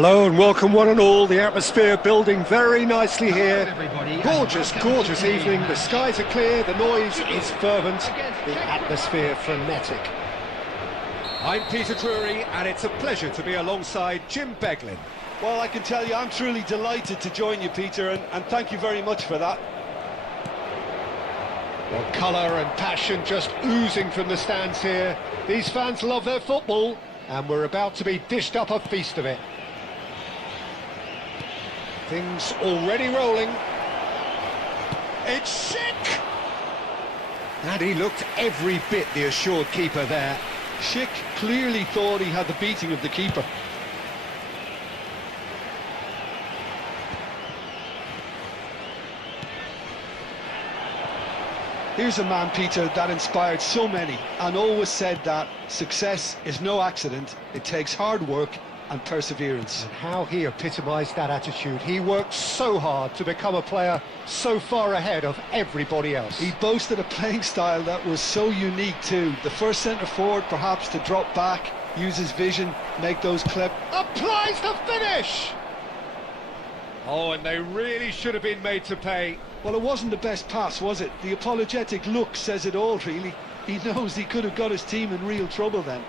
Hello and welcome one and all. The atmosphere building very nicely here. Gorgeous, gorgeous evening. The skies are clear, the noise is fervent, the atmosphere frenetic. I'm Peter Drury and it's a pleasure to be alongside Jim Beglin. Well, I can tell you I'm truly delighted to join you, Peter, and thank you very much for that. Well, colour and passion just oozing from the stands here. These fans love their football and we're about to be dished up a feast of it. Things already rolling. It's Schick! And he looked every bit the assured keeper there. Schick clearly thought he had the beating of the keeper. Here's a man, Peter, that inspired so many and always said that success is no accident, it takes hard work and perseverance. And how he epitomised that attitude. He worked so hard to become a player so far ahead of everybody else. He boasted a playing style that was so unique too. The first centre-forward perhaps to drop back, use his vision, make those clever... Applies the finish! Oh, and they really should have been made to pay. Well, it wasn't the best pass, was it? The apologetic look says it all, really. He knows he could have got his team in real trouble then.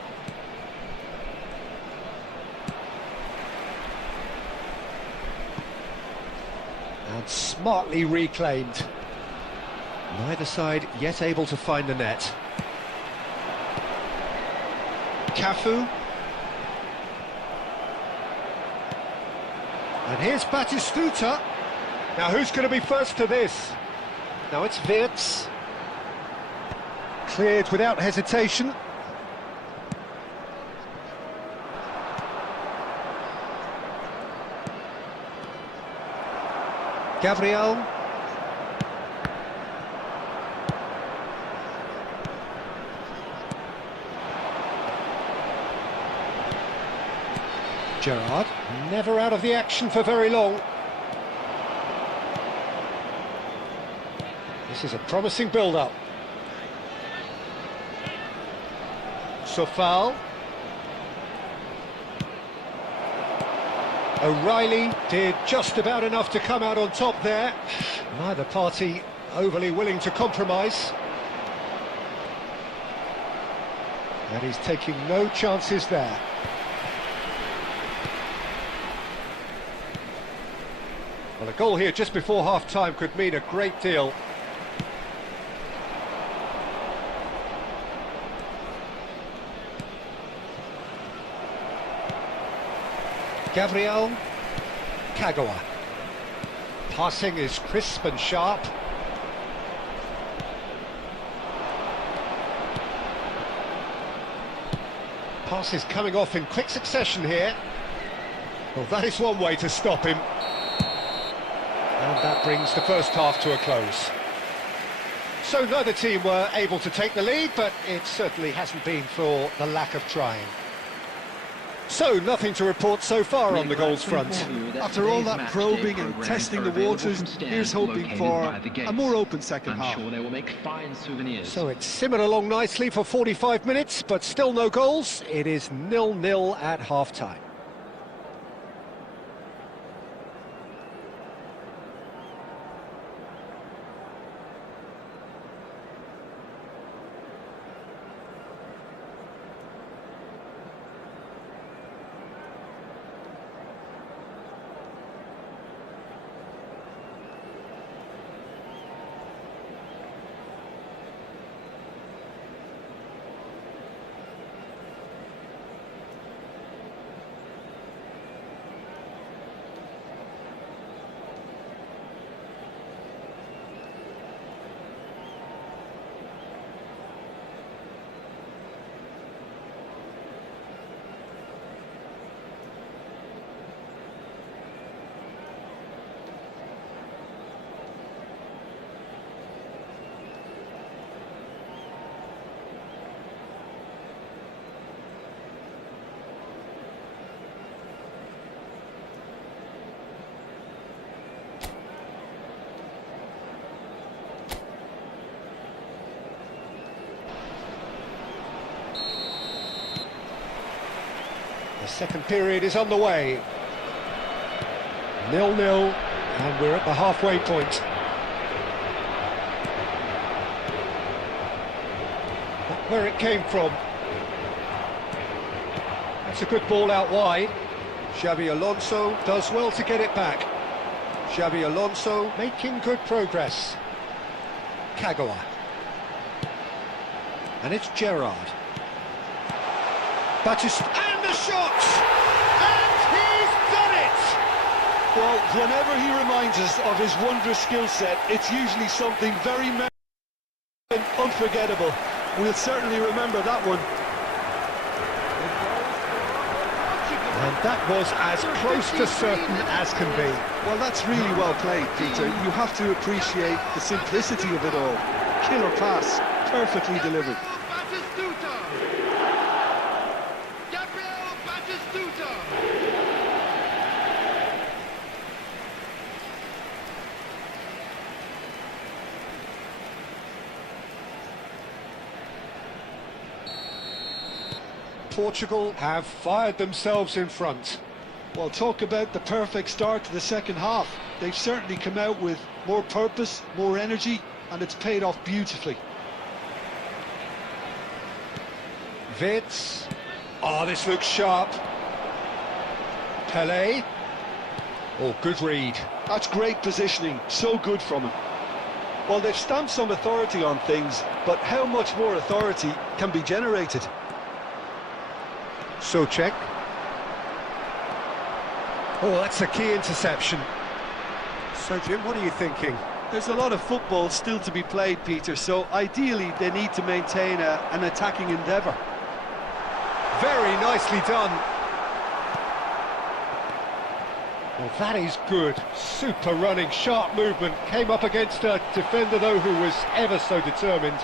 And smartly reclaimed. Neither side yet able to find the net. Cafu. And here's Batistuta. Now who's going to be first to this? Now it's Wirtz. Cleared without hesitation. Gabriel. Gerrard, never out of the action for very long. This is a promising build-up. Sofal. O'Reilly did just about enough to come out on top there. Neither party overly willing to compromise. And he's taking no chances there. Well, a goal here just before half-time could mean a great deal. Gabriel Kagawa. Passing is crisp and sharp. Pass is coming off in quick succession here. Well, that is one way to stop him. And that brings the first half to a close. So neither team were able to take the lead, but it certainly hasn't been for the lack of trying. So, nothing to report so far on the goals front. After all that probing and testing the waters, here's hoping for a more open second half. I'm sure they will make fine souvenirs. So it's simmered along nicely for 45 minutes, but still no goals. It is 0-0 at half-time. The second period is on the way. 0-0, and we're at the halfway point. Not where it came from. That's a good ball out wide. Xabi Alonso does well to get it back. Xabi Alonso making good progress. Kagawa. And it's Gerrard. Batista. And the shot! And he's done it! Well, whenever he reminds us of his wondrous skill set, it's usually something very and unforgettable. We'll certainly remember that one. And that was as close to certain as can be. Well, that's really well played, Peter. You have to appreciate the simplicity of it all. Killer pass, perfectly delivered. Portugal have fired themselves in front. Well, talk about the perfect start to the second half. They've certainly come out with more purpose, more energy, and it's paid off beautifully. Vitz. Oh, this looks sharp. Pelé. Oh, good read. That's great positioning, so good from him. Well, they've stamped some authority on things, but how much more authority can be generated? Souček. Oh, that's a key interception. So, Jim, what are you thinking? There's a lot of football still to be played, Peter, so ideally they need to maintain an attacking endeavour. Very nicely done. Well, that is good. Super running, sharp movement. Came up against a defender, though, who was ever so determined.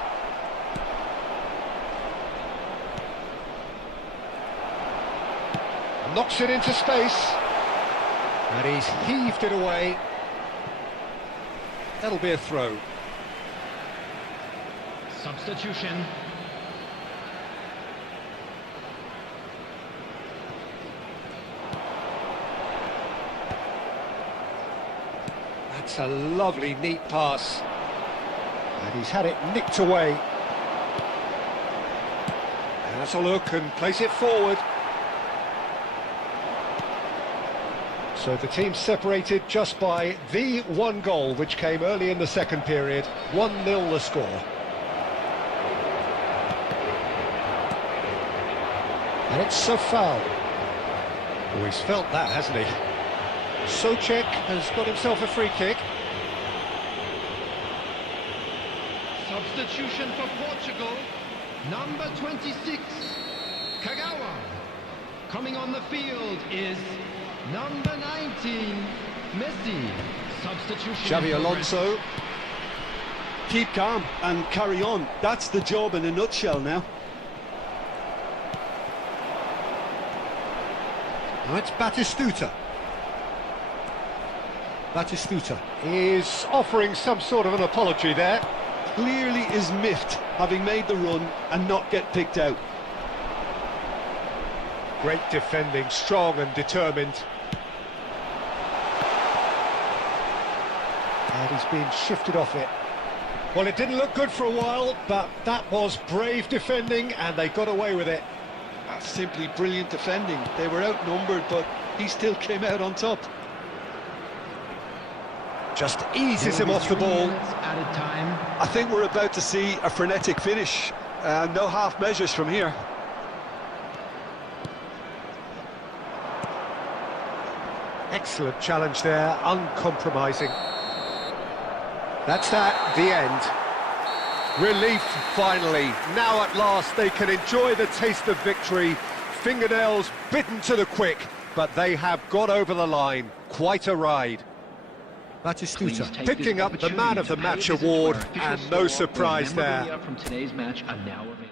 Knocks it into space. And he's heaved it away. That'll be a throw. Substitution. That's a lovely, neat pass. And he's had it nicked away. Has a look and plays it forward. So the team separated just by the one goal, which came early in the second period. 1-0 the score. And it's a foul. Oh, he's felt that, hasn't he? Souček has got himself a free kick. Substitution for Portugal. Number 26, Kagawa. Coming on the field is number 19, Messi. Substitution. Xavi Alonso. Keep calm and carry on. That's the job in a nutshell now. Now it's Batistuta. Batistuta is offering some sort of an apology there. Clearly is miffed, having made the run and not get picked out. Great defending, strong and determined. And he's been shifted off it. Well, it didn't look good for a while, but that was brave defending and they got away with it. That's simply brilliant defending. They were outnumbered, but he still came out on top. Just eases him off the ball. Added time. I think we're about to see a frenetic finish. No half measures from here. Excellent challenge there, uncompromising. That's that, the end. Relief, finally. Now at last they can enjoy the taste of victory. Fingernails bitten to the quick, but they have got over the line. Quite a ride. Batistuta picking up the Man of the Match award, and no surprise there. From today's match are now available.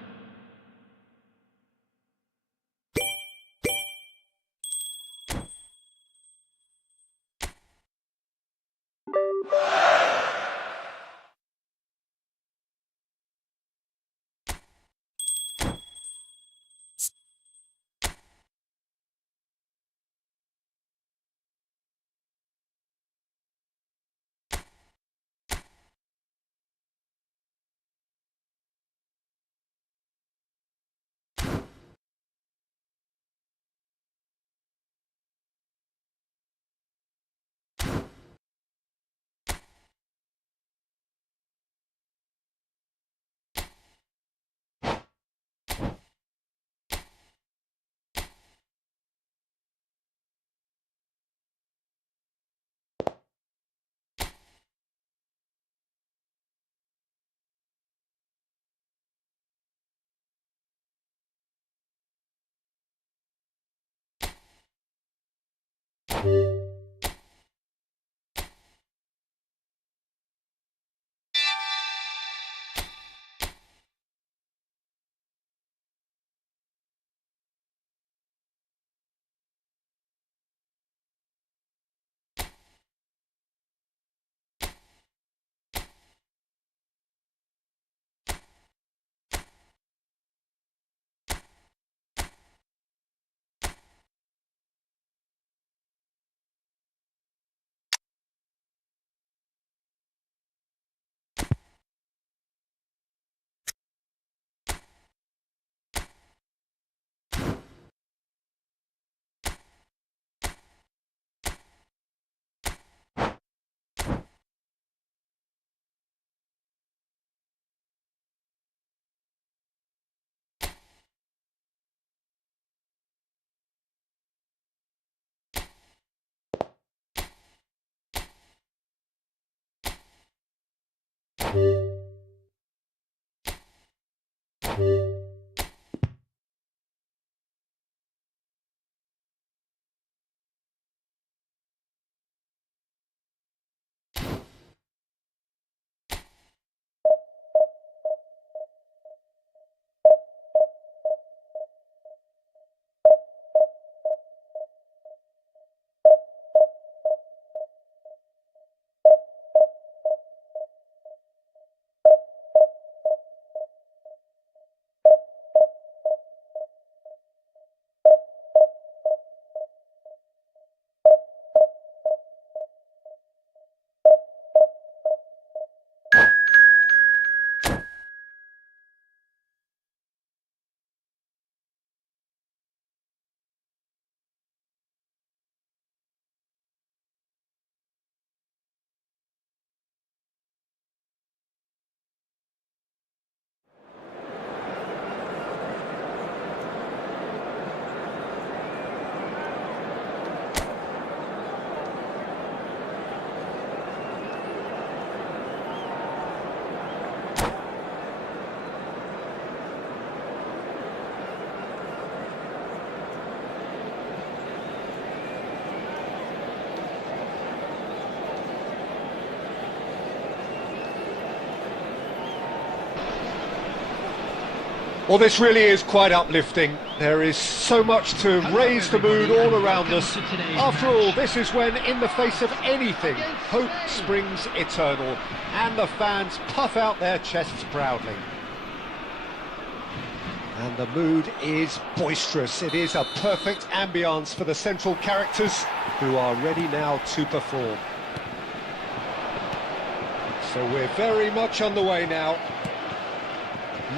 Well, this really is quite uplifting. There is so much to raise the mood all around us. After all, this is when, in the face of anything, hope springs eternal, and the fans puff out their chests proudly. And the mood is boisterous. It is a perfect ambience for the central characters, who are ready now to perform. So we're very much on the way now.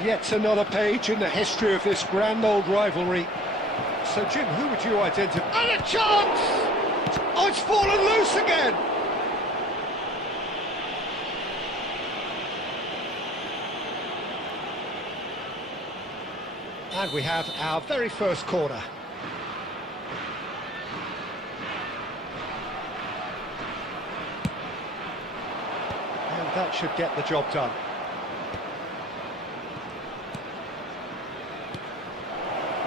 Yet another page in the history of this grand old rivalry. So, Jim, who would you identify? And a chance! Oh, it's fallen loose again! And we have our very first corner. And that should get the job done.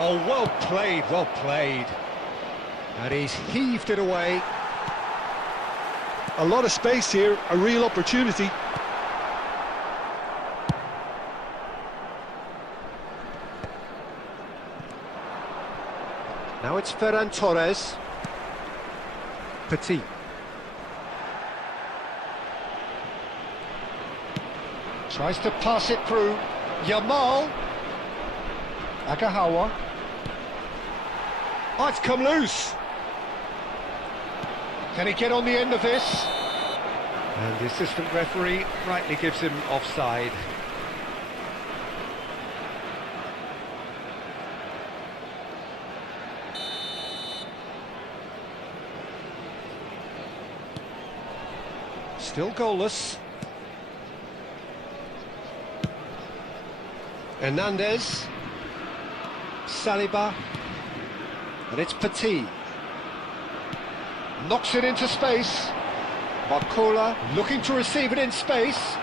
Oh, well played, well played. And he's heaved it away. A lot of space here, a real opportunity. Now it's Ferran Torres. Petit. Tries to pass it through. Yamal. Agahawa. Oh, it's come loose. Can he get on the end of this? And the assistant referee rightly gives him offside. Still goalless. Hernandez. Saliba. And it's Petit. Knocks it into space. Barcola looking to receive it in space.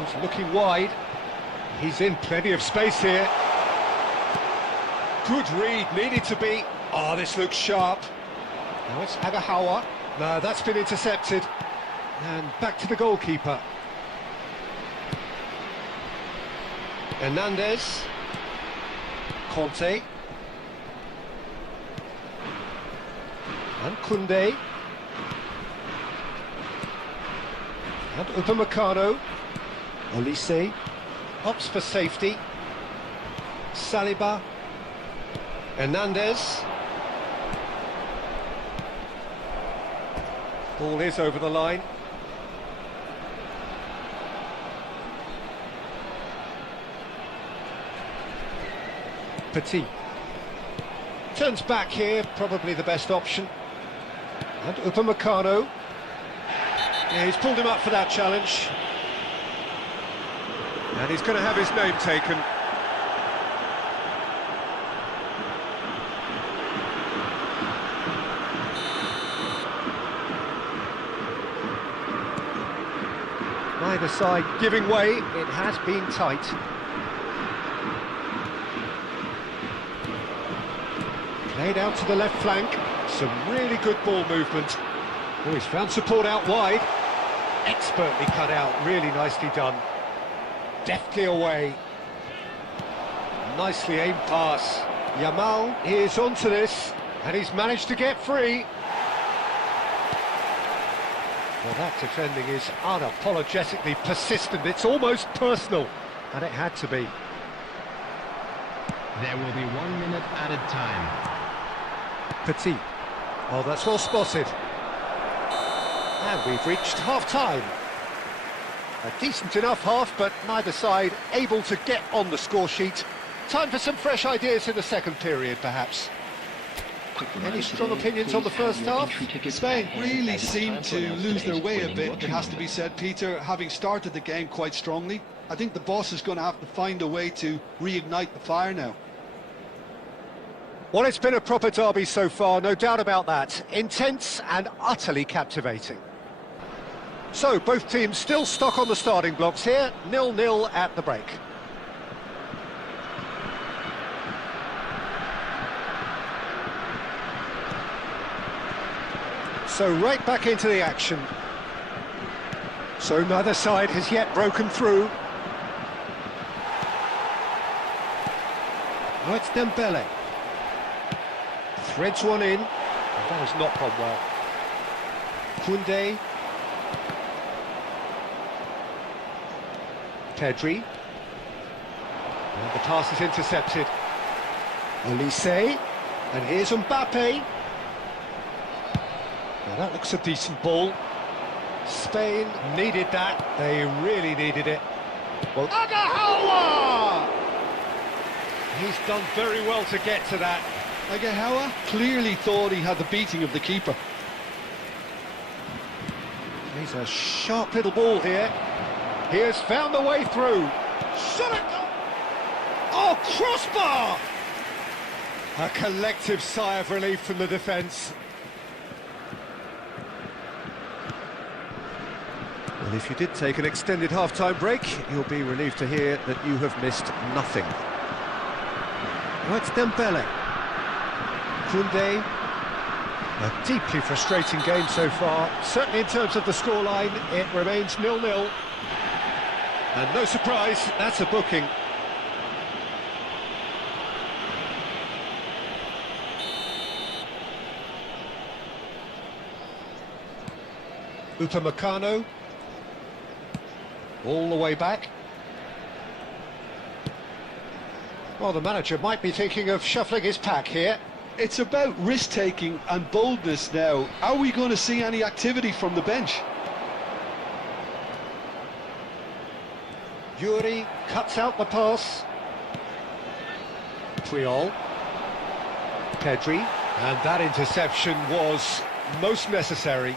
He's looking wide. He's in plenty of space here. Good read, needed to be. Oh, this looks sharp. Now it's Agahawa. No, that's been intercepted. And back to the goalkeeper. Hernandez. Conte. And Koundé. And Upamecano. Olise. Opts for safety. Saliba. Hernandez. Ball is over the line. Petit. Turns back here, probably the best option. And Upamecano. Yeah, he's pulled him up for that challenge. And he's going to have his name taken. Neither side giving way, it has been tight. Played out to the left flank, some really good ball movement. Oh, he's found support out wide. Expertly cut out, really nicely done. Deftly away. Nicely aimed pass. Yamal is onto this, and he's managed to get free. Well, that defending is unapologetically persistent. It's almost personal, and it had to be. There will be 1 minute added time. Petit. Oh, that's well spotted. And we've reached half-time. A decent enough half, but neither side able to get on the score sheet. Time for some fresh ideas in the second period, perhaps. Any strong opinions on the first half? Spain really seemed to lose their way a bit, it has to be said, Peter, having started the game quite strongly. I think the boss is going to have to find a way to reignite the fire now. Well, it's been a proper derby so far, no doubt about that. Intense and utterly captivating. So, both teams still stuck on the starting blocks here, 0-0 at the break. So right back into the action. So neither side has yet broken through. Oh, it's Dembele. Threads one in. That has not gone well. Koundé. Pedri. And the pass is intercepted. Olise. And here's Mbappe. Now that looks a decent ball. Spain needed that. They really needed it. Well, Agahawa! He's done very well to get to that. Agahawa clearly thought he had the beating of the keeper. He's a sharp little ball here. He has found the way through. Shot it! Oh, crossbar! A collective sigh of relief from the defence. Well, if you did take an extended half-time break, you'll be relieved to hear that you have missed nothing. Oh, it's Dembele. Koundé. A deeply frustrating game so far. Certainly in terms of the scoreline, it remains 0-0. And no surprise, that's a booking. Upamecano. All the way back. Well, the manager might be thinking of shuffling his pack here. It's about risk-taking and boldness now. Are we going to see any activity from the bench? Yuri cuts out the pass. Puyol. Pedri. And that interception was most necessary.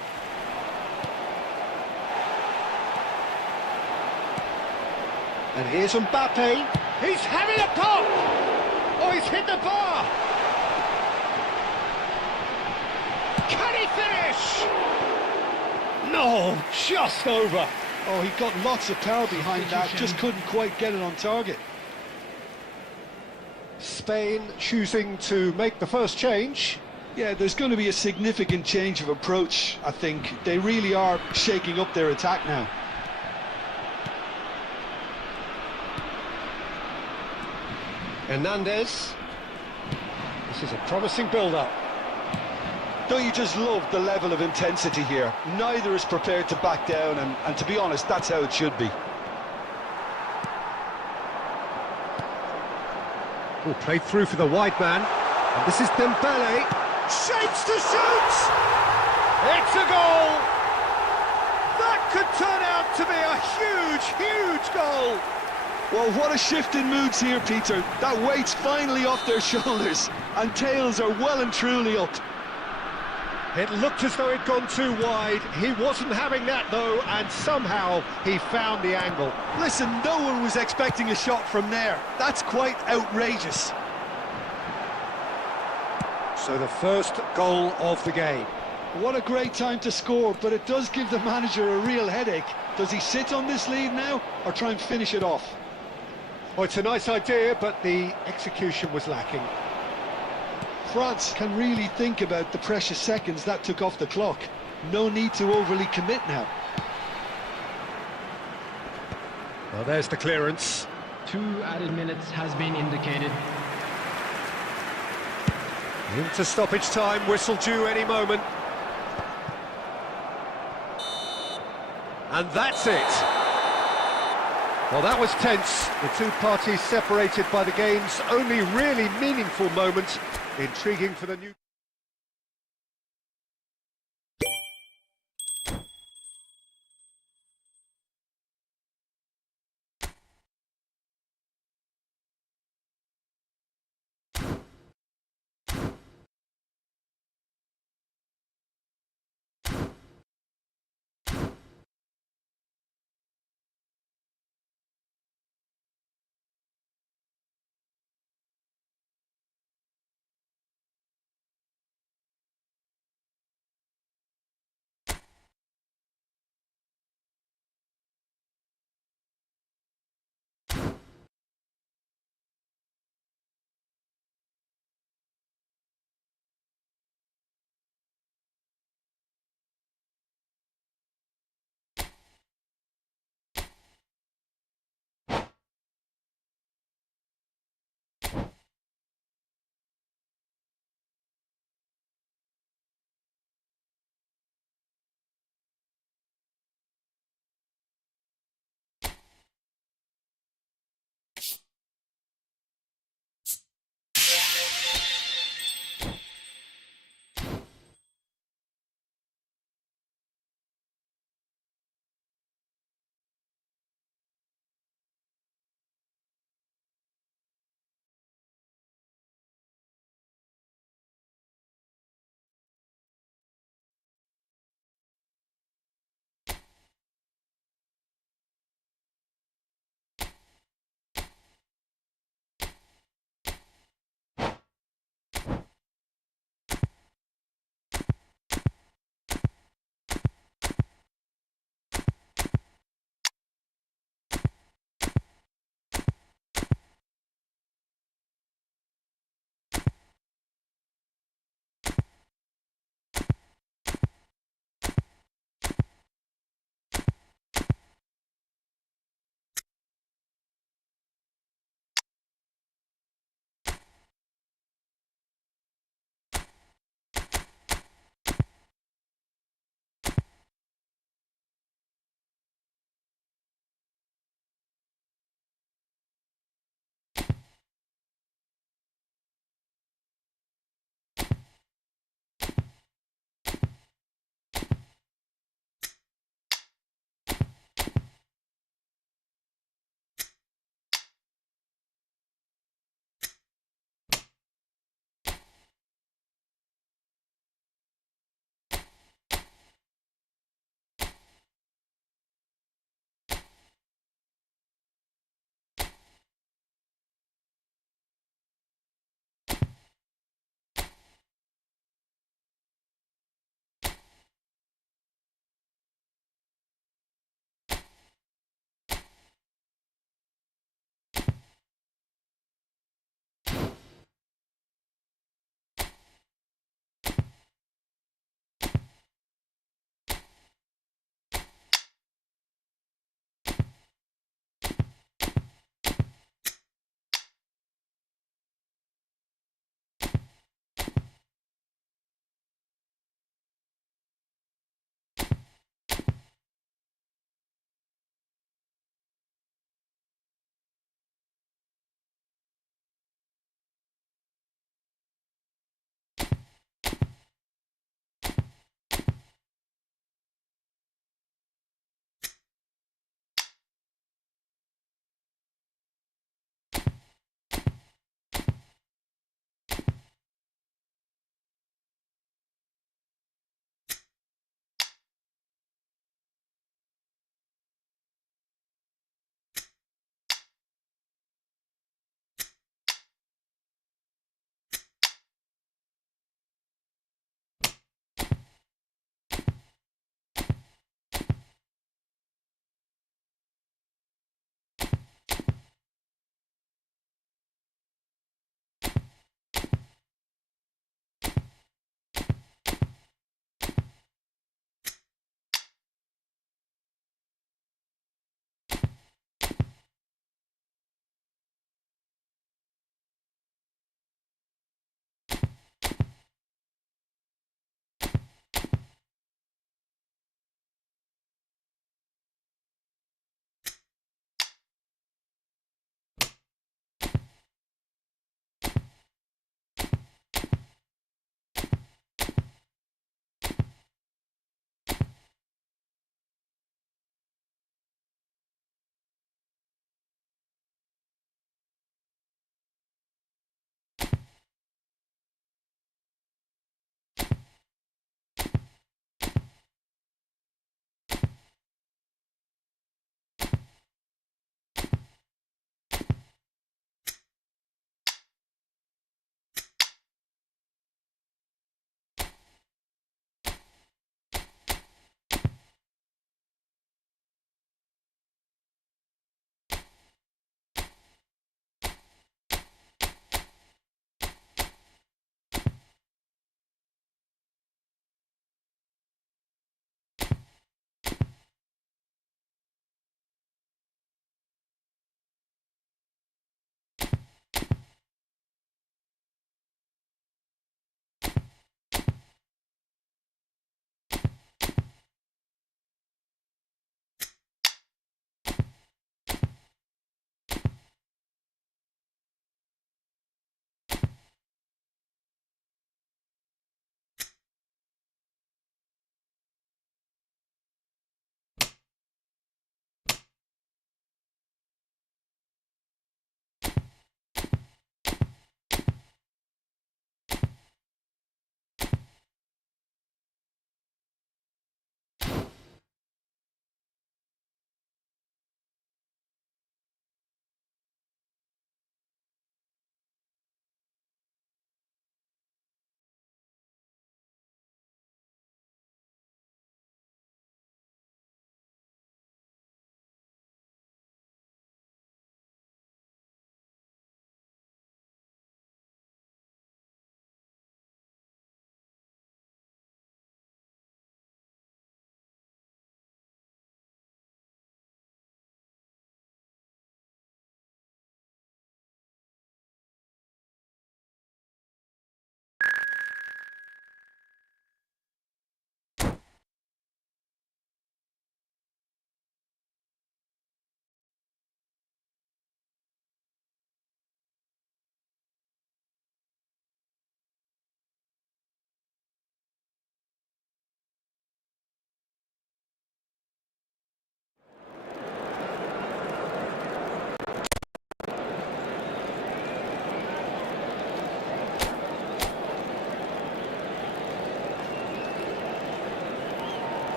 And here's Mbappe. He's having a pop! Oh, he's hit the bar! Can he finish? No, just over. Oh, he got lots of power behind that, just couldn't quite get it on target. Spain choosing to make the first change. Yeah, there's going to be a significant change of approach, I think. They really are shaking up their attack now. Hernandez. This is a promising build-up. Don't you just love the level of intensity here? Neither is prepared to back down, and to be honest, that's how it should be. Oh, played through for the wide man. And this is Dembele. Shapes to shoot! It's a goal! That could turn out to be a huge, huge goal! Well, what a shift in moods here, Peter. That weight's finally off their shoulders, and tails are well and truly up. It looked as though it'd gone too wide. He wasn't having that, though, and somehow he found the angle. Listen, no one was expecting a shot from there. That's quite outrageous. So the first goal of the game. What a great time to score, but it does give the manager a real headache. Does he sit on this lead now, or try and finish it off? Well, it's a nice idea, but the execution was lacking. France can really think about the precious seconds that took off the clock. No need to overly commit now. Well, there's the clearance. 2 added minutes has been indicated. Into stoppage time, whistle due any moment. And that's it. Well, that was tense. The two parties separated by the game's only really meaningful moment. Intriguing for the new...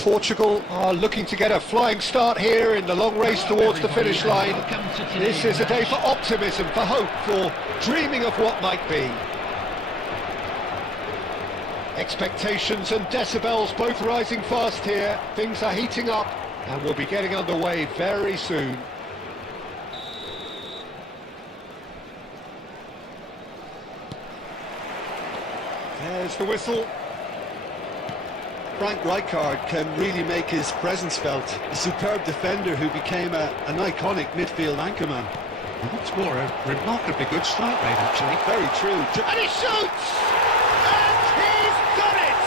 Portugal are looking to get a flying start here in the long race towards the finish line. This is a day for optimism, for hope, for dreaming of what might be. Expectations and decibels both rising fast here. Things are heating up and we'll be getting underway very soon. There's the whistle. Frank Rijkaard can really make his presence felt. A superb defender who became an iconic midfield anchorman. What's more, a remarkably good strike rate, actually. Very true. And he shoots! And he's done it!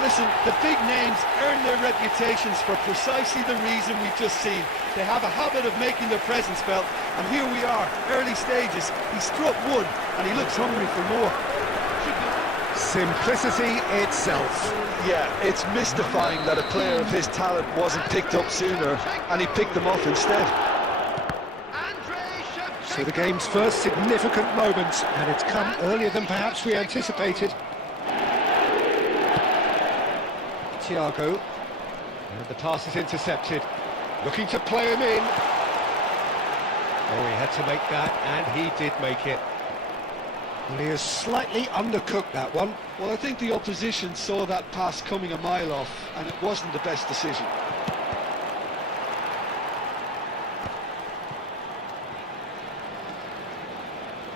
Listen, the big names earn their reputations for precisely the reason we've just seen. They have a habit of making their presence felt, and here we are, early stages. He struck one, and he looks hungry for more. Simplicity itself. Yeah, it's mystifying that a player of his talent wasn't picked up sooner, and he picked them off instead. So the game's first significant moment, and it's come earlier than perhaps we anticipated. Thiago, and the pass is intercepted, looking to play him in. Oh, he had to make that, and he did make it. Well, he has slightly undercooked that one. Well, I think the opposition saw that pass coming a mile off, and it wasn't the best decision.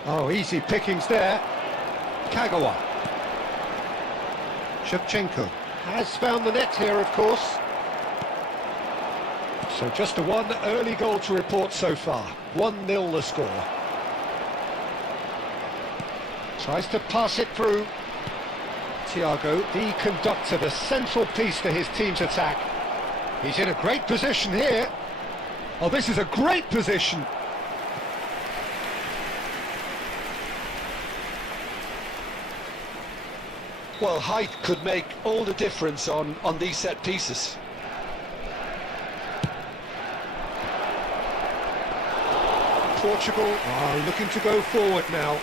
Oh, easy pickings there. Kagawa. Shevchenko has found the net here, of course. So just a one early goal to report so far. 1-0 the score. Tries to pass it through. Thiago, the conductor, the central piece to his team's attack. He's in a great position here. Oh, this is a great position. Well, height could make all the difference on these set pieces. Portugal are looking to go forward now.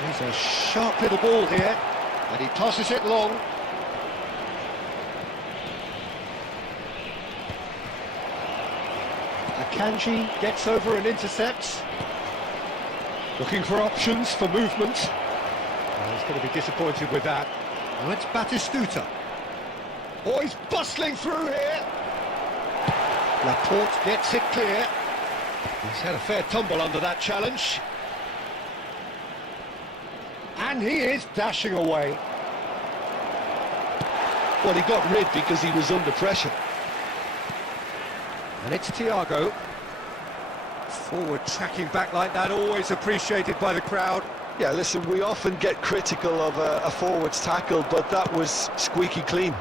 There's a sharp little ball here, and he passes it long. Akanji gets over and intercepts. Looking for options for movement. He's going to be disappointed with that. Now it's Batistuta. Oh, he's bustling through here. Laporte gets it clear. He's had a fair tumble under that challenge. And he is dashing away. Well, he got rid because he was under pressure. And it's Thiago. Forward tracking back like that, always appreciated by the crowd. Yeah, listen, we often get critical of a forward's tackle, but that was squeaky clean.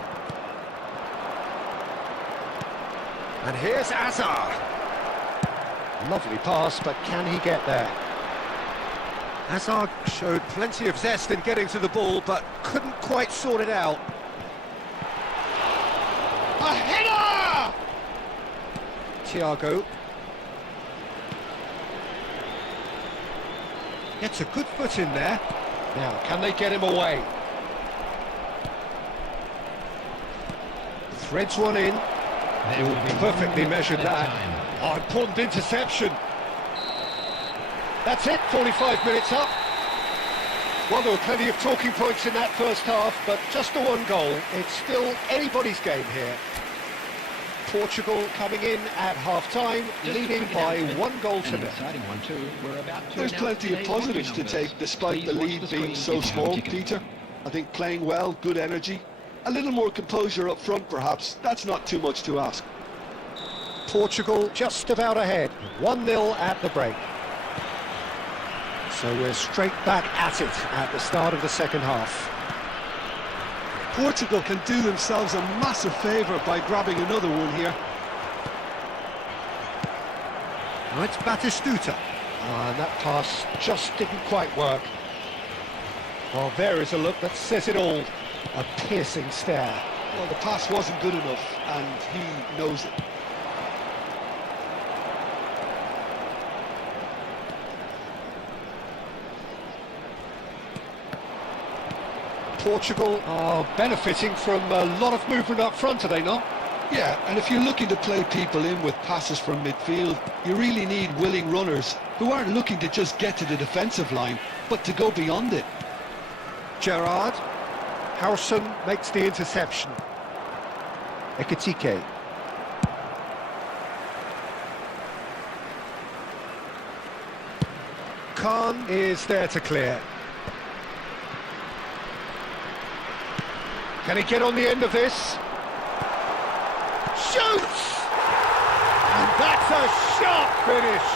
And here's Hazard. Lovely pass, but can he get there? Hazard showed plenty of zest in getting to the ball, but couldn't quite sort it out. A header! Thiago. Gets a good foot in there. Now, can they get him away? Threads one in. Perfectly measured that. Oh, important interception. That's it, 45 minutes up. Well, there were plenty of talking points in that first half, but just the one goal. It's still anybody's game here. Portugal coming in at half-time, leading by 1-0. There's plenty of positives to take, despite the lead being so small, Peter. I think playing well, good energy. A little more composure up front, perhaps. That's not too much to ask. Portugal just about ahead, 1-0 at the break. So we're straight back at it at the start of the second half. Portugal can do themselves a massive favour by grabbing another one here. Now it's Batistuta. And that pass just didn't quite work. Well, there is a look that says it all. A piercing stare. Well, the pass wasn't good enough, and he knows it. Portugal are benefiting from a lot of movement up front, are they not? Yeah, and if you're looking to play people in with passes from midfield, you really need willing runners who aren't looking to just get to the defensive line, but to go beyond it. Gerrard. Howson makes the interception. Ekitike. Khan is there to clear. Can he get on the end of this? Shoots! And that's a sharp finish.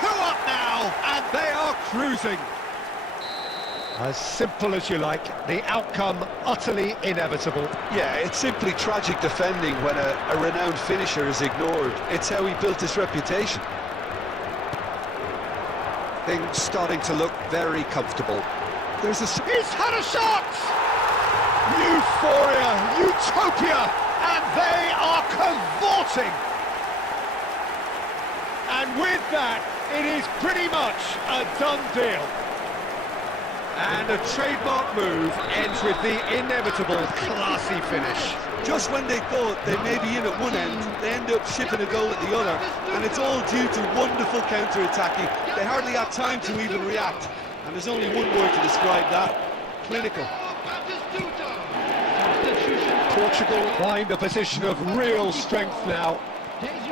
2 up now, and they are cruising. As simple as you like, the outcome utterly inevitable. Yeah, it's simply tragic defending when a renowned finisher is ignored. It's how he built his reputation. Things starting to look very comfortable. There's a... He's had a shot! Euphoria, utopia, and they are cavorting! And with that, it is pretty much a done deal. And a trademark move ends with the inevitable classy finish. Just when they thought they may be in at one end, they end up shipping a goal at the other, and it's all due to wonderful counter-attacking. They hardly have time to even react, and there's only one word to describe that: clinical. Portugal find a position of real strength now.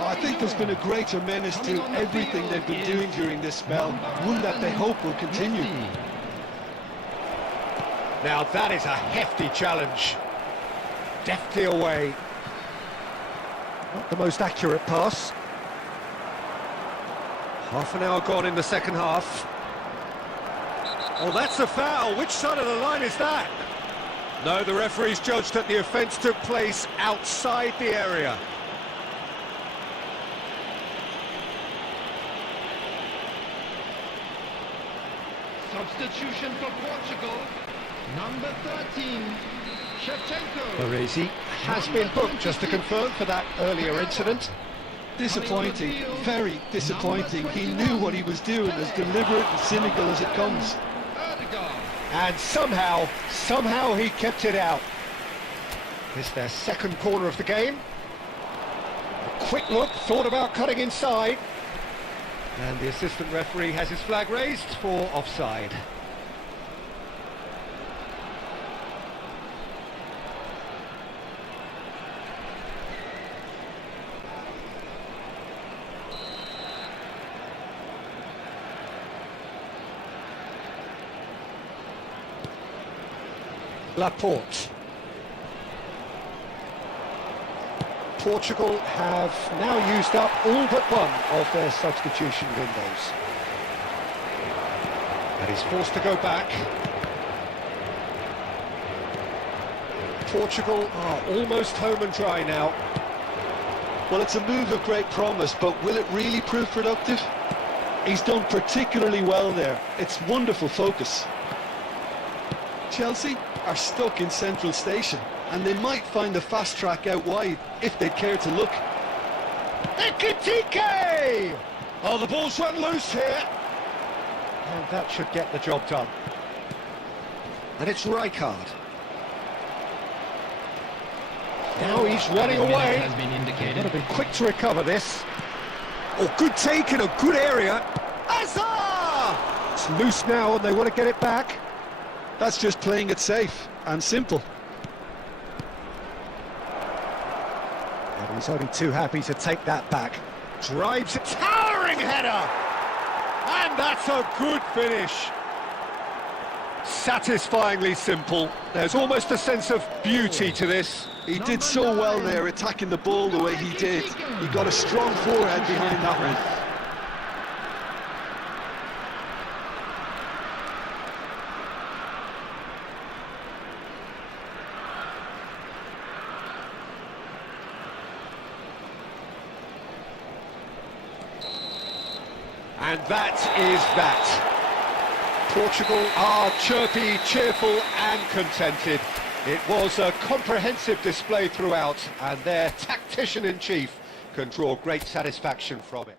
I think there's been a greater menace to everything they've been doing during this spell, one that they hope will continue. Now that is a hefty challenge. Deftly away. Not the most accurate pass. Half an hour gone in the second half. Oh, that's a foul. Which side of the line is that? No, the referee's judged that the offence took place outside the area. Substitution for Portugal. Number 13, Shevchenko. Baresi has been booked, just to confirm, for that earlier incident. Disappointing, very disappointing. He knew what he was doing, as deliberate and cynical as it comes. And somehow he kept it out. It's their second corner of the game. A quick look, thought about cutting inside. And the assistant referee has his flag raised for offside. Laporte. Portugal have now used up all but one of their substitution windows. And he's forced to go back. Portugal are almost home and dry now. Well, it's a move of great promise, but will it really prove productive? He's done particularly well there. It's wonderful focus. Chelsea are stuck in Central Station, and they might find a fast track out wide if they care to look. Ekitike! Oh, the ball's run loose here. And that should get the job done. And it's Rijkaard. Now he's running away. Has been indicated. Got to be quick to recover this. Oh, good take in a good area. Azar! It's loose now and they want to get it back. That's just playing it safe and simple. And he's only too happy to take that back. Drives a towering header! And that's a good finish. Satisfyingly simple. There's almost a sense of beauty to this. He did so well there, attacking the ball the way he did. He got a strong forehead behind that one. And that is that. Portugal are chirpy, cheerful and contented. It was a comprehensive display throughout, and their tactician-in-chief can draw great satisfaction from it.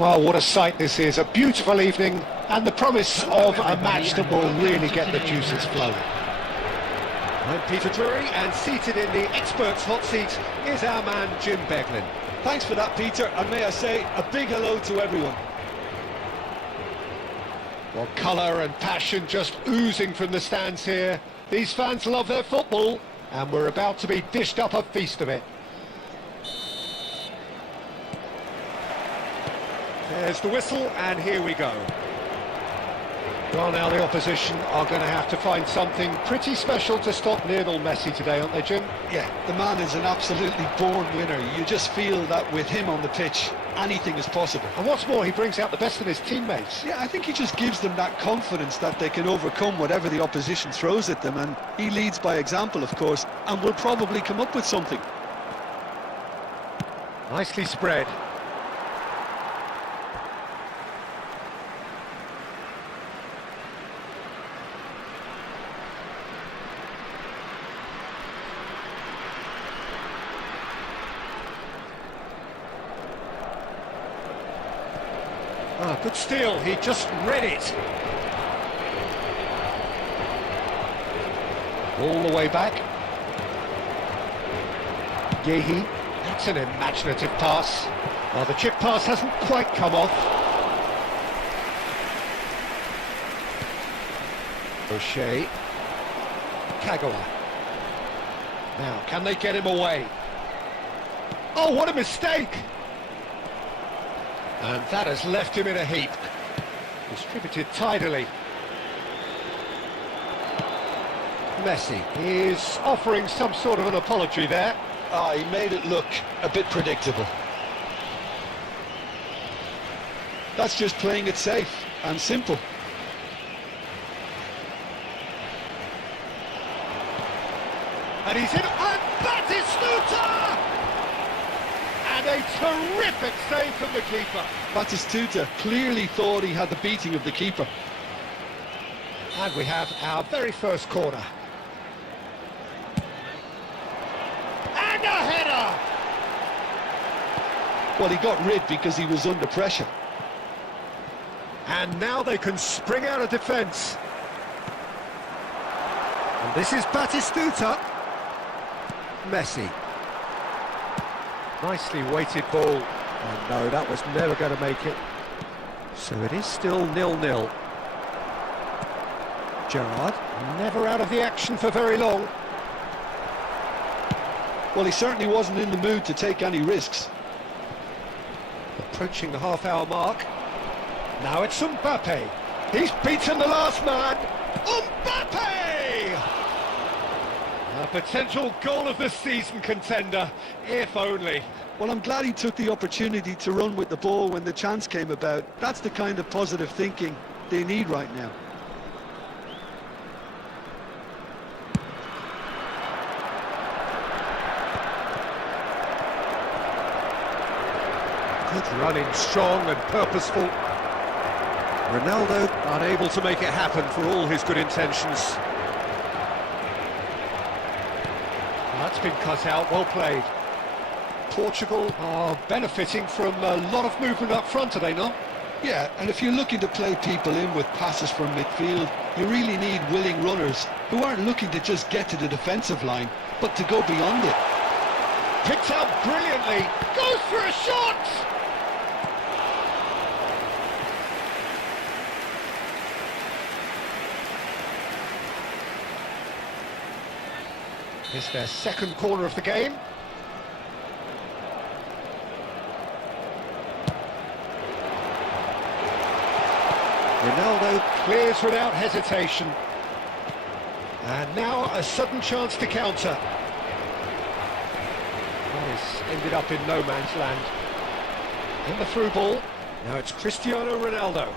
Well, what a sight this is. A beautiful evening and the promise of a match that will really get the juices flowing. I'm Peter Drury, and seated in the experts' hot seat is our man Jim Beglin. Thanks for that, Peter, and may I say a big hello to everyone. Well, colour and passion just oozing from the stands here. These fans love their football, and we're about to be dished up a feast of it. There's the whistle, and here we go. Well, now the opposition are going to have to find something pretty special to stop Lionel Messi today, aren't they, Jim? Yeah, the man is an absolutely born winner. You just feel that with him on the pitch, anything is possible. And what's more, he brings out the best of his teammates. Yeah, I think he just gives them that confidence that they can overcome whatever the opposition throws at them, and he leads by example, of course, and will probably come up with something. Nicely spread. Ah, good steal, he just read it. All the way back. Yehi, that's an imaginative pass. Well, the chip pass hasn't quite come off. O'Shea. Kagawa. Now, can they get him away? Oh, what a mistake! And that has left him in a heap. Distributed tidily. Messi is offering some sort of an apology there. Ah, he made it look a bit predictable. That's just playing it safe and simple. And he's in, and Batistuta! And a terrific save from the keeper. Batistuta clearly thought he had the beating of the keeper. And we have our very first corner. And a header! Well, he got rid because he was under pressure. And now they can spring out of defence. And this is Batistuta. Messi. Nicely weighted ball. Oh no, that was never going to make it. So it is still 0-0. Gerrard, never out of the action for very long. Well, he certainly wasn't in the mood to take any risks. Approaching the half-hour mark. Now it's Mbappe. He's beaten the last man. Mbappe! A potential goal of the season contender, if only. Well, I'm glad he took the opportunity to run with the ball when the chance came about. That's the kind of positive thinking they need right now. Good running, strong and purposeful. Ronaldo unable to make it happen for all his good intentions. That's been cut out, well played. Portugal are benefiting from a lot of movement up front, are they not? Yeah, and if you're looking to play people in with passes from midfield, you really need willing runners who aren't looking to just get to the defensive line, but to go beyond it. Picked out brilliantly, goes for a shot! It's their second corner of the game. Ronaldo clears without hesitation. And now a sudden chance to counter. This ended up in no man's land. In the through ball. Now it's Cristiano Ronaldo.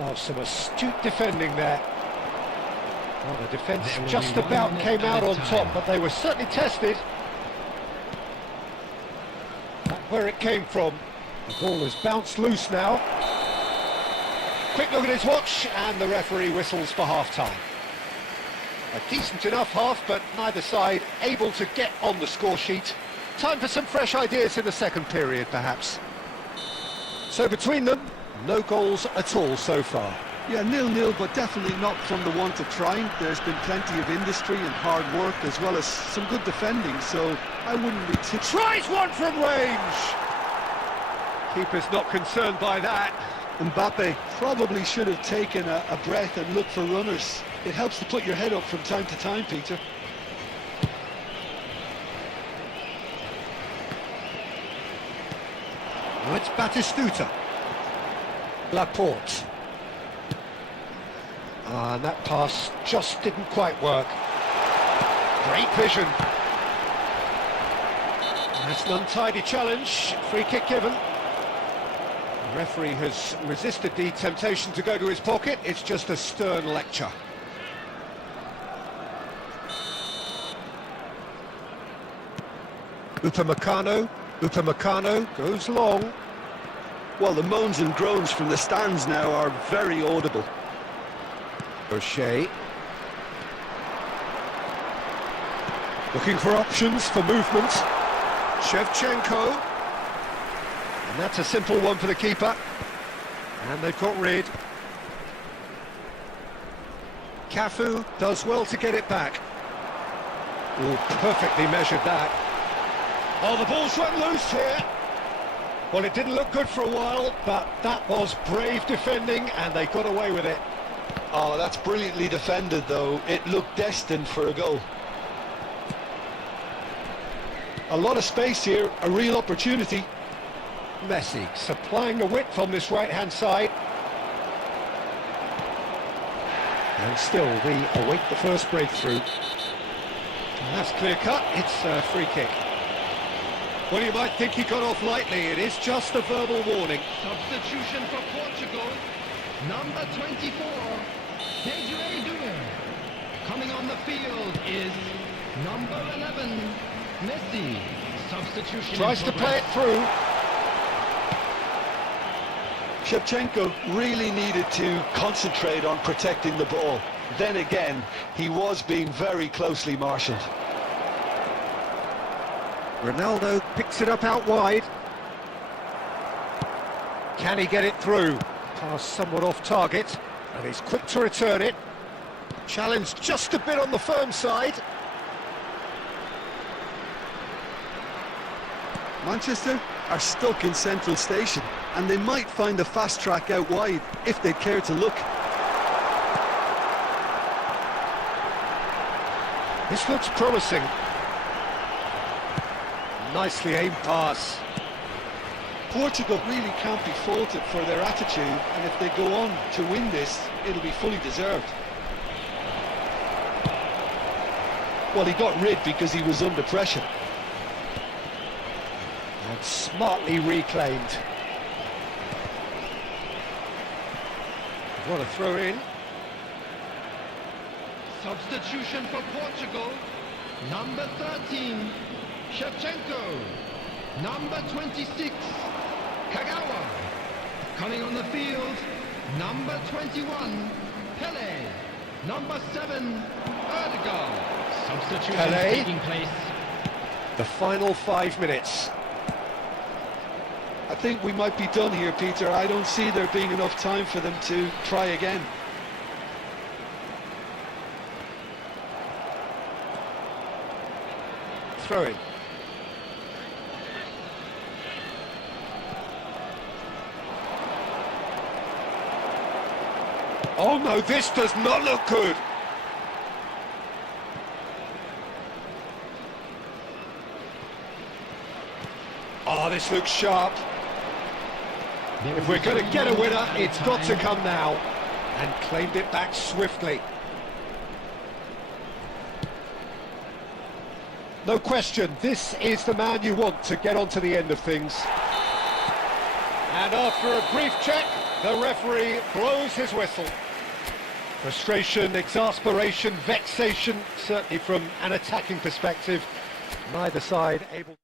Oh, some astute defending there. Well, the defence just about came out on top, but they were certainly tested. That's where it came from. The ball has bounced loose now. Quick look at his watch, and the referee whistles for half-time. A decent enough half, but neither side able to get on the score sheet. Time for some fresh ideas in the second period, perhaps. So between them, no goals at all so far. Yeah, 0-0, but definitely not from the want of trying. There's been plenty of industry and hard work, as well as some good defending, so I wouldn't be too... Tries one from range! Keeper's not concerned by that. Mbappe probably should have taken a breath and looked for runners. It helps to put your head up from time to time, Peter. Now it's Batistuta. Laporte. And that pass just didn't quite work. Great vision. That's an untidy challenge. Free kick given. The referee has resisted the temptation to go to his pocket. It's just a stern lecture. Upamecano goes long. Well, the moans and groans from the stands now are very audible. O'Shea. Looking for options for movement. Shevchenko. And that's a simple one for the keeper. And they've got rid. Cafu does well to get it back. Oh, perfectly measured that. Oh, the ball's run loose here. Well, it didn't look good for a while, but that was brave defending, and they got away with it. Oh, that's brilliantly defended, though. It looked destined for a goal. A lot of space here, a real opportunity. Messi supplying the width on this right-hand side. And still, we await the first breakthrough. And that's clear-cut, it's a free kick. Well, you might think he got off lightly, it is just a verbal warning. Substitution for Portugal. Number 24, Pedro Duer. Coming on the field is number 11, Messi. Substitution. Tries to play it through. Shevchenko really needed to concentrate on protecting the ball. Then again, he was being very closely marshalled. Ronaldo picks it up out wide. Can he get it through? Pass somewhat off target, and he's quick to return it. Challenge just a bit on the firm side. Manchester are stuck in central station, and they might find a fast track out wide if they care to look. This looks promising. Nicely aimed pass. Portugal really can't be faulted for their attitude, and if they go on to win this, it'll be fully deserved. Well, he got rid because he was under pressure. And smartly reclaimed. What a throw in. Substitution for Portugal. Number 13, Shevchenko. Number 26, Kagawa. Coming on the field, number 21, Pele. Number 7, Erdegaard. Substitution Pele. taking place. The final 5 minutes. I think we might be done here, Peter. I don't see there being enough time for them to try again. Throw in. Oh no, this does not look good. Oh, this looks sharp. If we're going to get a winner, it's got to come now. And claimed it back swiftly. No question, this is the man you want to get on to the end of things. And after a brief check, the referee blows his whistle. Frustration, exasperation, vexation, certainly from an attacking perspective. Neither side able...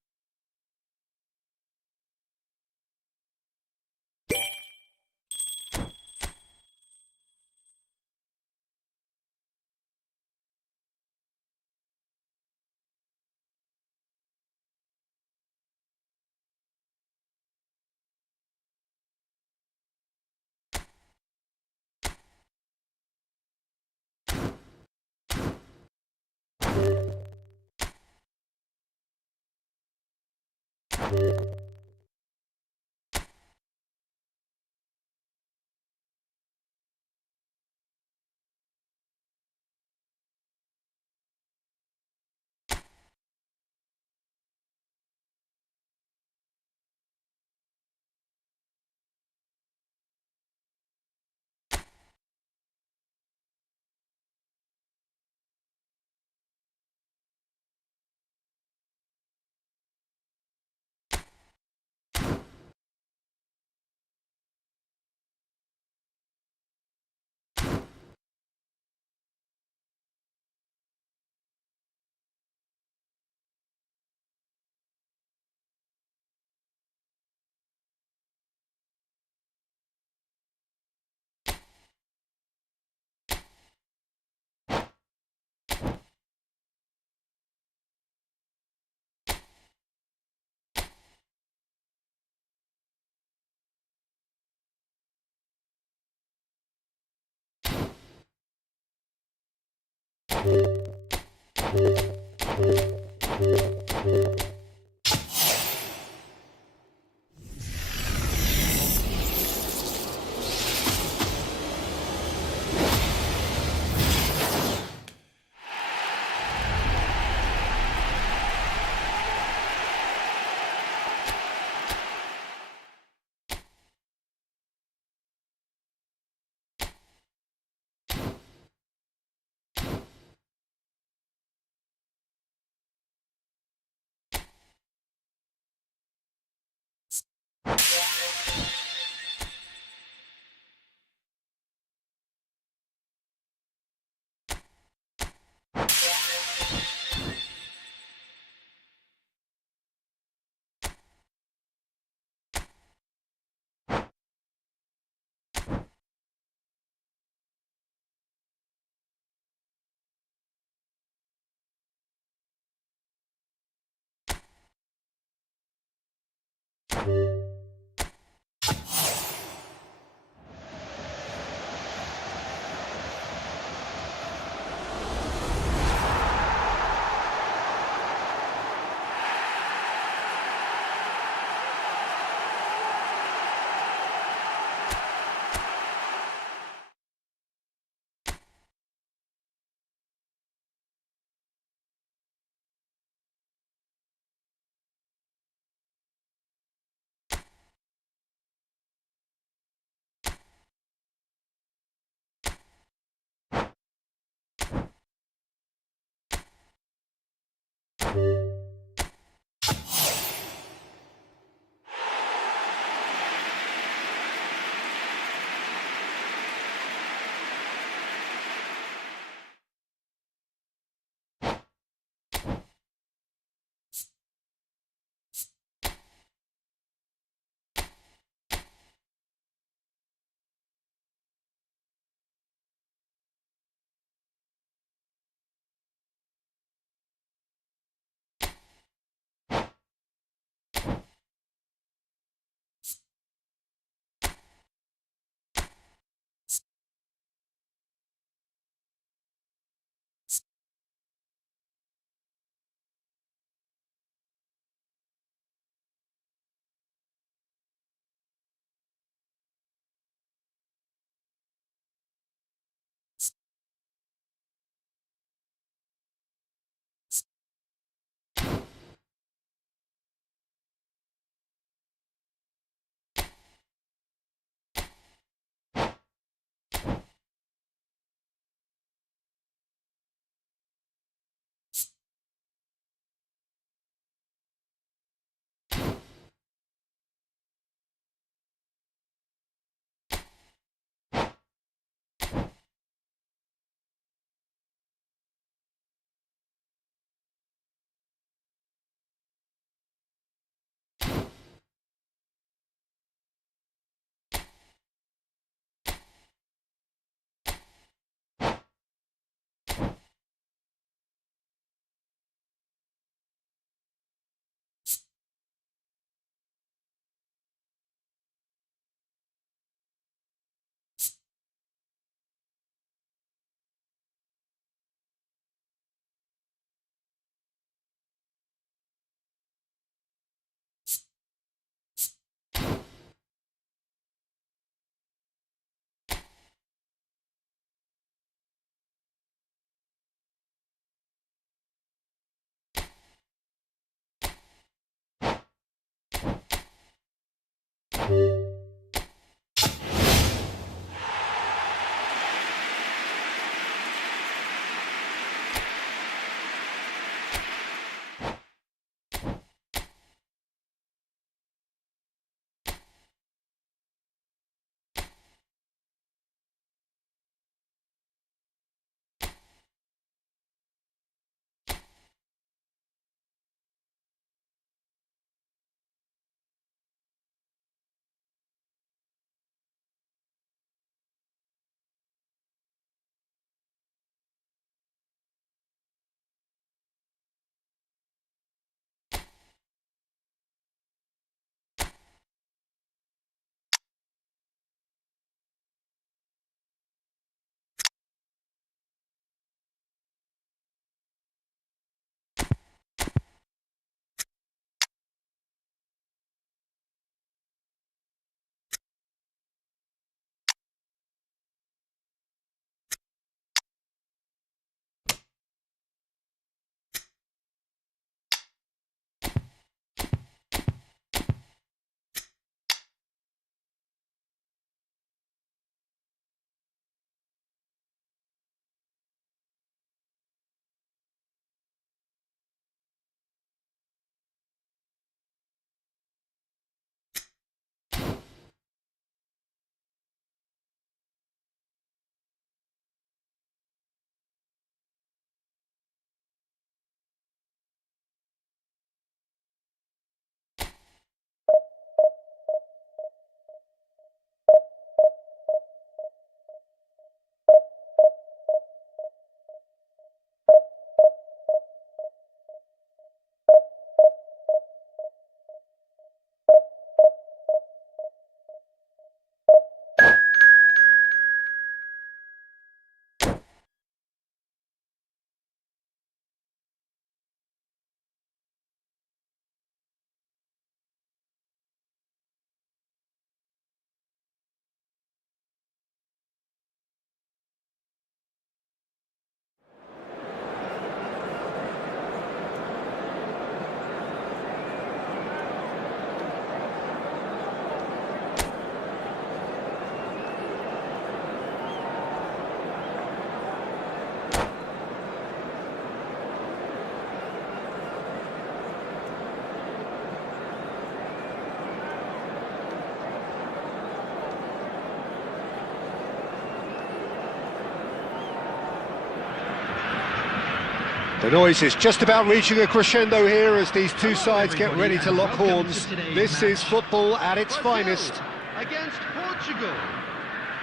The noise is just about reaching a crescendo here as these two sides get ready to lock horns. This is football at its finest. Against Portugal.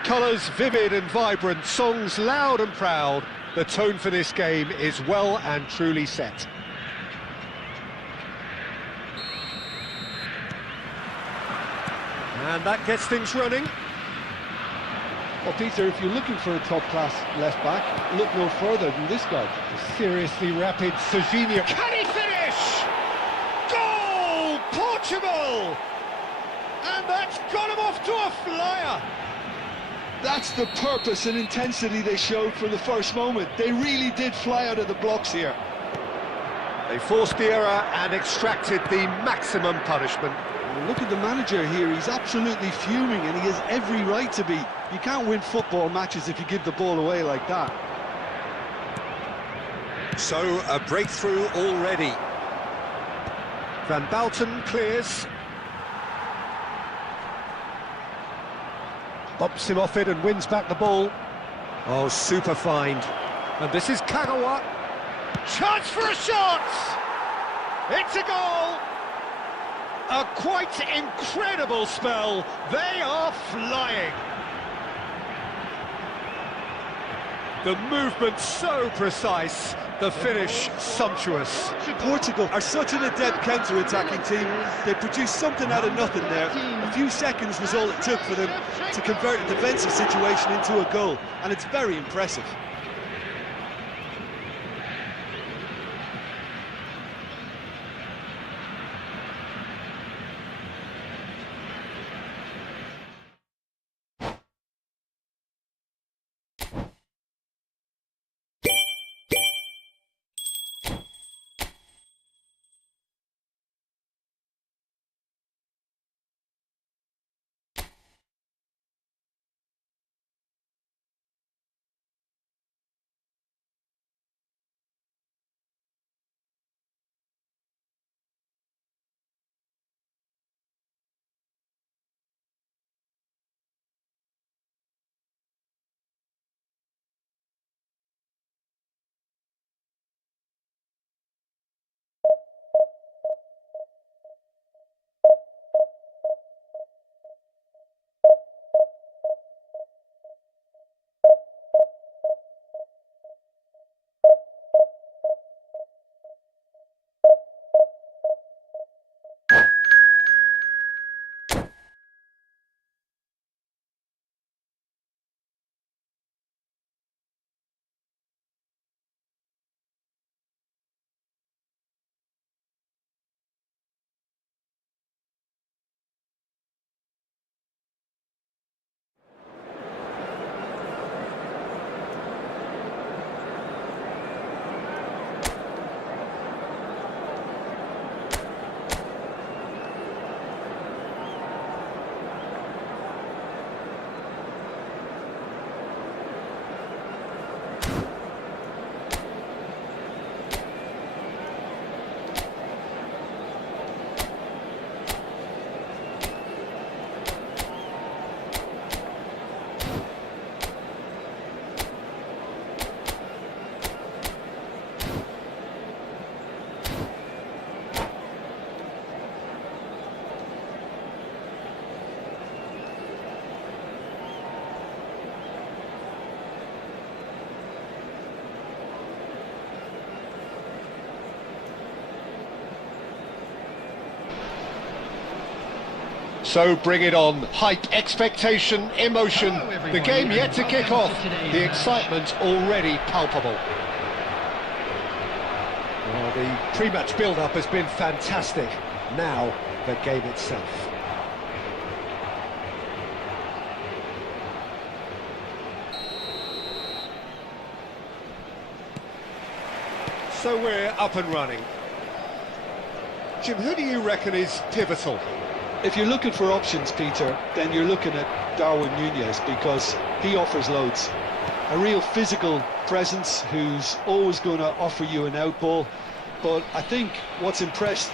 Colours vivid and vibrant, songs loud and proud. The tone for this game is well and truly set. And that gets things running. Well, Peter, if you're looking for a top-class left-back, look no further than this guy. Seriously rapid Serginho. Can he finish? Goal! Portugal! And that's got him off to a flyer. That's the purpose and intensity they showed from the first moment. They really did fly out of the blocks here. They forced the error and extracted the maximum punishment. Look at the manager here, he's absolutely fuming and he has every right to be. You can't win football matches if you give the ball away like that. So, a breakthrough already. Van Bouten clears. Bops him off it and wins back the ball. Oh, super find. And this is Kagawa. Chance for a shot! It's a goal! A quite incredible spell. They are flying. The movement so precise, the finish sumptuous. Portugal are such an adept counter-attacking team. They produced something out of nothing there. A few seconds was all it took for them to convert a defensive situation into a goal, and it's very impressive. So bring it on. Hype, expectation, emotion. The game yet to kick off. The excitement already palpable. Well, the pre-match build-up has been fantastic. Now, the game itself. So we're up and running. Jim, who do you reckon is pivotal? If you're looking for options, Peter, then you're looking at Darwin Núñez because he offers loads. A real physical presence who's always going to offer you an outball. But I think what's impressed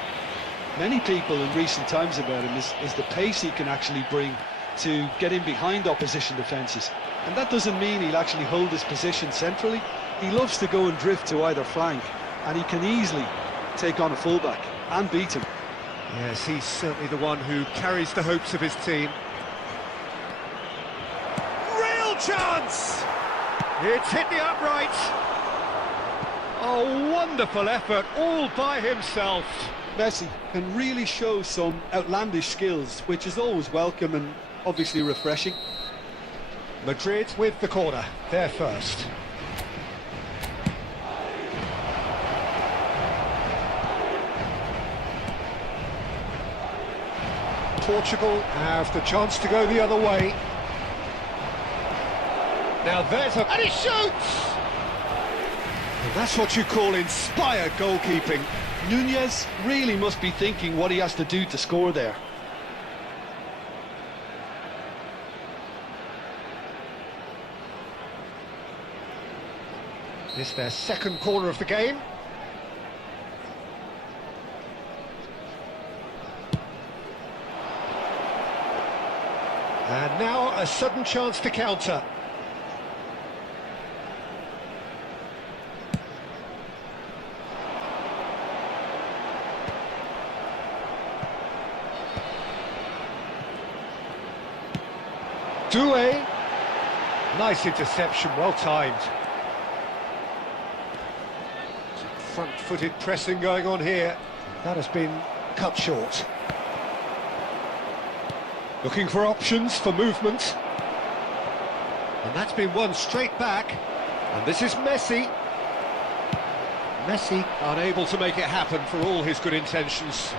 many people in recent times about him is the pace he can actually bring to get in behind opposition defences. And that doesn't mean he'll actually hold his position centrally. He loves to go and drift to either flank. and he can easily take on a fullback and beat him. Yes, he's certainly the one who carries the hopes of his team. Real chance! It's hit the upright. A wonderful effort, all by himself. Messi can really show some outlandish skills, which is always welcome and obviously refreshing. Madrid with the corner, they're first. Portugal have the chance to go the other way. Now there's a... and he shoots! And that's what you call inspired goalkeeping. Nunez really must be thinking what he has to do to score there. This is their second corner of the game. And now a sudden chance to counter. Doué. Nice interception, well timed. Front-footed pressing going on here. That has been cut short. Looking for options for movement. And that's been won straight back. And this is Messi. Messi unable to make it happen for all his good intentions.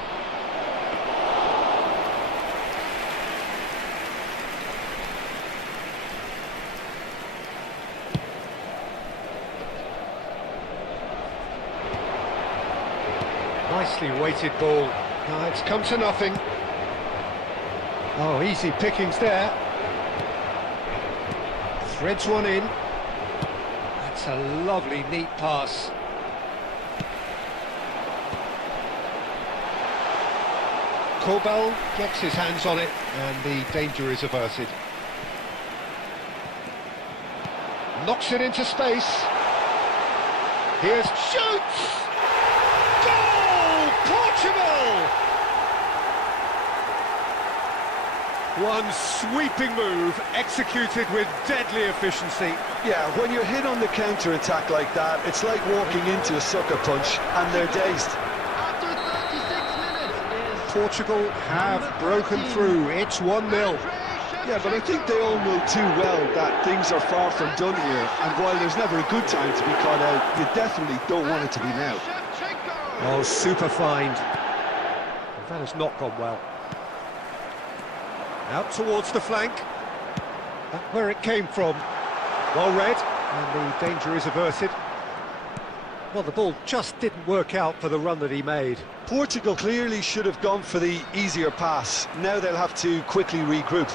Nicely weighted ball. Now it's come to nothing. Oh, easy pickings there. Threads one in. That's a lovely, neat pass. Corbell gets his hands on it, and the danger is averted. Knocks it into space. Here's shoots! Goal! Portugal! One sweeping move, executed with deadly efficiency. Yeah, when you're hit on the counter-attack like that, it's like walking into a sucker punch, and they're dazed. After 36 minutes is Portugal have broken through. It's 1-0. Yeah, but I think they all know too well that things are far from done here, and while there's never a good time to be caught out, you definitely don't want it to be now. Oh, super find. That has not gone well. Out towards the flank. Back where it came from. Well read, and the danger is averted. Well, the ball just didn't work out for the run that he made. Portugal clearly should have gone for the easier pass. Now they'll have to quickly regroup.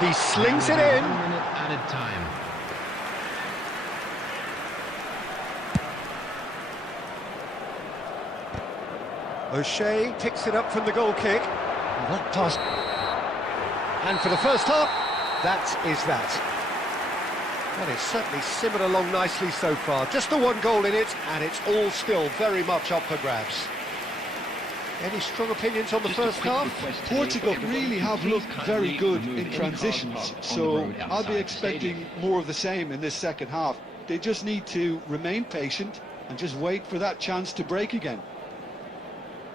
He slings it in. 1 minute added time. O'Shea picks it up from the goal kick. And that pass. And for the first half, that is that. Well, it's certainly simmered along nicely so far. Just the one goal in it, and it's all still very much up for grabs. Any strong opinions on the first half? Portugal really have looked very good in transitions, so I'll be expecting more of the same in this second half. They just need to remain patient and just wait for that chance to break again.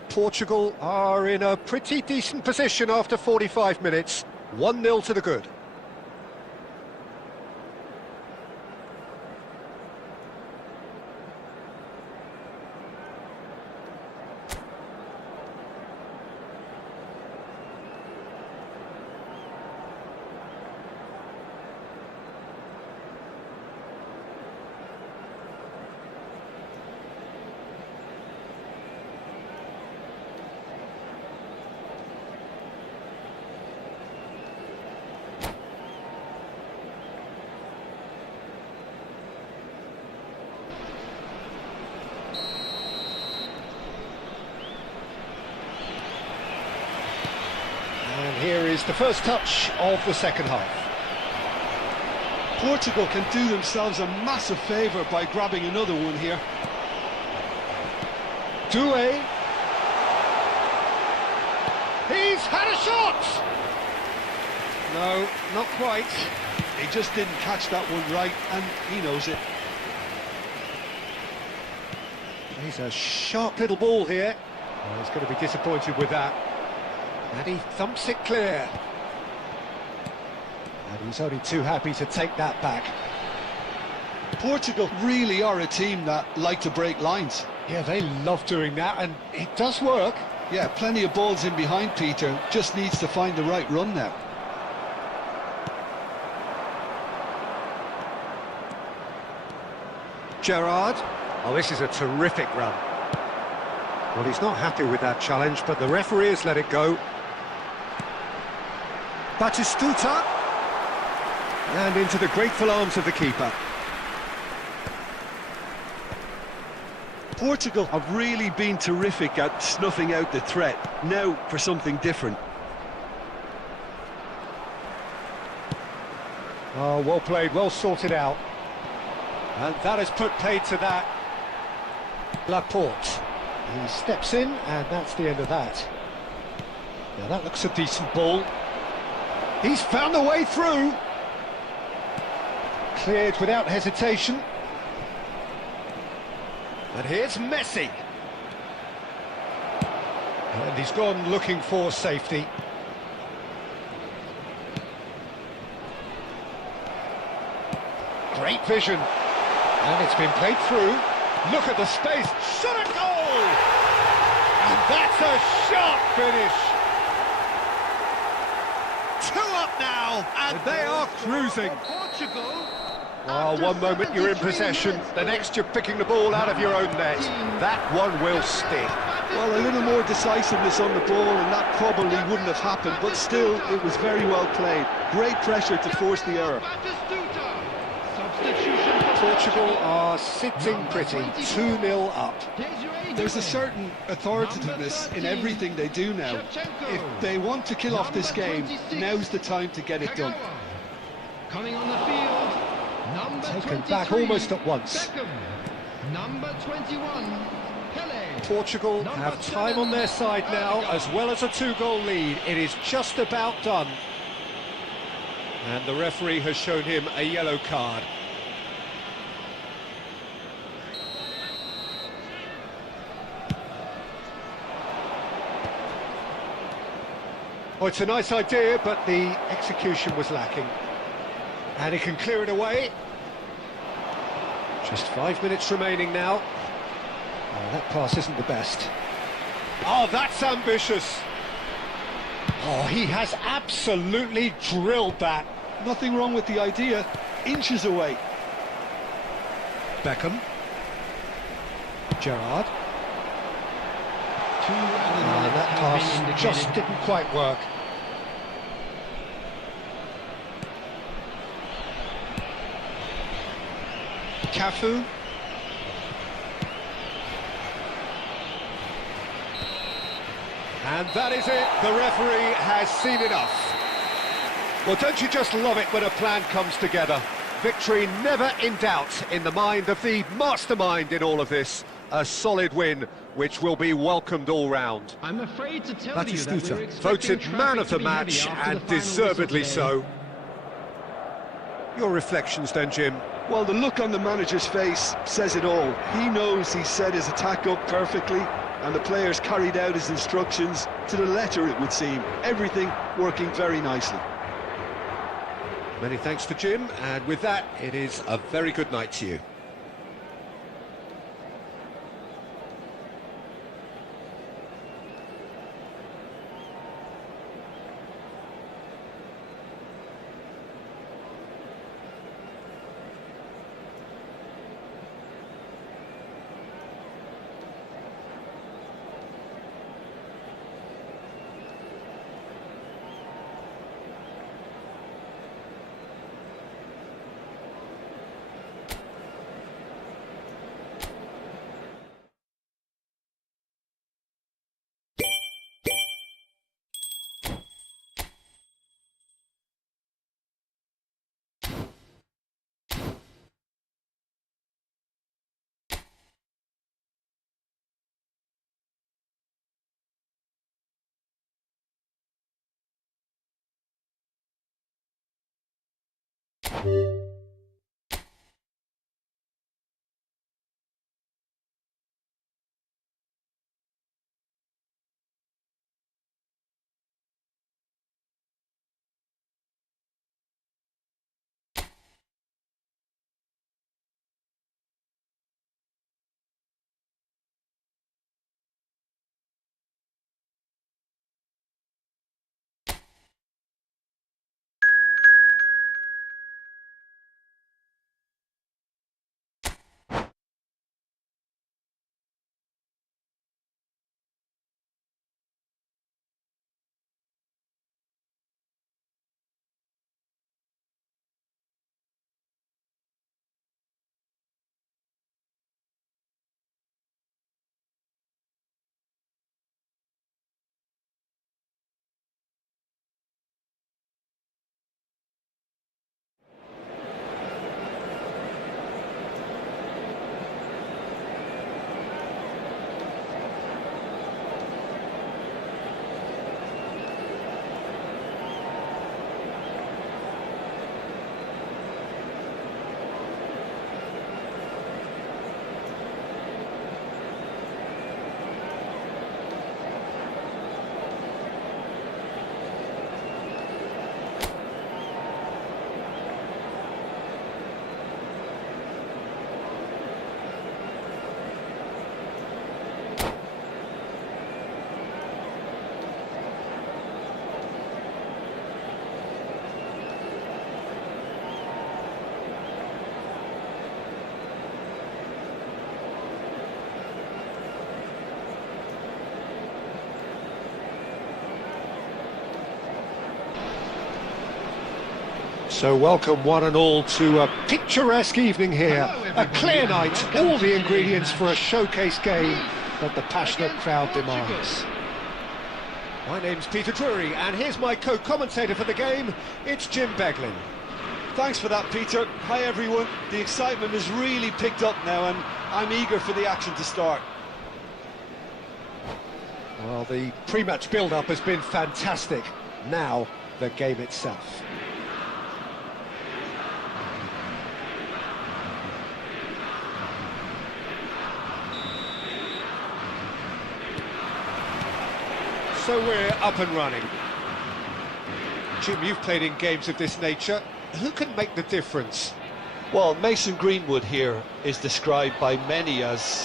Portugal are in a pretty decent position after 45 minutes. 1-0 to the good. And here is the first touch of the second half. Portugal can do themselves a massive favour by grabbing another one here. Doué. He's had a shot! No, not quite. He just didn't catch that one right, and he knows it. He's a sharp little ball here. Oh, he's going to be disappointed with that. And he thumps it clear. And he's only too happy to take that back. Portugal really are a team that like to break lines. Yeah, they love doing that, and it does work. Yeah, plenty of balls in behind Peter, just needs to find the right run now. Gerrard. Oh, this is a terrific run. Well, he's not happy with that challenge, but the referee has let it go. Batistuta. And into the grateful arms of the keeper. Portugal have really been terrific at snuffing out the threat. Now for something different. Oh, well played, well sorted out. And that has put paid to that. Laporte. He steps in, and that's the end of that. Now that looks a decent ball. He's found a way through. Cleared without hesitation. And here's Messi. And he's gone looking for safety. Great vision. And it's been played through. Look at the space. Shot a goal! And that's a sharp finish. 2 up now, and they are cruising. Oh, one moment you're in possession, the next you're picking the ball out of your own net. That one will sting. Well, a little more decisiveness on the ball and that probably wouldn't have happened, but still, it was very well played. Great pressure to force the error. Portugal are sitting pretty, 2-0 up. There's a certain authoritativeness in everything they do now. If they want to kill off this game, now's the time to get it done. Coming on the field, number Taken 23, back almost at once. Beckham. Number 21, Pele. Portugal have time on their side now, as well as a 2-goal lead. It is just about done. And the referee has shown him a yellow card. Oh, it's a nice idea, but the execution was lacking. And he can clear it away. Just 5 minutes remaining now. Oh, that pass isn't the best. Oh, that's ambitious. Oh, he has absolutely drilled that. Nothing wrong with the idea, inches away. Beckham. Gerrard. That pass just didn't quite work. Cafu. And that is it, the referee has seen enough. Well, don't you just love it when a plan comes together? Victory never in doubt in the mind of the mastermind in all of this. A solid win, which will be welcomed all round. I'm afraid to tell you that we were Batistuta, expecting voted traffic man of to the be match, heavy after and the final deservedly whistle today. so. Your reflections then, Jim? Well, the look on the manager's face says it all. He knows he set his attack up perfectly, and the players carried out his instructions to the letter, it would seem. Everything working very nicely. Many thanks to Jim, and with that, it is a very good night to you. So welcome one and all to a picturesque evening here, a clear night, all the ingredients for a showcase game that the passionate crowd demands. My name's Peter Drury and here's my co-commentator for the game, it's Jim Beglin. Thanks for that, Peter. Hi everyone. The excitement has really picked up now and I'm eager for the action to start. Well, the pre-match build-up has been fantastic. Now, the game itself. So we're up and running. Jim, you've played in games of this nature. Who can make the difference? Well, Mason Greenwood here is described by many as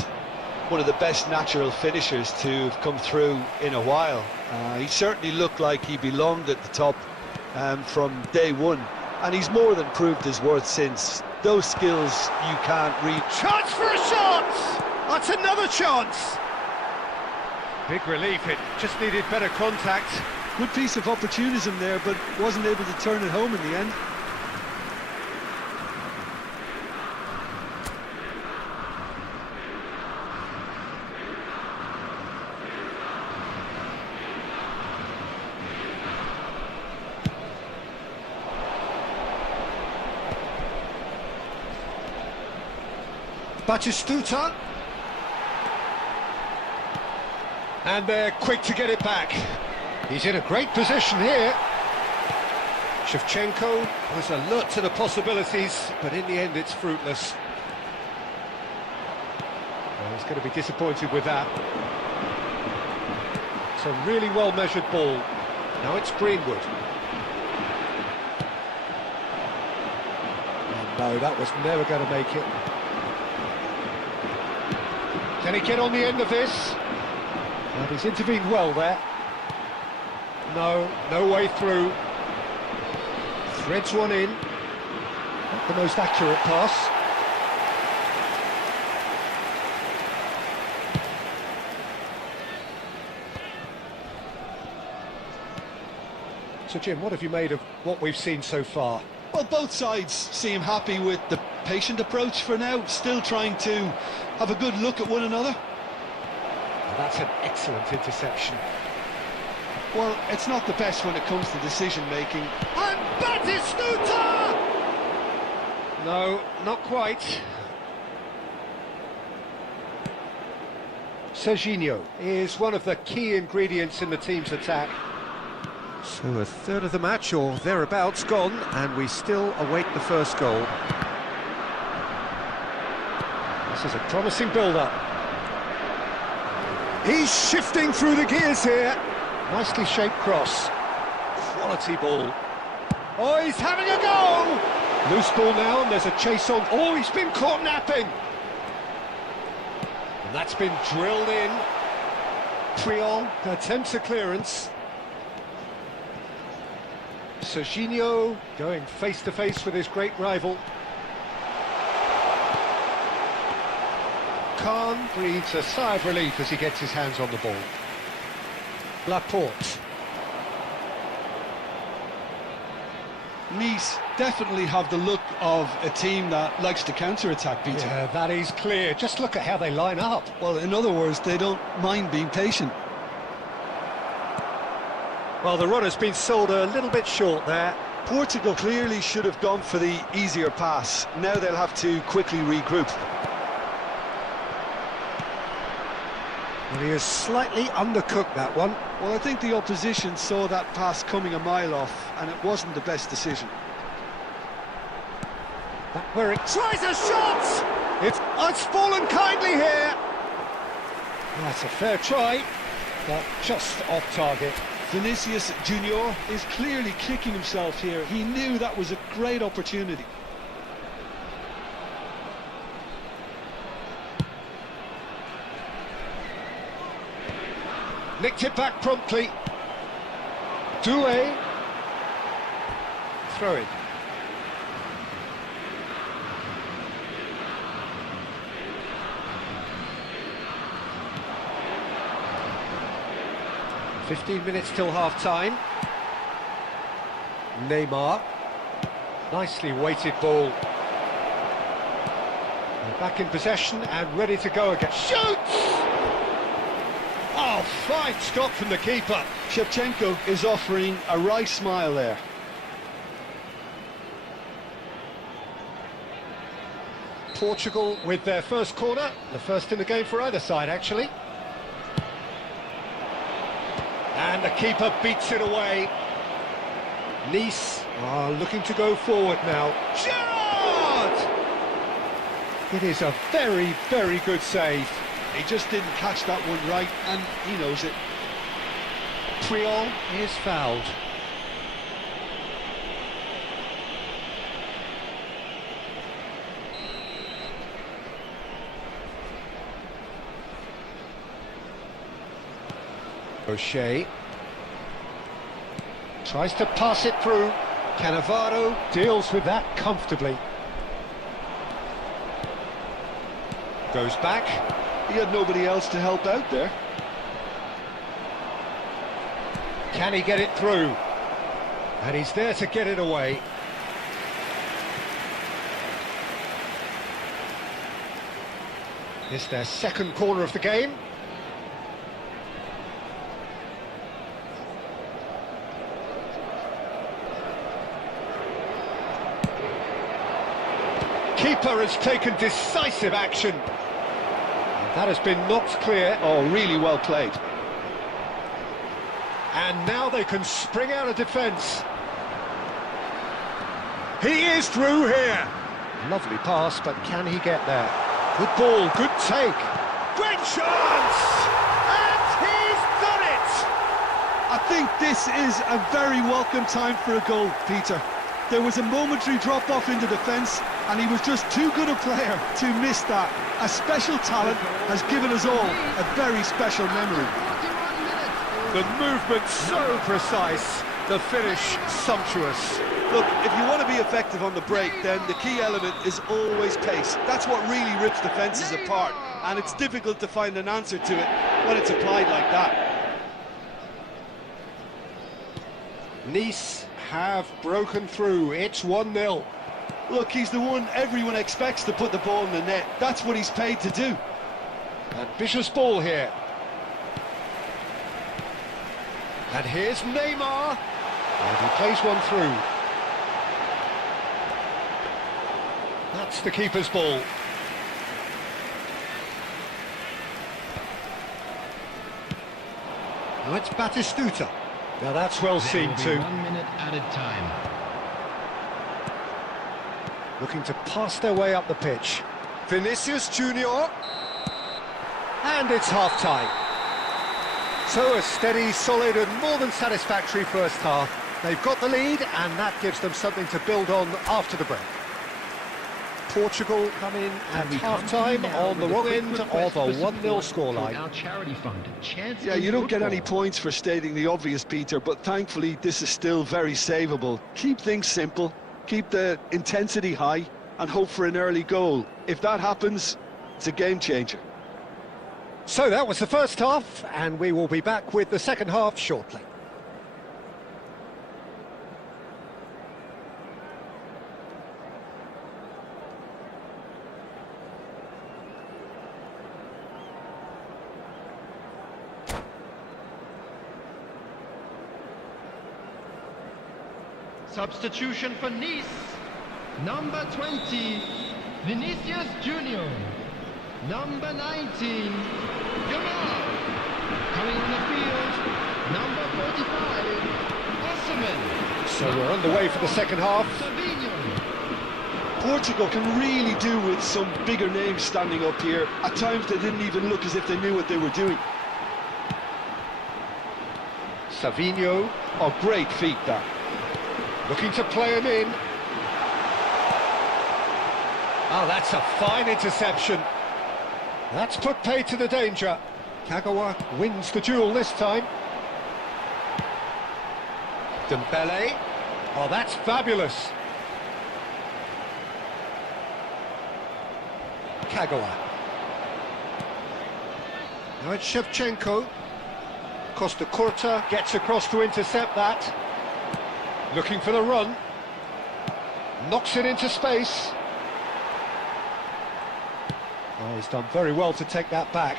one of the best natural finishers to have come through in a while. He certainly looked like he belonged at the top from day one, and he's more than proved his worth since. Those skills you can't read. Chance for a shot! That's another chance! Big relief, it just needed better contact. Good piece of opportunism there, but wasn't able to turn it home in the end. Batistuta. And they're quick to get it back. He's in a great position here. Shevchenko was alert to the possibilities, but in the end it's fruitless. Well, he's going to be disappointed with that. It's a really well-measured ball. Now it's Greenwood. And no, that was never going to make it. Can he get on the end of this? And he's intervened well there. No, no way through. Threads one in. Not the most accurate pass. So Jim, what have you made of what we've seen so far? Well, both sides seem happy with the patient approach for now, still trying to have a good look at one another. Well, that's an excellent interception. Well, it's not the best when it comes to decision-making. And Batistuta! No, not quite. Serginho is one of the key ingredients in the team's attack. So a third of the match or thereabouts gone, and we still await the first goal. This is a promising build-up. He's shifting through the gears here. Nicely shaped cross. Quality ball. Oh, he's having a go! Loose ball now, and there's a chase on. Oh, he's been caught napping. And that's been drilled in. Triol attempts a clearance. Serginho going face-to-face with his great rival. Khan breathes a sigh of relief as he gets his hands on the ball. Laporte. Nice definitely have the look of a team that likes to counter-attack, Peter. Yeah, that is clear. Just look at how they line up. Well, in other words, they don't mind being patient. Well, the run has been sold a little bit short there. Portugal clearly should have gone for the easier pass. Now they'll have to quickly regroup. Well, he has slightly undercooked that one. Well, I think the opposition saw that pass coming a mile off, and it wasn't the best decision. That where it tries a shot! It's fallen kindly here. That's a fair try, but just off target. Vinicius Junior is clearly kicking himself here. He knew that was a great opportunity. Nicked it back promptly. Doué. Throw it. "15 minutes till half-time. Neymar. Nicely weighted ball. They're back in possession and ready to go again. Shoots! Oh, fine stop from the keeper. Shevchenko is offering a wry smile there. Portugal with their first corner, the first in the game for either side, actually. And the keeper beats it away. Nice are looking to go forward now. Gerrard! It is a very, very good save. He just didn't catch that one right, and he knows it. Triol is fouled. O'Shea tries to pass it through. Cannavaro deals with that comfortably. Goes back. He had nobody else to help out there. Can he get it through? And he's there to get it away. It's their second corner of the game. Keeper has taken decisive action. That has been knocked clear. Oh, really well played. And now they can spring out of defence. He is through here. Lovely pass, but can he get there? Good ball, good take. Great chance! And he's done it! I think this is a very welcome time for a goal, Peter. There was a momentary drop-off into defence, and he was just too good a player to miss that. A special talent has given us all a very special memory. The movement so precise, the finish sumptuous. Look, if you want to be effective on the break, then the key element is always pace. That's what really rips defences apart, and it's difficult to find an answer to it when it's applied like that. Nice have broken through. It's 1-0. Look, he's the one everyone expects to put the ball in the net. That's what he's paid to do. Ambitious ball here. And here's Neymar. And he plays one through. That's the keeper's ball. Now it's Batistuta. Now that's well There will seen be too. 1 minute added time. Looking to pass their way up the pitch. Vinicius Junior. And it's half-time. So a steady, solid and more than satisfactory first half. They've got the lead and that gives them something to build on after the break. Portugal come in at half-time on the wrong end of a 1-0 scoreline. Our charity fund, Chance Yeah, in you don't get any Football. points for stating the obvious, Peter, but thankfully this is still very savable. Keep things simple, keep the intensity high, and hope for an early goal. If that happens, it's a game changer. So that was the first half, and we will be back with the second half shortly. Substitution for Nice. Number 20, Vinicius Junior. Number 19, Yamal. Coming on the field, number 45, Osimhen. So we're underway for the second half. Savinho. Portugal can really do with some bigger names standing up here. At times they didn't even look as if they knew what they were doing. Savinho Oh, great feat that. looking to play him in. Oh, that's a fine interception. That's put pay to the danger. Kagawa wins the duel this time. Dembele. Oh, that's fabulous. Kagawa. Now it's Shevchenko. Costa Curta gets across to intercept that. Looking for the run. Knocks it into space. Oh, he's done very well to take that back.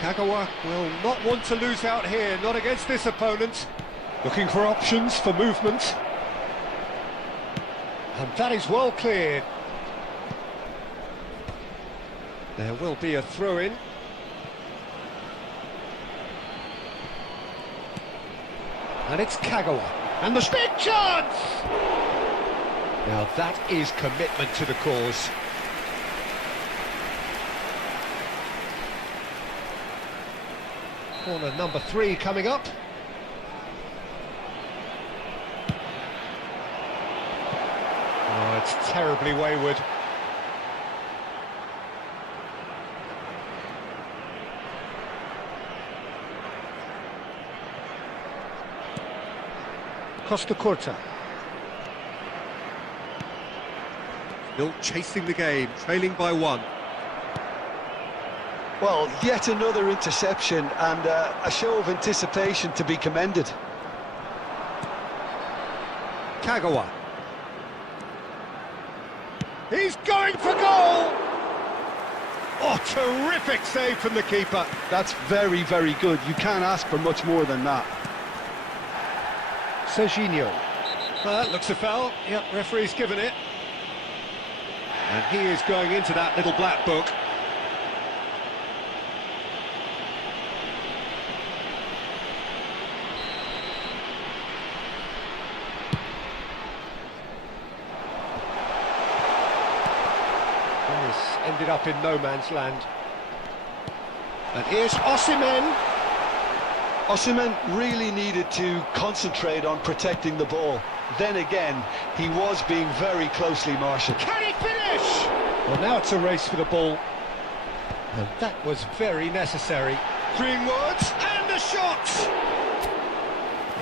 Kagawa will not want to lose out here, not against this opponent. Looking for options for movement. And that is well cleared. There will be a throw-in. And it's Kagawa. And the big chance! Now that is commitment to the cause. Corner number 3 coming up. Oh, it's terribly wayward. Costa Curta. Still chasing the game, trailing by 1. Well, yet another interception and a show of anticipation to be commended. Kagawa. He's going for goal! Oh, terrific save from the keeper. That's very, very good. You can't ask for much more than that. Serginho. Well, that looks a foul. Yep, referee's given it. And he is going into that little black book. This ended up in no man's land. And here's Osimhen. Osimhen really needed to concentrate on protecting the ball. Then again, he was being very closely marshalled. Can he finish? Well, now it's a race for the ball. And that was very necessary. Greenwood, and the shot!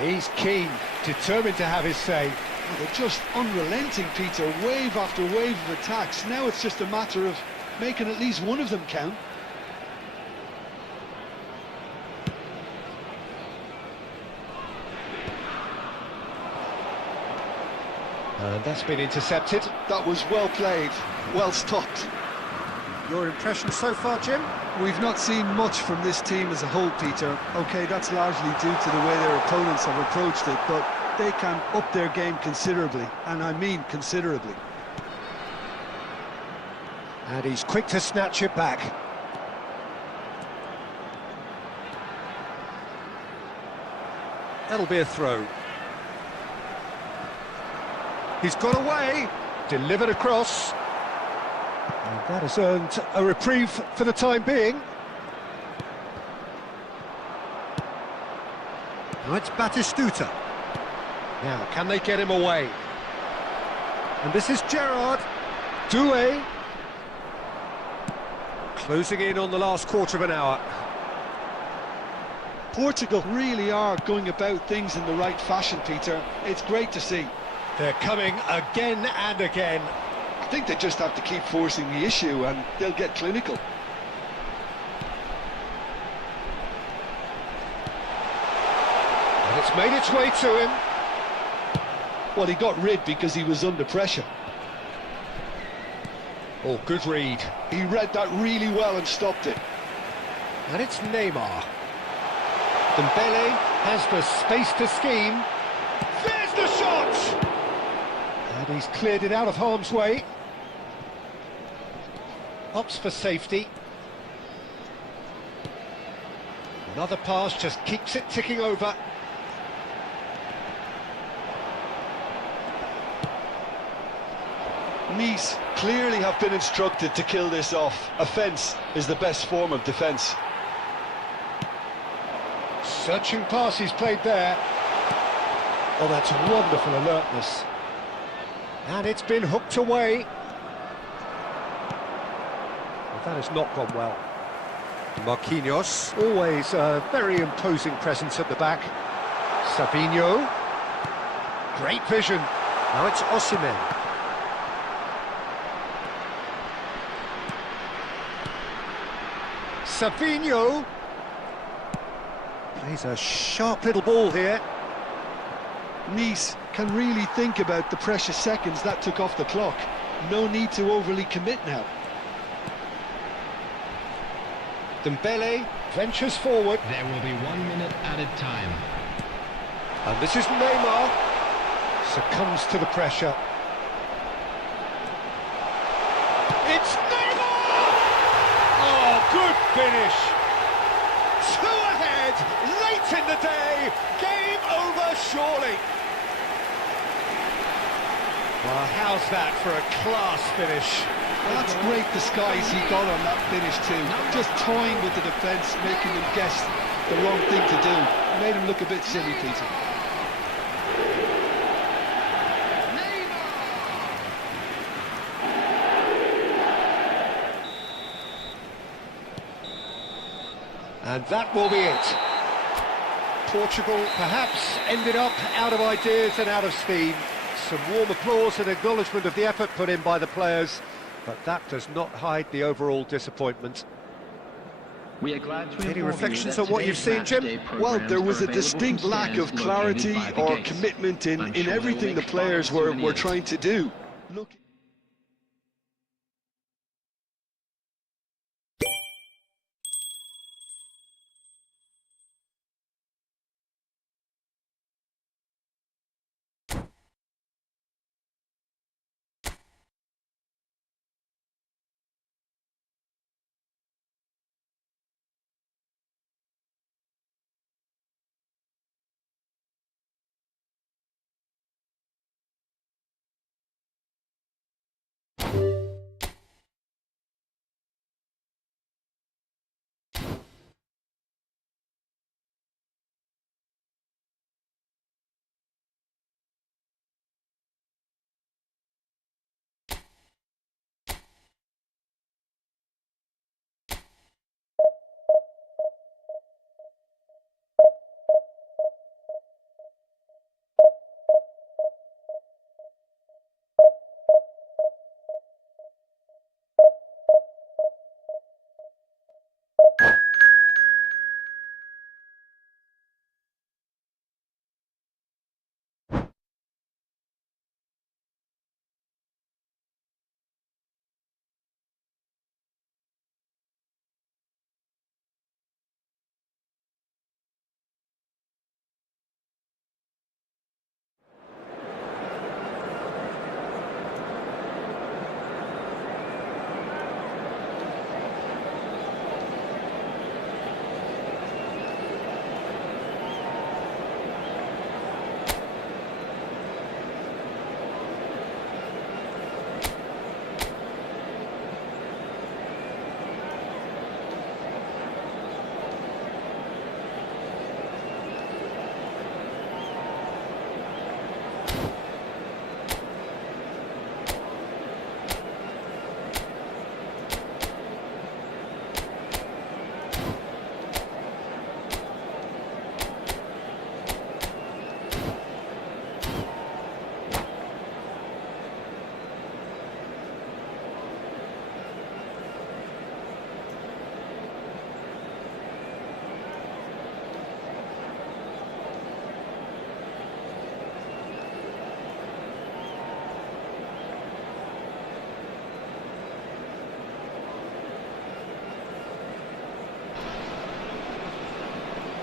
He's keen, determined to have his say. Oh, they're just unrelenting, Peter. Wave after wave of attacks. Now it's just a matter of making at least one of them count. And that's been intercepted. That was well played, well stopped. Your impression so far, Jim? We've not seen much from this team as a whole, Peter. OK, that's largely due to the way their opponents have approached it, but they can up their game considerably, and I mean considerably. And he's quick to snatch it back. That'll be a throw. He's got away, delivered across. And that has earned a reprieve for the time being. Now it's Batistuta. Now, can they get him away? And this is Gerrard. Doué. Closing in on the last quarter of an hour. Portugal really are going about things in the right fashion, Peter. It's great to see. They're coming again and again. I think they just have to keep forcing the issue and they'll get clinical. And it's made its way to him. Well, he got rid because he was under pressure. Oh, good read. He read that really well and stopped it. And it's Neymar. Dembele has the space to scheme. There's the shot! And he's cleared it out of harm's way. Opts for safety. Another pass just keeps it ticking over. Nice clearly have been instructed to kill this off. Offence is the best form of defence. Searching pass he's played there. Oh, that's wonderful alertness. And it's been hooked away. Well, that has not gone well. Marquinhos, always a very imposing presence at the back. Savinho. Great vision. Now it's Osimhen. Savinho. Plays a sharp little ball here. Nice can really think about the precious seconds that took off the clock. No need to overly commit now. Dembele ventures forward. There will be 1 minute added time. And this is Neymar. Succumbs to the pressure. It's Neymar! Oh, good finish. Two ahead, late in the day. Game over, surely. Well, how's that for a class finish? That's great disguise he got on that finish too. Just toying with the defence, making them guess the wrong thing to do. Made him look a bit silly, Peter. And that will be it. Portugal perhaps ended up out of ideas and out of steam. Some warm applause and acknowledgement of the effort put in by the players, but that does not hide the overall disappointment. We are glad to Any inform reflections you on that what you've today's seen, Jim? matchday Well, programmes there was are a available distinct from lack of stands clarity located by the or gates. commitment I'm in sure everything we'll the make players far more were souvenirs. trying to do. Look.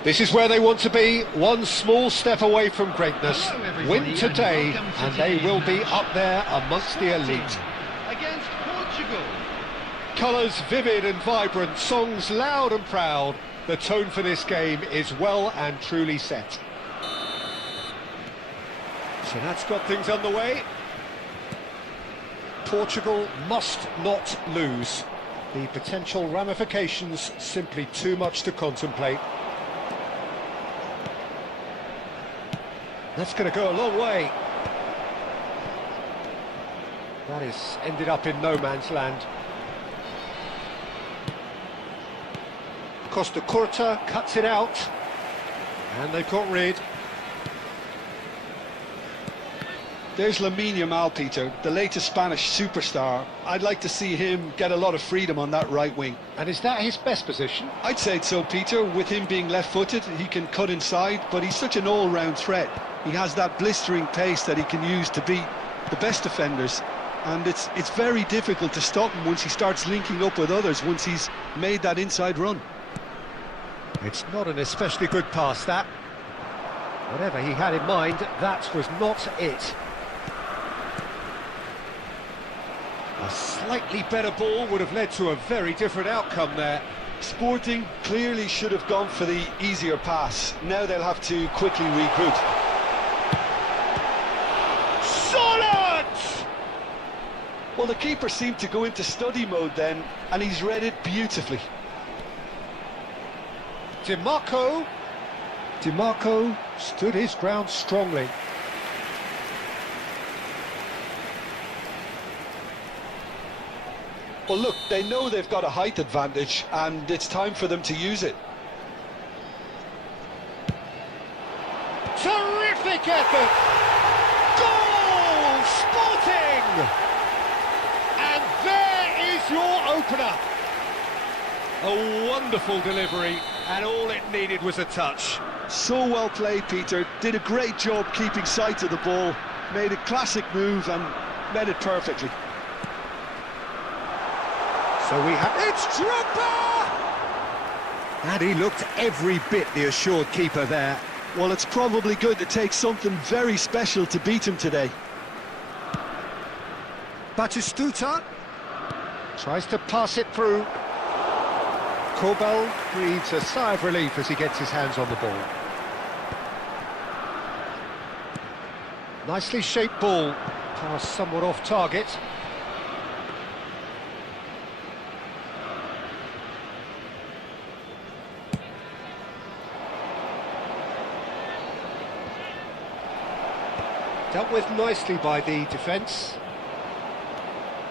This is where they want to be, one small step away from greatness. Hello, everybody, Win today, and welcome to and they today's will be match. up there amongst the elite. Against Portugal. Colours vivid and vibrant, songs loud and proud. The tone for this game is well and truly set. So that's got things underway. Portugal must not lose. The potential ramifications simply too much to contemplate. That's going to go a long way. That is ended up in no man's land. Costa Curta cuts it out, and they've got rid. There's Lamine Yamal, Peter, the latest Spanish superstar. I'd like to see him get a lot of freedom on that right wing. And is that his best position? I'd say so, Peter. With him being left-footed, he can cut inside, but he's such an all-round threat. He has that blistering pace that he can use to beat the best defenders, and it's very difficult to stop him once he starts linking up with others, once he's made that inside run. It's not an especially good pass, that. Whatever he had in mind, that was not it. A slightly better ball would have led to a very different outcome there. Sporting clearly should have gone for the easier pass. Now they'll have to quickly regroup. Solid! Well, the keeper seemed to go into study mode then, and he's read it beautifully. DiMarco stood his ground strongly. Well, look, they know they've got a height advantage, and it's time for them to use it. Terrific effort! Goal! Sporting! And there is your opener. A wonderful delivery, and all it needed was a touch. So well played, Peter. Did a great job keeping sight of the ball. Made a classic move and met it perfectly. So we have... It's Drogba! And he looked every bit the assured keeper there. Well, it's probably going to take something very special to beat him today. Batistuta tries to pass it through. Corbell breathes a sigh of relief as he gets his hands on the ball. Nicely shaped ball, pass somewhat off target. Dealt with nicely by the defence.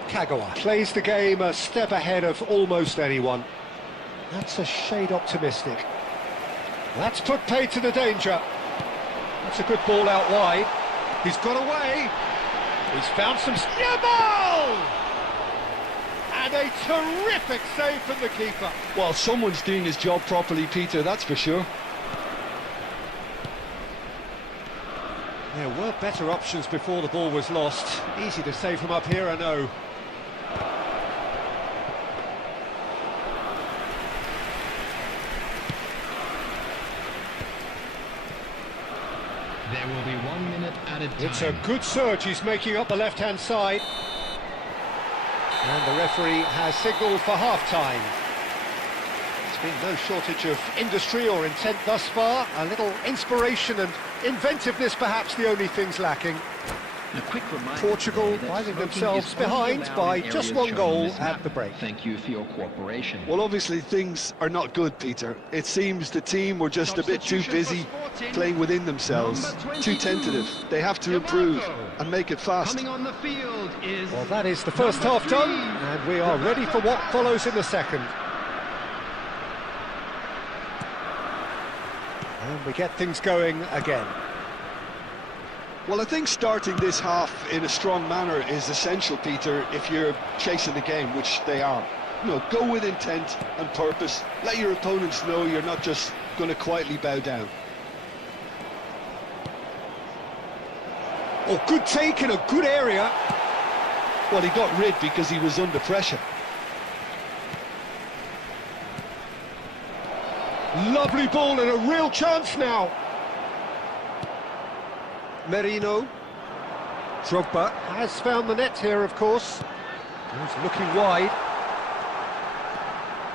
Kagawa plays the game a step ahead of almost anyone. That's a shade optimistic. That's put paid to the danger. That's a good ball out wide. He's got away. He's found some... Yamal! And a terrific save from the keeper. Well, someone's doing his job properly, Peter, that's for sure. There were better options before the ball was lost. Easy to save from up here, I know. There will be 1 minute added time. It's a good surge he's making up the left-hand side. And the referee has signalled for half-time. There's been no shortage of industry or intent thus far. A little inspiration and inventiveness perhaps the only things lacking. A quick reminder Portugal that finding smoking themselves is only behind allowed by in just areas one shown goal on this at map. the break. Thank you for your cooperation. Well, obviously things are not good, Peter. It seems the team were just a bit too busy playing within themselves, too tentative. They have to improve and make it fast. Coming on the field is... Well, that is the first number half done, 3. and we are ready for what follows in the second. And we get things going again. Well, I think starting this half in a strong manner is essential, Peter, if you're chasing the game, which they are. You know, go with intent and purpose. Let your opponents know you're not just going to quietly bow down. Oh, good take in a good area. Well, he got rid because he was under pressure. Lovely ball and a real chance now. Merino. Drogba has found the net here, of course. He's looking wide.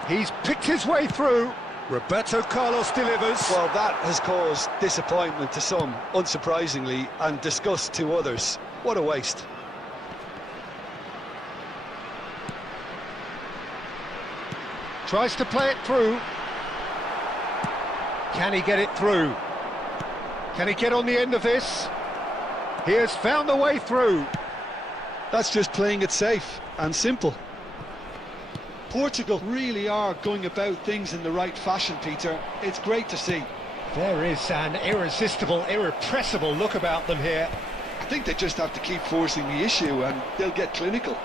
He's picked his way through. Roberto Carlos delivers. Well, that has caused disappointment to some, unsurprisingly, and disgust to others. What a waste. Tries to play it through. Can he get it through? Can he get on the end of this? He has found the way through. That's just playing it safe and simple. Portugal really are going about things in the right fashion, Peter. It's great to see. There is an irresistible, irrepressible look about them here. I think they just have to keep forcing the issue and they'll get clinical.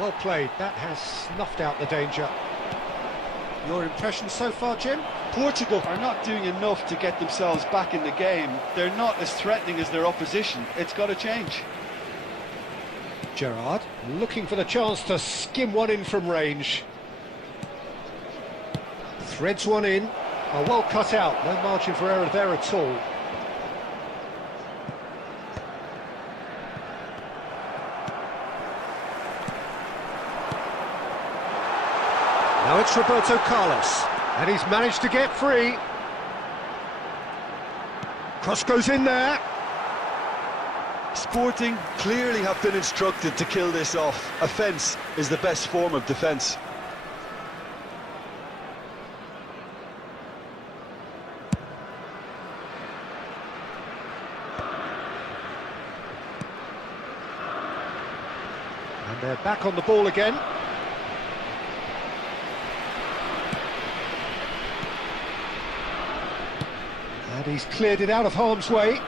Well played. That has snuffed out the danger. Your impression so far, Jim? Portugal are not doing enough to get themselves back in the game. They're not as threatening as their opposition. It's got to change. Gerrard looking for the chance to skim one in from range. Threads one in. Oh, well cut out. No margin for error there at all. Now it's Roberto Carlos, and he's managed to get free. Cross goes in there. Sporting clearly have been instructed to kill this off. Offence is the best form of defence. And they're back on the ball again. And he's cleared it out of harm's way.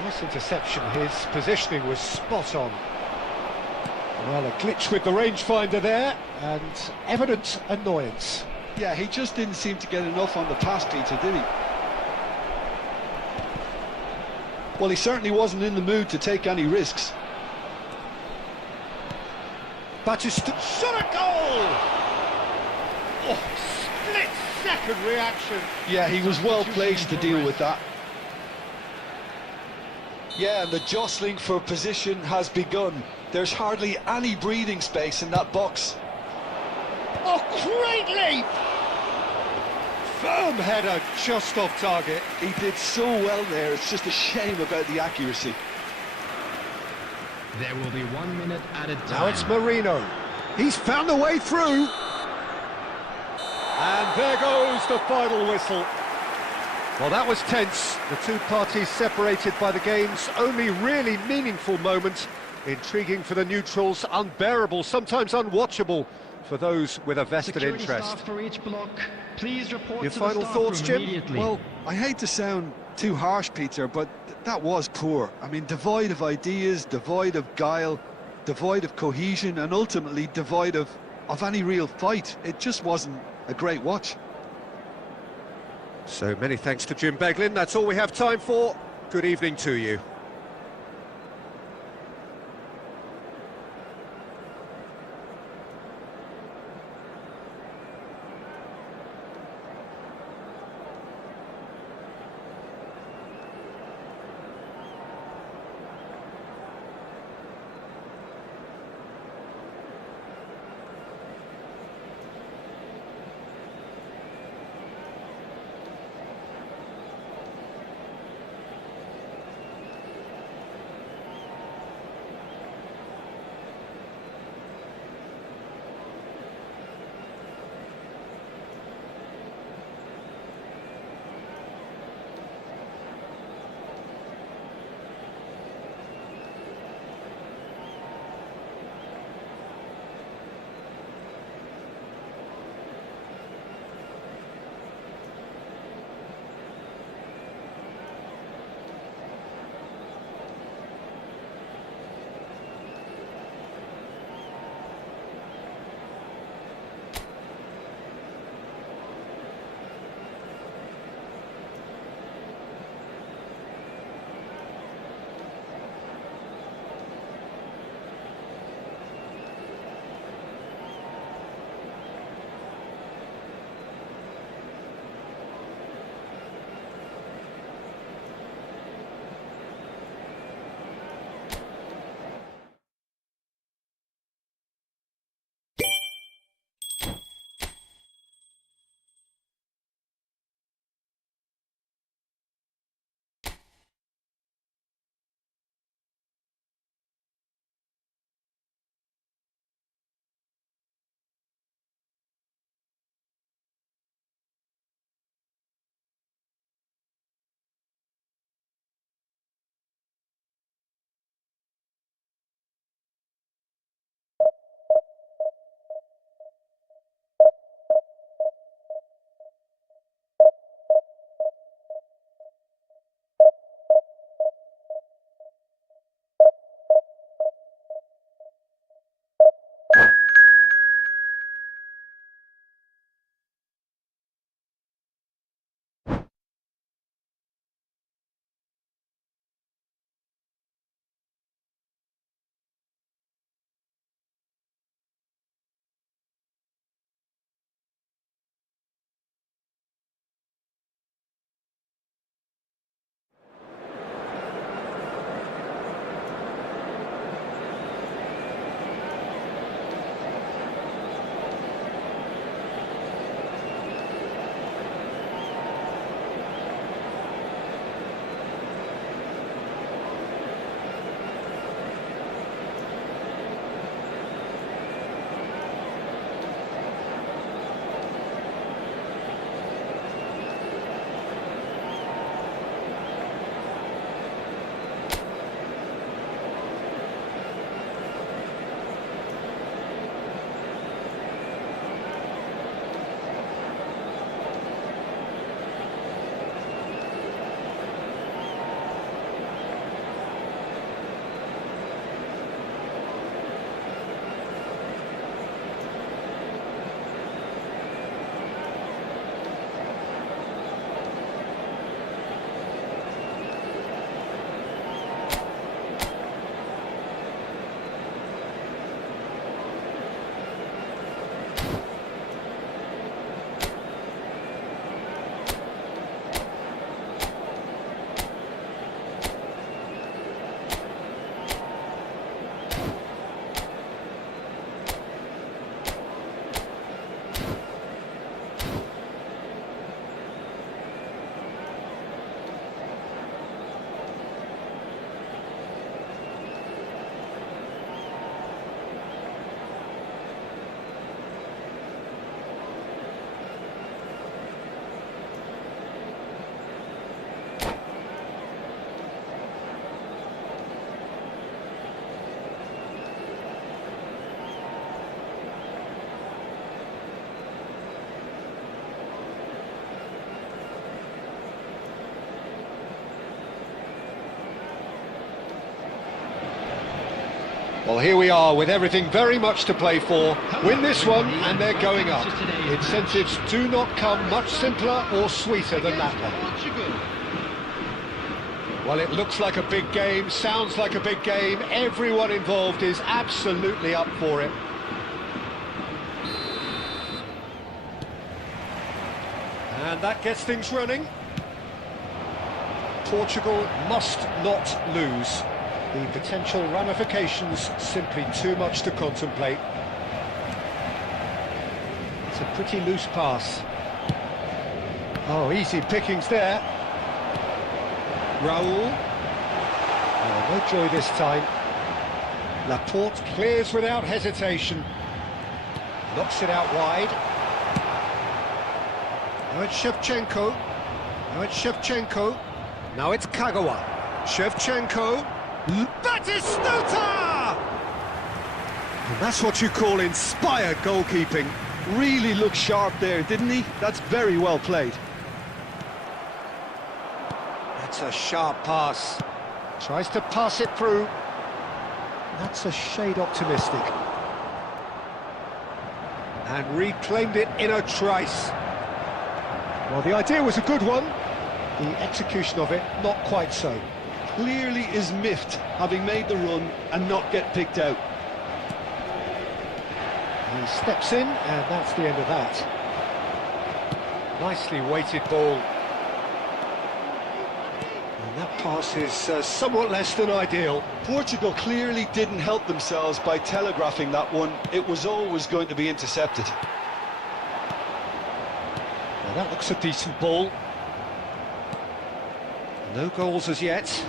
Nice interception, his positioning was spot on. Well, a glitch with the rangefinder there, and evident annoyance. Yeah, he just didn't seem to get enough on the pass, Peter, did he? Well, he certainly wasn't in the mood to take any risks. Batista shot a goal! Oh, split-second reaction. Yeah, he was well placed to deal with that. Yeah, and the jostling for position has begun. There's hardly any breathing space in that box. Oh, great leap! Firm header, just off target. He did so well there, it's just a shame about the accuracy. There will be 1 minute added time. Now it's Marino. He's found the way through. And there goes the final whistle. Well, that was tense. The two parties separated by the game's only really meaningful moment. Intriguing for the neutrals, unbearable, sometimes unwatchable for those with a vested Security interest. staff for each block, please report Your to final the staff thoughts, room Jim? immediately. Well, I hate to sound too harsh, Peter, but that was poor. I mean, devoid of ideas, devoid of guile, devoid of cohesion, and ultimately devoid of any real fight. It just wasn't a great watch. So many thanks to Jim Beglin. That's all we have time for. Good evening to you. Well, here we are with everything very much to play for. Win this one and they're going up. Incentives do not come much simpler or sweeter than that one. Well, it looks like a big game, sounds like a big game. Everyone involved is absolutely up for it. And that gets things running. Portugal must not lose. The potential ramifications simply too much to contemplate. It's a pretty loose pass. Oh, easy pickings there. Raul. Oh, no joy this time. Laporte clears without hesitation. Knocks it out wide. Now it's Shevchenko. Now it's Shevchenko. Now it's Kagawa. Shevchenko. Batistuta! And that's what you call inspired goalkeeping. Really looked sharp there, didn't he? That's very well played. That's a sharp pass. Tries to pass it through. That's a shade optimistic. And reclaimed it in a trice. Well, the idea was a good one. The execution of it, not quite so. Clearly is miffed, having made the run and not get picked out. He steps in, and that's the end of that. Nicely weighted ball. And that pass is somewhat less than ideal. Portugal clearly didn't help themselves by telegraphing that one. It was always going to be intercepted. Well, that looks a decent ball. No goals as yet.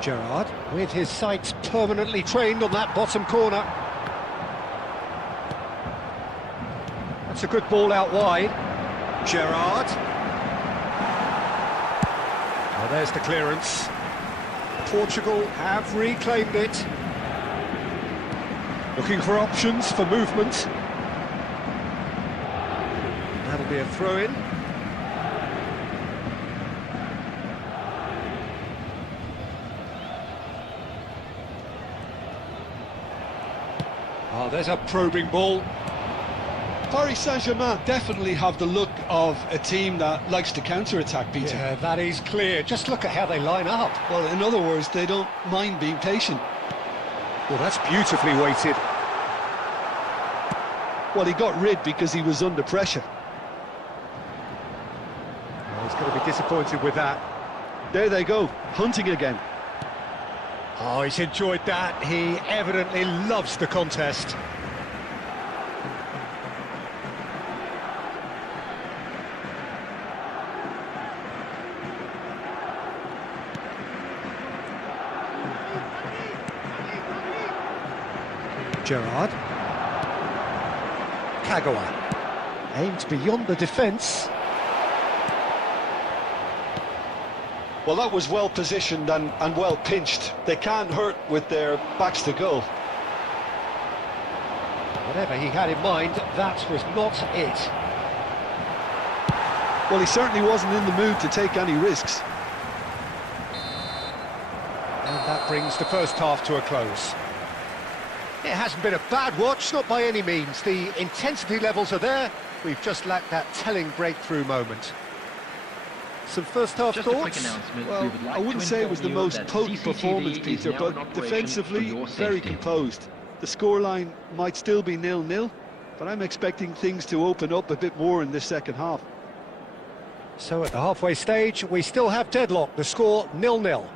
Gerrard, with his sights permanently trained on that bottom corner. That's a good ball out wide. Gerrard. Well, there's the clearance. Portugal have reclaimed it. Looking for options for movement. That'll be a throw-in. Oh, there's a probing ball. Paris Saint-Germain definitely have the look of a team that likes to counter-attack, Peter. Yeah, that is clear. Just look at how they line up. Well, in other words, they don't mind being patient. Well, that's beautifully weighted. Well, he got rid because he was under pressure. Oh, he's going to be disappointed with that. There they go, hunting again. Oh, he's enjoyed that. He evidently loves the contest. Gerrard. Kagawa. Aimed beyond the defence. Well, that was well positioned and well pinched. They can't hurt with their backs to goal. Whatever he had in mind, that was not it. Well, he certainly wasn't in the mood to take any risks. And that brings the first half to a close. It hasn't been a bad watch, not by any means. The intensity levels are there. We've just lacked that telling breakthrough moment. Some first-half Just a quick thoughts? announcement. Well, We would like I wouldn't to say it was the inform you most that potent CCTV performance, is Peter, now in but operation defensively, for your very safety. composed. The scoreline might still be 0-0, but I'm expecting things to open up a bit more in this second half. So at the halfway stage, we still have deadlock. The score 0-0.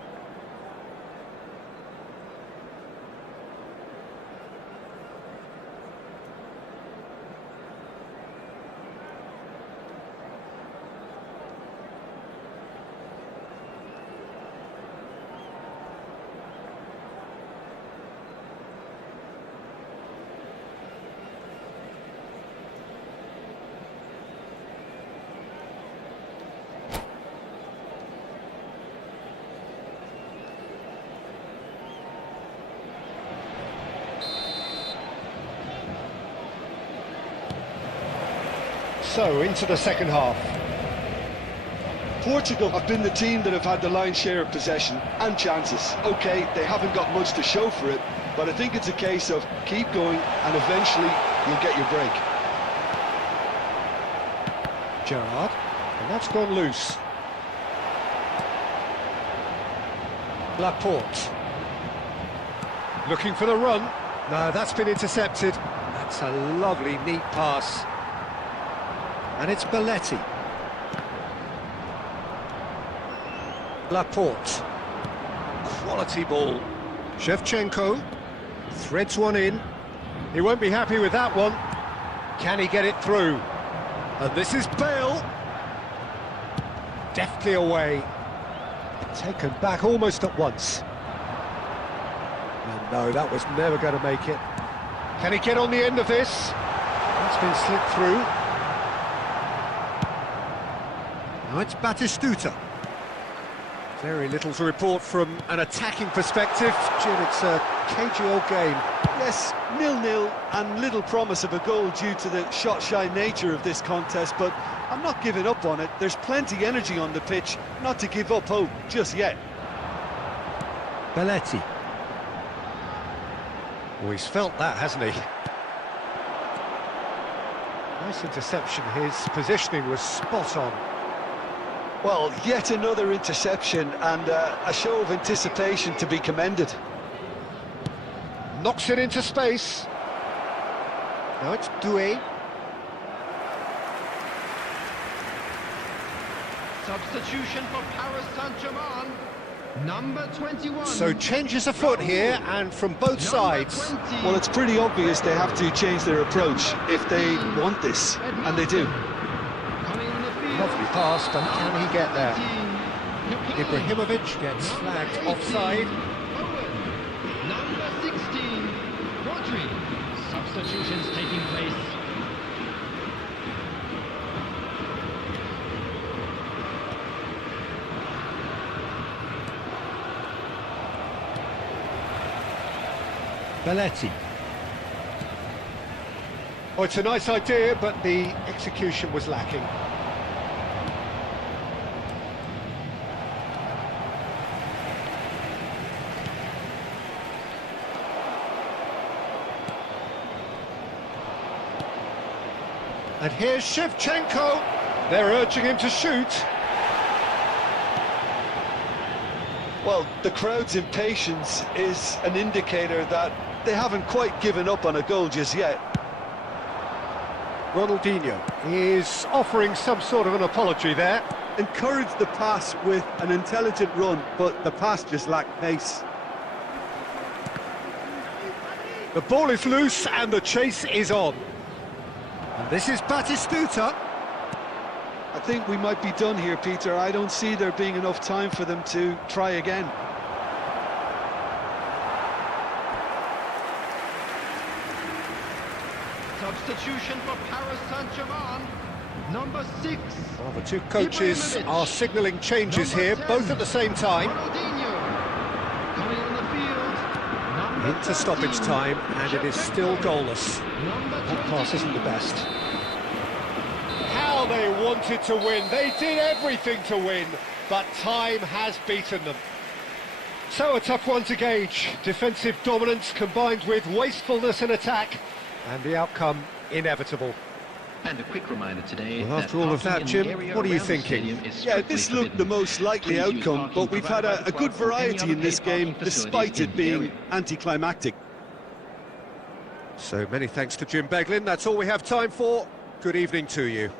So, into the second half. Portugal have been the team that have had the lion's share of possession and chances. Okay, they haven't got much to show for it, but I think it's a case of keep going and eventually you'll get your break. Gerrard, and that's gone loose. Laporte. Looking for the run. No, that's been intercepted. That's a lovely, neat pass. And it's Belletti. Laporte. Quality ball. Shevchenko threads one in. He won't be happy with that one. Can he get it through? And this is Bale. Deftly away. Taken back almost at once. And no, that was never going to make it. Can he get on the end of this? That's been slipped through. Now it's Batistuta. Very little to report from an attacking perspective. Jim, it's a cagey old game. Yes, 0-0 and little promise of a goal due to the shot-shy nature of this contest, but I'm not giving up on it. There's plenty energy on the pitch, not to give up hope just yet. Belletti. Oh, he's felt that, hasn't he? Nice interception. His positioning was spot on. Well, yet another interception and a show of anticipation to be commended. Knocks it into space. Now it's Doué. Substitution for Paris Saint-Germain. Number 21. So changes afoot here, and from both sides. 20. Well, it's pretty obvious they have to change their approach if they want this, and they do. Coming on the field. Lovely pass, but can he get there? 18. Ibrahimovic gets flagged offside. Owen. Number 16. Rodri. Substitutions taking place. Belletti. Oh, it's a nice idea, but the execution was lacking. And here's Shevchenko. They're urging him to shoot. Well, the crowd's impatience is an indicator that they haven't quite given up on a goal just yet. Ronaldinho is offering some sort of an apology there. Encouraged the pass with an intelligent run, but the pass just lacked pace. The ball is loose and the chase is on. And this is Batistuta. I think we might be done here, Peter. I don't see there being enough time for them to try again. Substitution for Paris Saint-Germain. Number 6. Well, the two coaches Ibrahimovic. are signalling changes Number here, 10. both at the same time. Ronaldinho. Coming on the field. Number Into stoppage 13. time, and it is still goalless. Number That pass 22. isn't the best. How they wanted to win. They did everything to win, but time has beaten them. So a tough one to gauge. Defensive dominance combined with wastefulness in attack, and the outcome inevitable. And a quick reminder today. Well, after that all of that, parking in Jim, the area what are you around the thinking? stadium is Yeah, strictly this looked the forbidden. most likely Please use outcome, parking but we've had provided by a the good club or any variety other in this paid parking game, facilities despite in it the being area. anticlimactic. So many thanks to Jim Beglin. That's all we have time for. Good evening to you.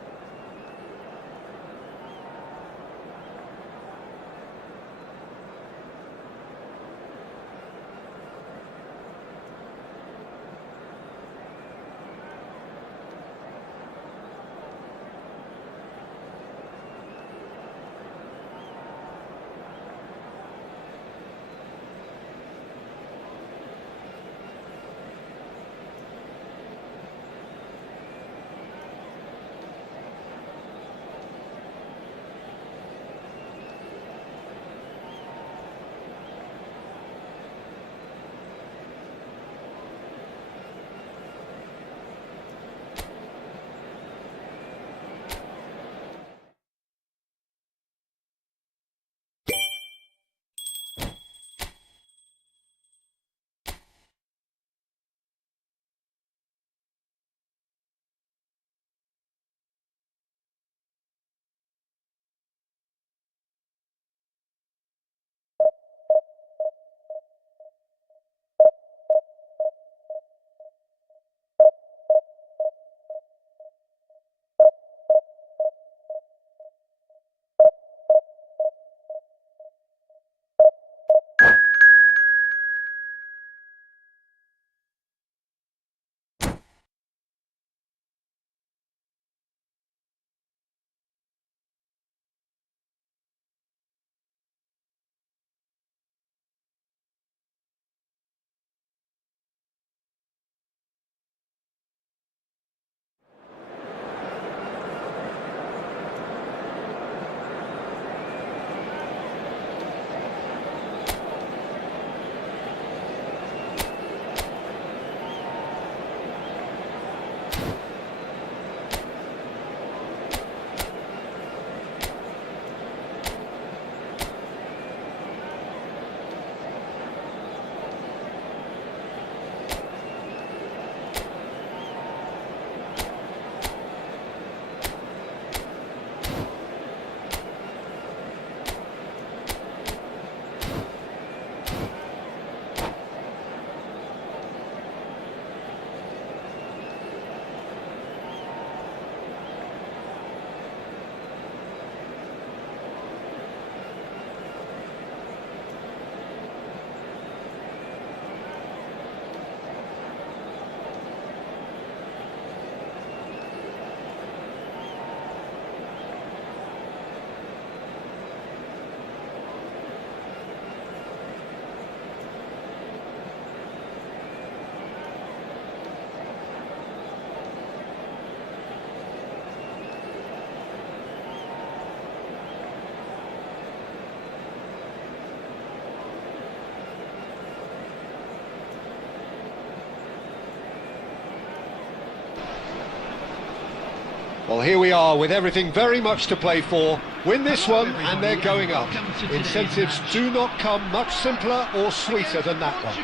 Well, here we are with everything very much to play for. Win this one and they're going up. Incentives do not come much simpler or sweeter than that one.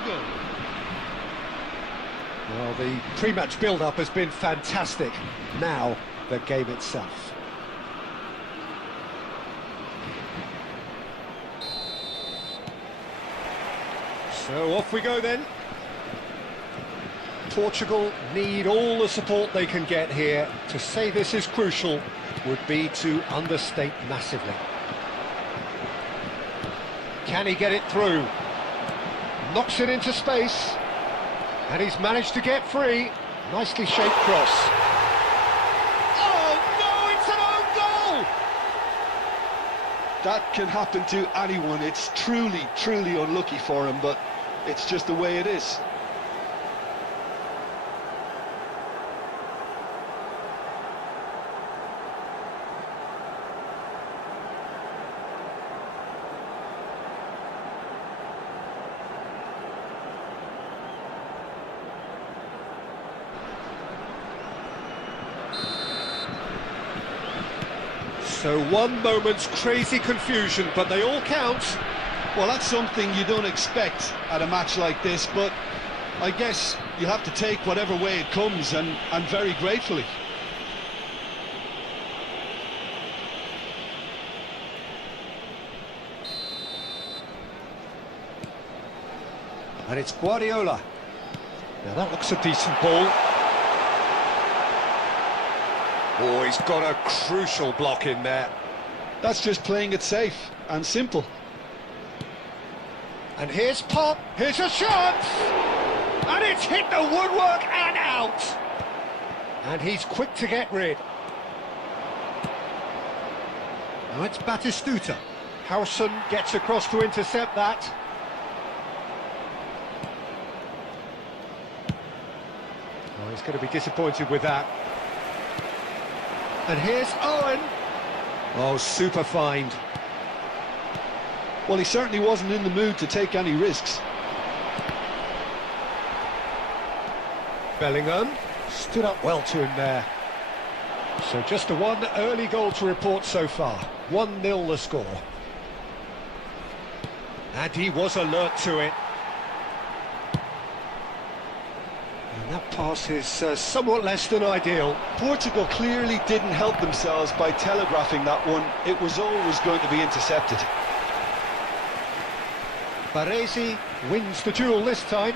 Well, the pre-match build-up has been fantastic. Now, the game itself. So off we go then. Portugal need all the support they can get here. To say this is crucial would be to understate massively. Can he get it through? Knocks it into space. And he's managed to get free. Nicely shaped cross. Oh no, it's an own goal! That can happen to anyone. It's truly, truly unlucky for him, but it's just the way it is. So one moment's crazy confusion, but they all count. Well, that's something you don't expect at a match like this, but I guess you have to take whatever way it comes, and very gratefully. And it's Guardiola. Now that looks a decent ball. Oh, he's got a crucial block in there. That's just playing it safe and simple. And here's Pop, here's a chance! And it's hit the woodwork and out! And he's quick to get rid. Now it's Batistuta. Howson gets across to intercept that. Oh, he's going to be disappointed with that. And here's Owen. Oh, super find. Well, he certainly wasn't in the mood to take any risks. Bellingham stood up well to him there. So just a one early goal to report so far. 1-0 the score. And he was alert to it. And that pass is somewhat less than ideal. Portugal clearly didn't help themselves by telegraphing that one. It was always going to be intercepted. Baresi wins the duel this time.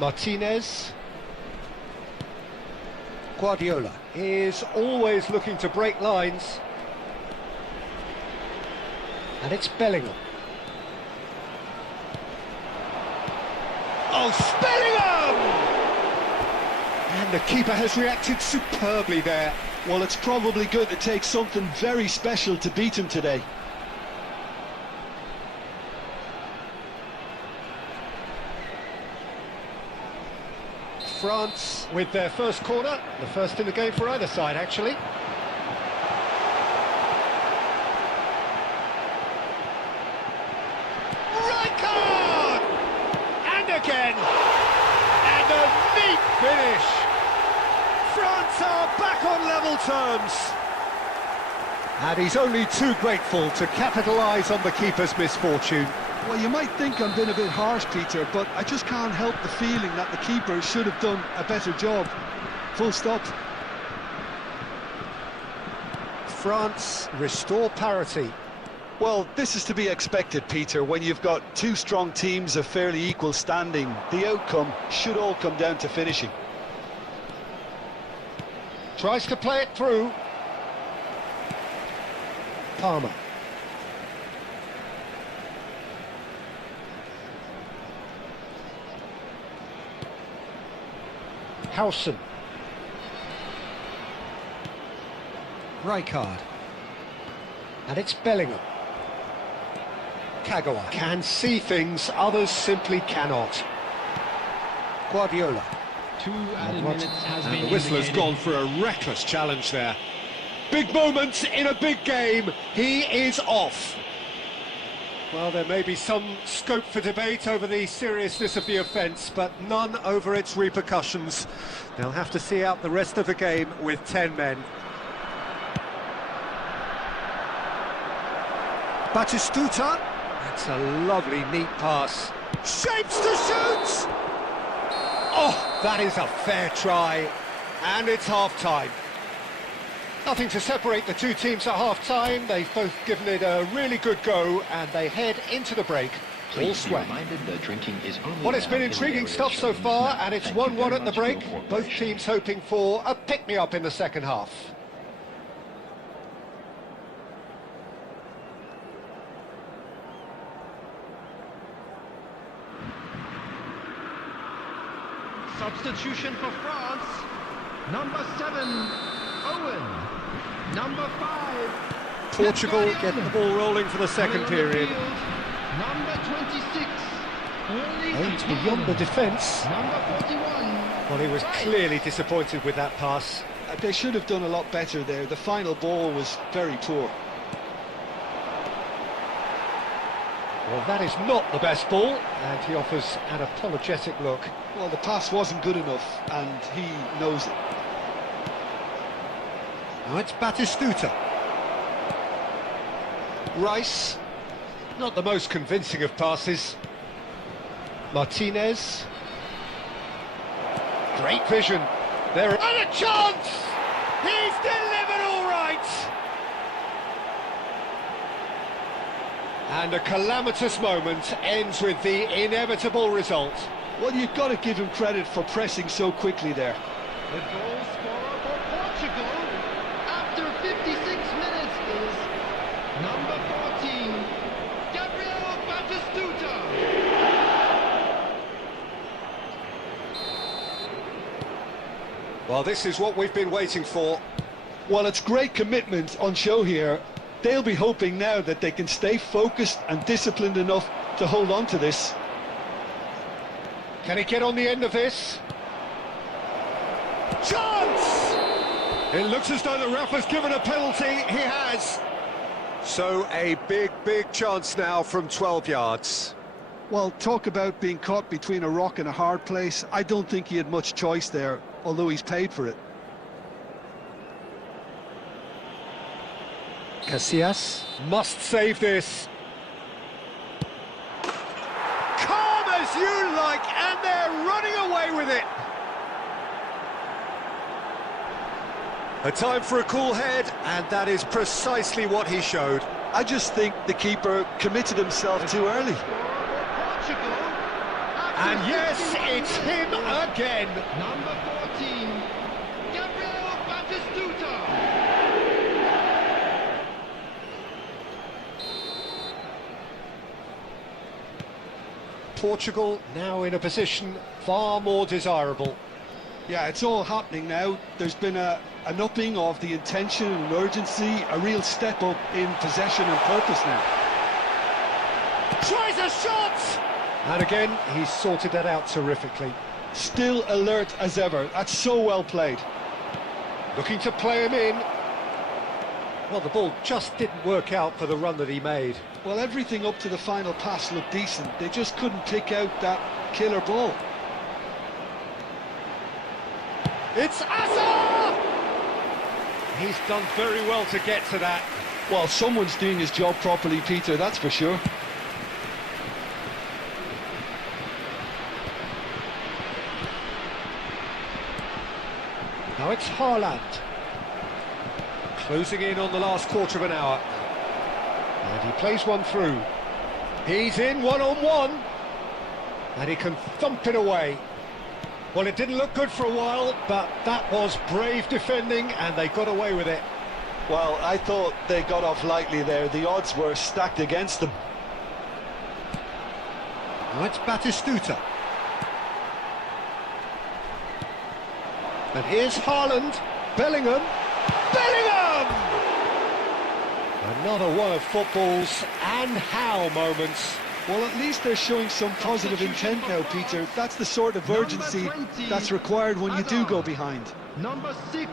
Martinez. Guardiola is always looking to break lines. And it's Bellingham. Oh, Bellingham! And the keeper has reacted superbly there. Well, it's probably going to take something very special to beat him today. France with their first corner, the first in the game for either side actually. Right card! And again! And a neat finish! France are back on level terms! And he's only too grateful to capitalise on the keeper's misfortune. Well, you might think I'm being a bit harsh, Peter, but I just can't help the feeling that the keeper should have done a better job. Full stop. France restore parity. Well, this is to be expected, Peter. When you've got two strong teams of fairly equal standing, the outcome should all come down to finishing. Tries to play it through. Palmer. Howson. Rijkaard. And it's Bellingham. Kagawa can see things others simply cannot. Guardiola. 2 added minutes has been And the whistler's indicated. gone for a reckless challenge there. Big moments in a big game. He is off. Well, there may be some scope for debate over the seriousness of the offence, but none over its repercussions. They'll have to see out the rest of the game with 10 men. Batistuta. That's a lovely, neat pass. Shapes to shoot! Oh, that is a fair try. And it's half-time. Nothing to separate the two teams at half-time. They've both given it a really good go, and they head into the break all Please be sweat. reminded that drinking is only Well, it's been allowed in the intriguing area stuff so shown far, in the and it's Thank you 1-1 very at the much for break. your Both cooperation. teams hoping for a pick-me-up in the second half. Substitution for France. Number 7, Owen. Number 5, Portugal Nathaniel. getting the ball rolling for the second Coming on the period. field, Number 26, Aimed beyond the defence. Number 41. Well, he was clearly disappointed with that pass. They should have done a lot better there. The final ball was very poor. Well, that is not the best ball, and he offers an apologetic look. Well, the pass wasn't good enough, and he knows it. Now it's Batistuta. Rice. Not the most convincing of passes. Martinez. Great vision. There and a chance! He's delivered all right! And a calamitous moment ends with the inevitable result. Well, you've got to give him credit for pressing so quickly there. The goal scorer for Portugal after 56 minutes is number 14, Gabriel Batistuta. Well, this is what we've been waiting for. Well, it's great commitment on show here. They'll be hoping now that they can stay focused and disciplined enough to hold on to this. Can he get on the end of this? Chance! It looks as though the ref has given a penalty. He has. So a big chance now from 12 yards. Well, talk about being caught between a rock and a hard place. I don't think he had much choice there, although he's paid for it. Casillas must save this. Calm as you like, and they're running away with it. A time for a cool head, and that is precisely what he showed. I just think the keeper committed himself too early. Portugal. And yes, it's him again. Number 14, Gabriel Batistuta. Portugal now in a position far more desirable. Yeah, it's all happening now. There's been an upping of the intention and urgency, a real step up in possession and purpose now. Tries a shot! And again, he's sorted that out terrifically. Still alert as ever. That's so well played. Looking to play him in. Well, the ball just didn't work out for the run that he made. Well, everything up to the final pass looked decent. They just couldn't pick out that killer ball. It's Asa! He's done very well to get to that. Well, someone's doing his job properly, Peter, that's for sure. Now it's Haaland. Closing in on the last quarter of an hour. And he plays one through. He's in one-on-one. And he can thump it away. Well, it didn't look good for a while, but that was brave defending, and they got away with it. Well, I thought they got off lightly there. The odds were stacked against them. Now it's Batistuta. And here's Haaland. Bellingham. Bellingham! Another one of football's and how moments. Well, at least they're showing some positive intent now, Peter. That's the sort of urgency that's required when you do go behind. Number 6,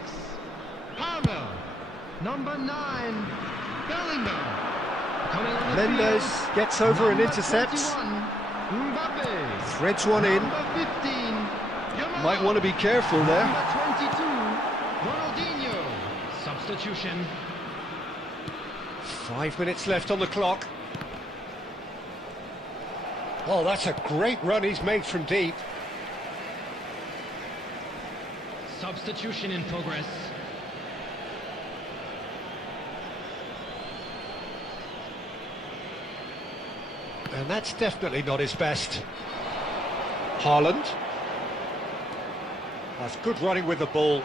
Palmer. Number 9, Bellingham. Coming on the Mendes field, gets over and number intercepts. 21, Mbappe. Threads one in. Number 15, Yamal. Might want to be careful there. Number 22, Ronaldinho. Substitution. 5 minutes left on the clock. Oh, that's a great run he's made from deep. Substitution in progress. And that's definitely not his best. Haaland. That's good running with the ball.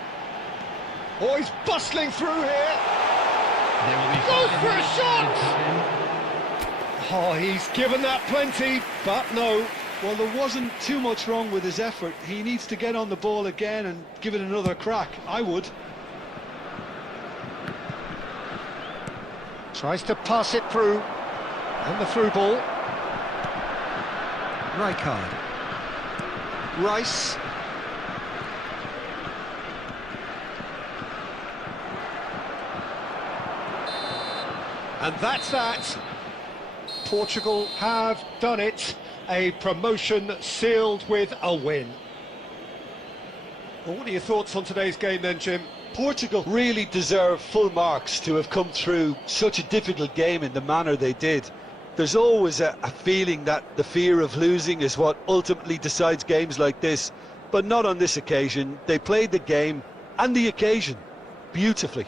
Oh, he's bustling through here. There will be Goes 5 for a minutes shot! added time. Oh, he's given that plenty, but no. Well, there wasn't too much wrong with his effort. He needs to get on the ball again and give it another crack. I would. Tries to pass it through. And the through ball. Rijkaard. Rice. And that's that. Portugal have done it. A promotion sealed with a win. Well, what are your thoughts on today's game then, Jim? Portugal really deserve full marks to have come through such a difficult game in the manner they did. There's always a feeling that the fear of losing is what ultimately decides games like this, but not on this occasion. They played the game and the occasion beautifully.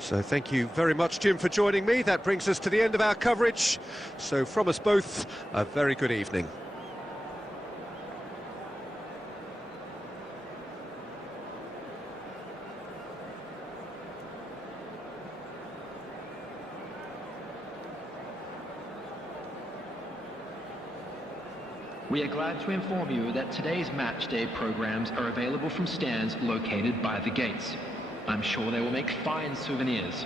So thank you very much, Jim, for joining me. That brings us to the end of our coverage. So from us both, a very good evening. We are glad to inform you that today's match day programs are available from stands located by the gates. I'm sure they will make fine souvenirs.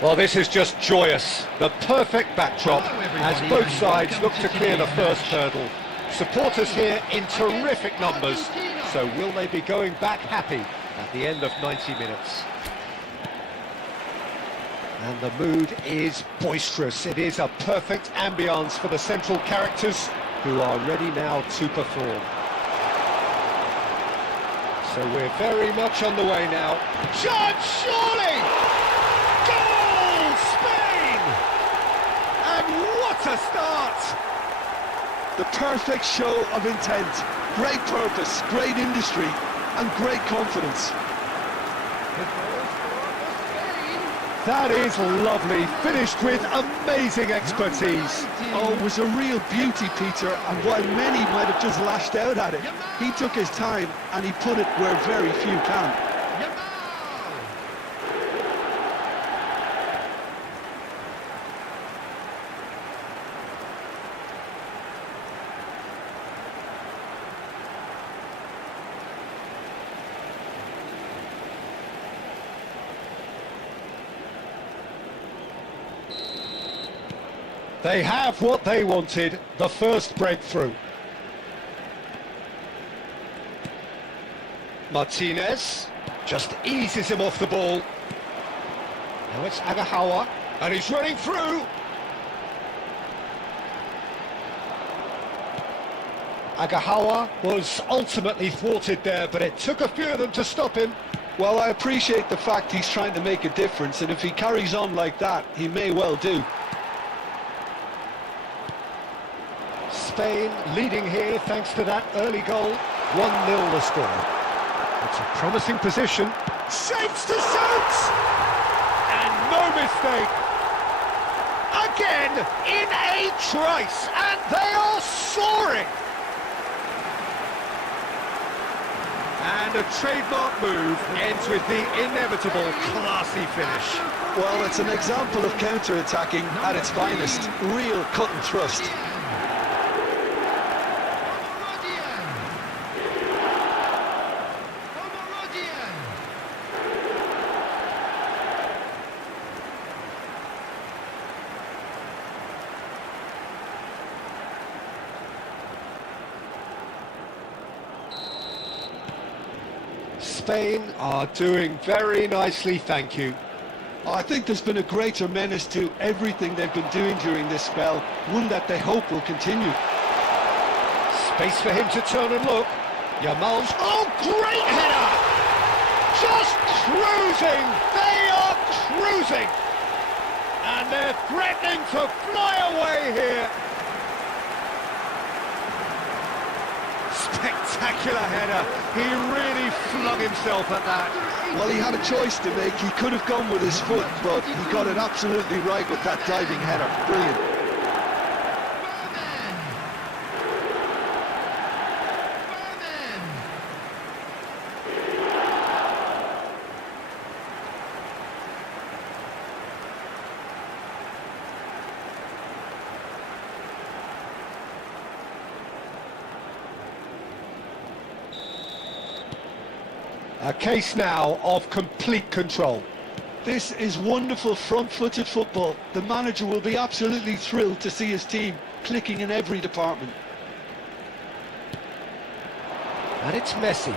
Well, this is just joyous. The perfect backdrop as both sides look to clear the first hurdle. Supporters here in terrific numbers. So will they be going back happy at the end of 90 minutes? And the mood is boisterous. It is a perfect ambience for the central characters who are ready now to perform. So we're very much on the way now. Chance, surely! Goal, Spain! And what a start! The perfect show of intent, great purpose, great industry, and great confidence. That is lovely, finished with amazing expertise. Oh, it was a real beauty, Peter, and while many might have just lashed out at it, he took his time and he put it where very few can. They have what they wanted, the first breakthrough. Martinez just eases him off the ball. Now it's Agahawa, and he's running through. Agahawa was ultimately thwarted there, but it took a few of them to stop him. Well, I appreciate the fact he's trying to make a difference, and if he carries on like that, he may well do. Spain leading here thanks to that early goal. 1-0 the score. It's a promising position. Shapes to shoot! And no mistake. Again, in a trice, and they are soaring. And a trademark move ends with the inevitable classy finish. Well, it's an example of counter-attacking at its finest. Real cut and thrust. Spain are doing very nicely, thank you. I think there's been a greater menace to everything they've been doing during this spell, one that they hope will continue. Space for him to turn and look. Yamal's... Oh, great header! Just cruising! They are cruising! And they're threatening to fly away here. Spectacular header. He really flung himself at that. Well, he had a choice to make. He could have gone with his foot, but he got it absolutely right with that diving header. Brilliant. A case now of complete control. This is wonderful front-footed football. The manager will be absolutely thrilled to see his team clicking in every department. And it's Messi.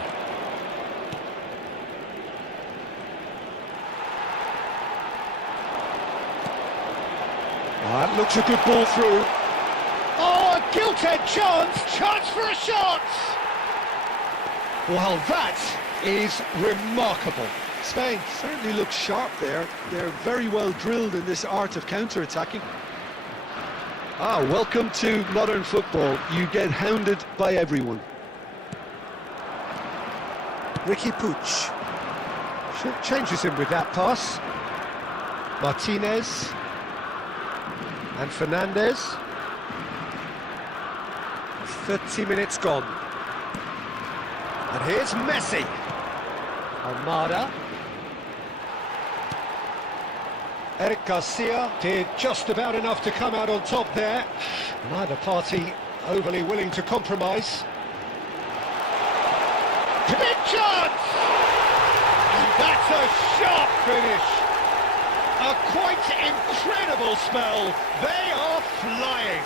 That looks a good ball through. Oh, a gilt-edged chance for a shot! Well, that is remarkable. Spain certainly looks sharp there. They're very well drilled in this art of counter-attacking. Welcome to modern football. You get hounded by everyone. Ricky Puig changes him with that pass. Martinez and Fernandez. 30 minutes gone. And here's Messi. Almada. Eric Garcia did just about enough to come out on top there. Neither party overly willing to compromise. Big chance! And that's a sharp finish. A quite incredible spell. They are flying.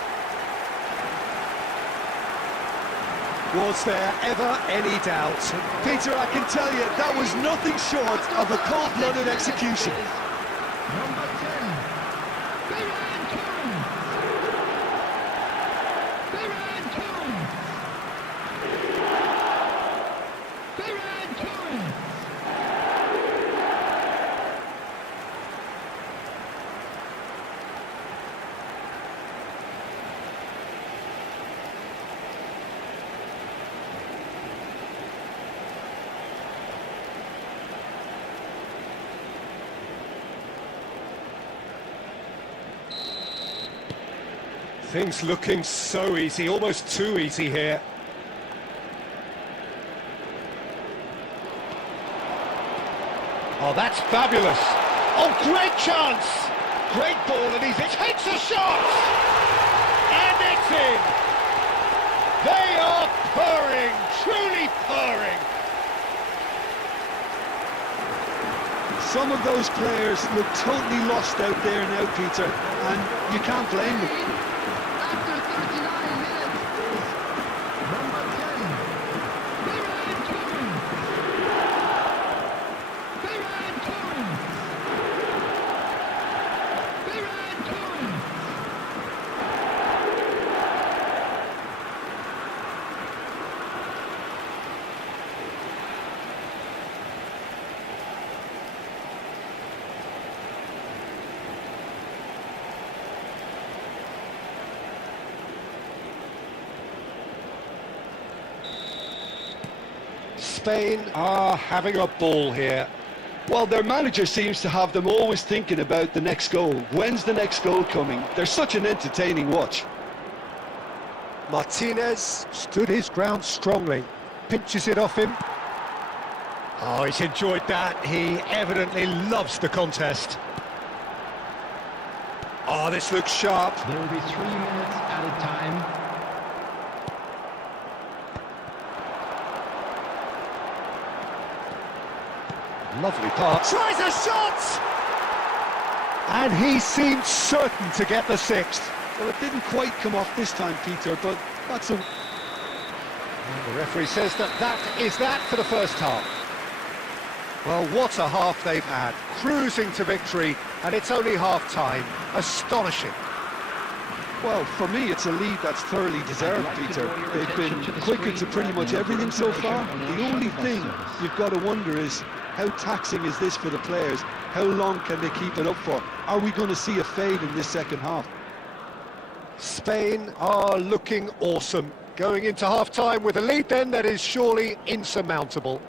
Was there ever any doubt? Peter, I can tell you, that was nothing short of a cold-blooded execution. Number 10, Ferran Torres. Ferran Torres. Ferran Torres. Things looking so easy, almost too easy here. Oh, that's fabulous. Oh, great chance. Great ball, and he takes a shot. And it's in. They are purring, truly purring. Some of those players look totally lost out there now, Peter, and you can't blame them. After 39 minutes, number 10, Ferran Torres. Ferran Torres. Ferran Torres. Spain are having a ball here. Well, their manager seems to have them always thinking about the next goal. When's the next goal coming? They're such an entertaining watch. Martinez stood his ground strongly, pinches it off him. Oh, he's enjoyed that. He evidently loves the contest. Oh, this looks sharp. There will be 3 minutes added time. Lovely pass. Tries a shot! And he seemed certain to get the sixth. Well, it didn't quite come off this time, Peter, but that's a... And the referee says that is that for the first half. Well, what a half they've had. Cruising to victory, and it's only half-time. Astonishing. Well, for me, it's a lead that's thoroughly deserved, Peter. They've been quicker to pretty much everything so far. The only thing you've got to wonder is, how taxing is this for the players? How long can they keep it up for? Are we going to see a fade in this second half? Spain are looking awesome. Going into half-time with a lead then that is surely insurmountable.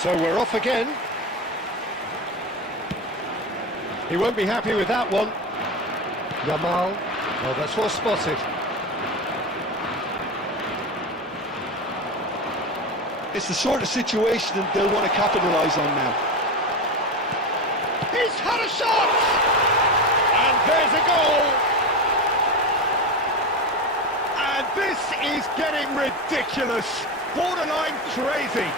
So we're off again. He won't be happy with that one. Yamal. Oh, that's well spotted. It's the sort of situation that they'll want to capitalise on now. He's had a shot! And there's a goal! And this is getting ridiculous. Borderline crazy.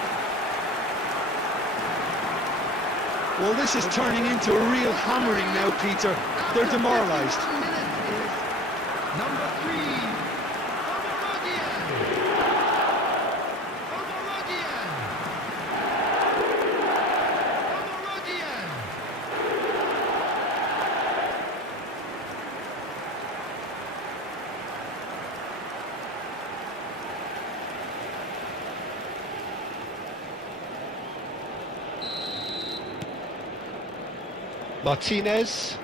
Well, this is turning into a real hammering now, Peter. They're demoralised. Number 3, Martinez.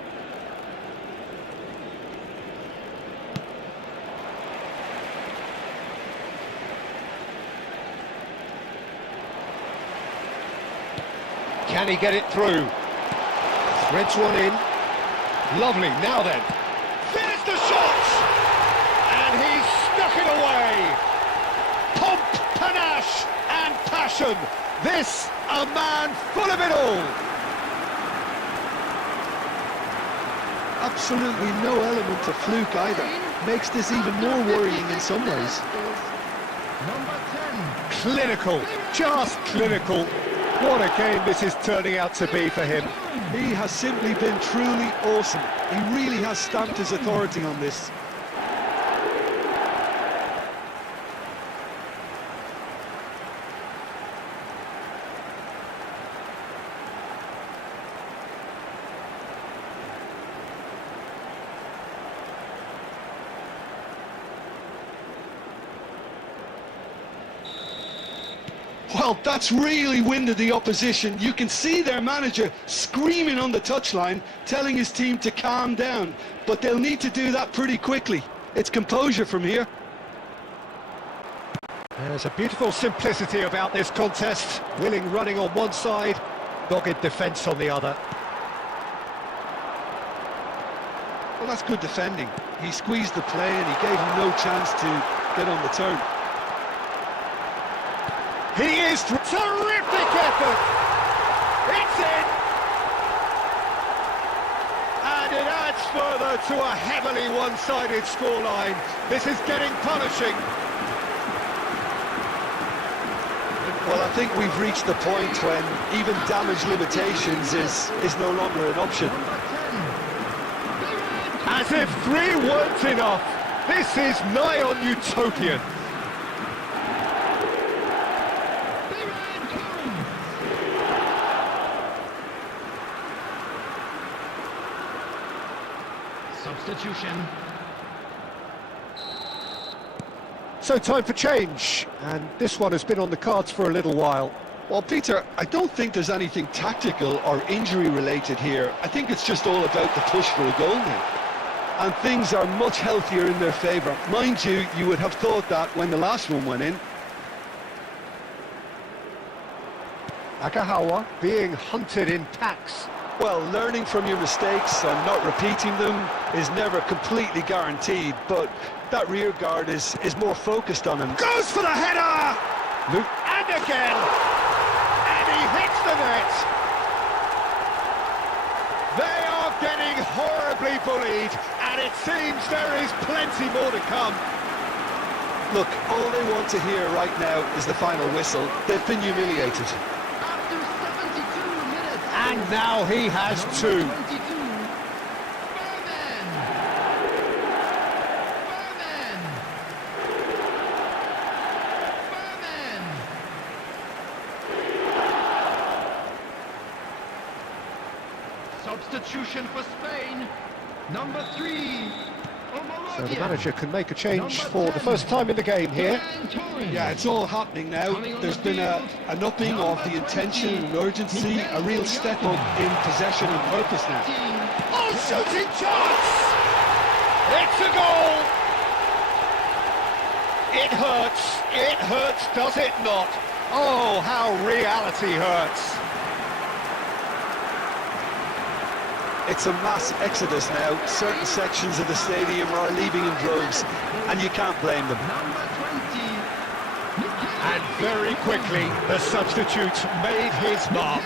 Can he get it through? Threads one in. Lovely, now then. Finish the shot! And he's stuck it away! Pomp, panache and passion. This, a man full of it all. Absolutely no element of fluke either. Makes this even more worrying in some ways. number 10. Clinical, just clinical. What a game this is turning out to be for him. He has simply been truly awesome. He really has stamped his authority on this. Well, that's really winded the opposition. You can see their manager screaming on the touchline, telling his team to calm down. But they'll need to do that pretty quickly. It's composure from here. There's a beautiful simplicity about this contest. Willing running on one side, dogged defence on the other. Well, that's good defending. He squeezed the play and he gave him no chance to get on the turn. He is terrific effort. It's in. And it adds further to a heavily one-sided scoreline. This is getting punishing. Well, I think we've reached the point when even damage limitations is no longer an option. As if 3 weren't enough. This is nigh on utopian. Substitution. So time for change, and this one has been on the cards for a little while. Well, Peter, I don't think there's anything tactical or injury related here. I think it's just all about the push for a goal now. And things are much healthier in their favour. Mind you, you would have thought that when the last one went in. Akahawa being hunted in packs. Well, learning from your mistakes and not repeating them is never completely guaranteed, but that rear guard is more focused on him. Goes for the header! Luke. And again! And he hits the net! They are getting horribly bullied, and it seems there is plenty more to come. Look, all they want to hear right now is the final whistle. They've been humiliated. After 72 minutes. And now he has two. 22. Substitution for Spain, number 3. So the manager can make a change for the first time in the game here. Yeah, it's all happening now. There's been an upping of the intention and urgency, a real step up in possession and purpose now. Oh, shooting chance! It's a goal! It hurts, does it not? Oh, how reality hurts. It's a mass exodus now. Certain sections of the stadium are leaving in droves, and you can't blame them. Number 20. And very quickly, the substitute made his mark.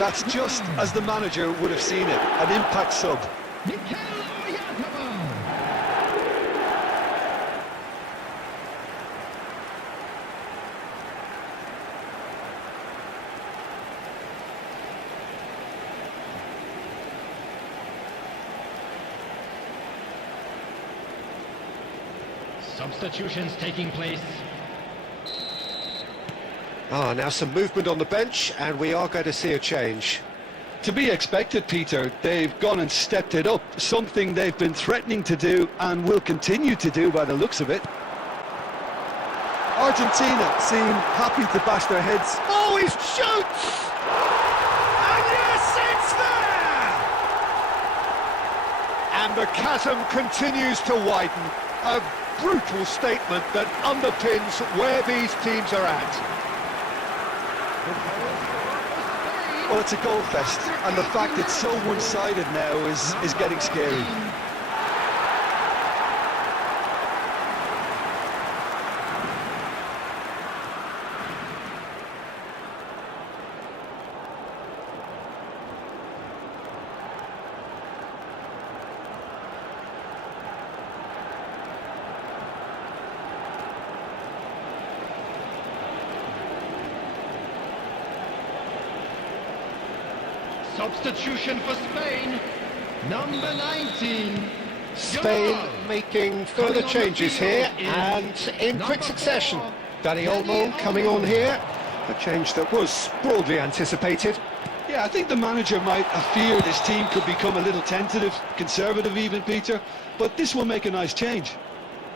That's just as the manager would have seen it, an impact sub. Substitutions taking place. Now some movement on the bench, and we are going to see a change. To be expected, Peter. They've gone and stepped it up, something they've been threatening to do and will continue to do by the looks of it. Argentina seem happy to bash their heads. Oh, he shoots! And yes, it's there! And the chasm continues to widen. A brutal statement that underpins where these teams are at. Well, it's a goal fest, and the fact it's so one-sided now is getting scary. Substitution for Spain, number 19. Spain making further changes here, and in quick succession. Dani Olmo coming on here, a change that was broadly anticipated. Yeah, I think the manager might have feared his team could become a little tentative, conservative even, Peter, but this will make a nice change.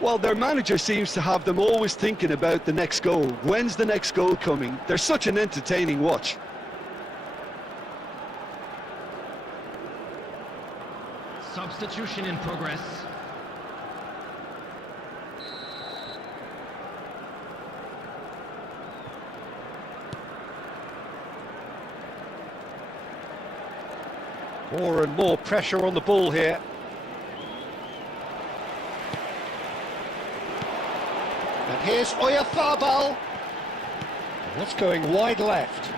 Well, their manager seems to have them always thinking about the next goal. When's the next goal coming? They're such an entertaining watch. Substitution in progress. More and more pressure on the ball here. And here's Oyarzabal. That's going wide left.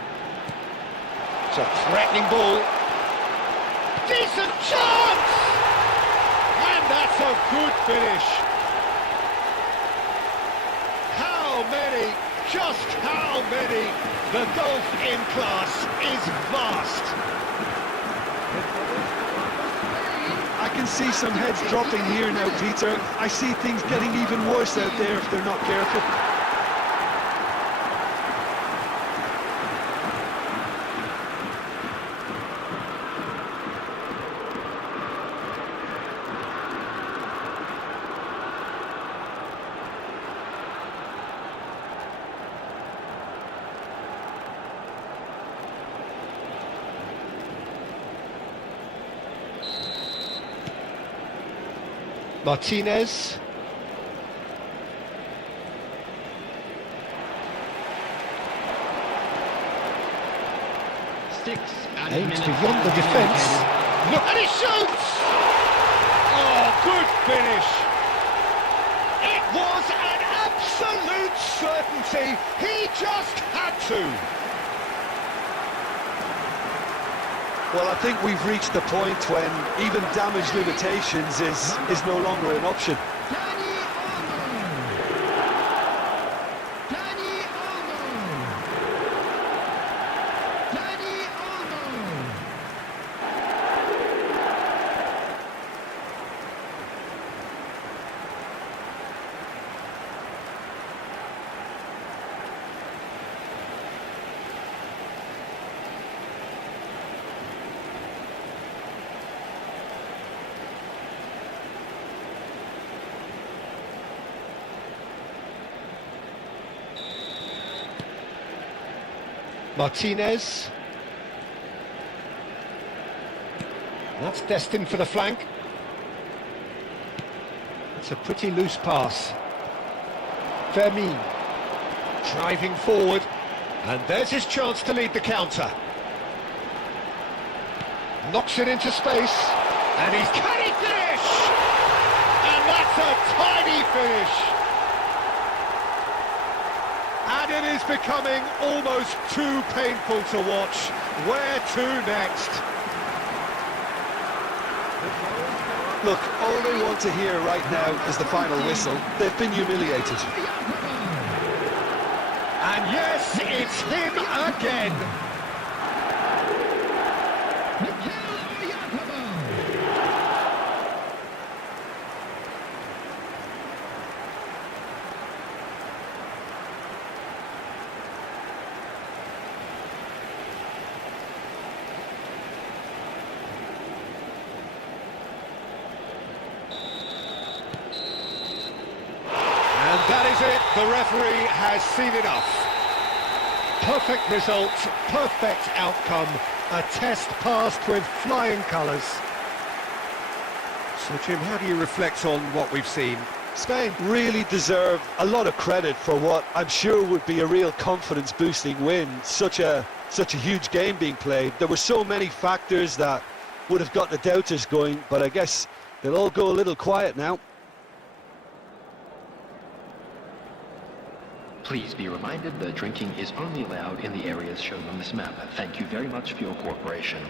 It's a threatening ball. Decent chance! And that's a good finish. How many, just how many? The gulf in class is vast. I can see some heads dropping here now, Peter. I see things getting even worse out there if they're not careful. Martinez. Aims beyond the defence. Look, and he shoots! Oh, good finish! It was an absolute certainty. He just had to. Well, I think we've reached the point when even damage limitations is no longer an option. Martinez. That's destined for the flank. It's a pretty loose pass. Fermin driving forward, and there's his chance to lead the counter. Knocks it into space, and can he finish? And that's a tiny finish. And it is becoming almost too painful to watch. Where to next? Look, all they want to hear right now is the final whistle. They've been humiliated. And yes, it's him again. That is it, the referee has seen enough. Perfect result, perfect outcome, a test passed with flying colours. So Jim, how do you reflect on what we've seen? Spain really deserve a lot of credit for what I'm sure would be a real confidence-boosting win. Such a huge game being played. There were so many factors that would have got the doubters going, but I guess they'll all go a little quiet now. Please be reminded that drinking is only allowed in the areas shown on this map. Thank you very much for your cooperation.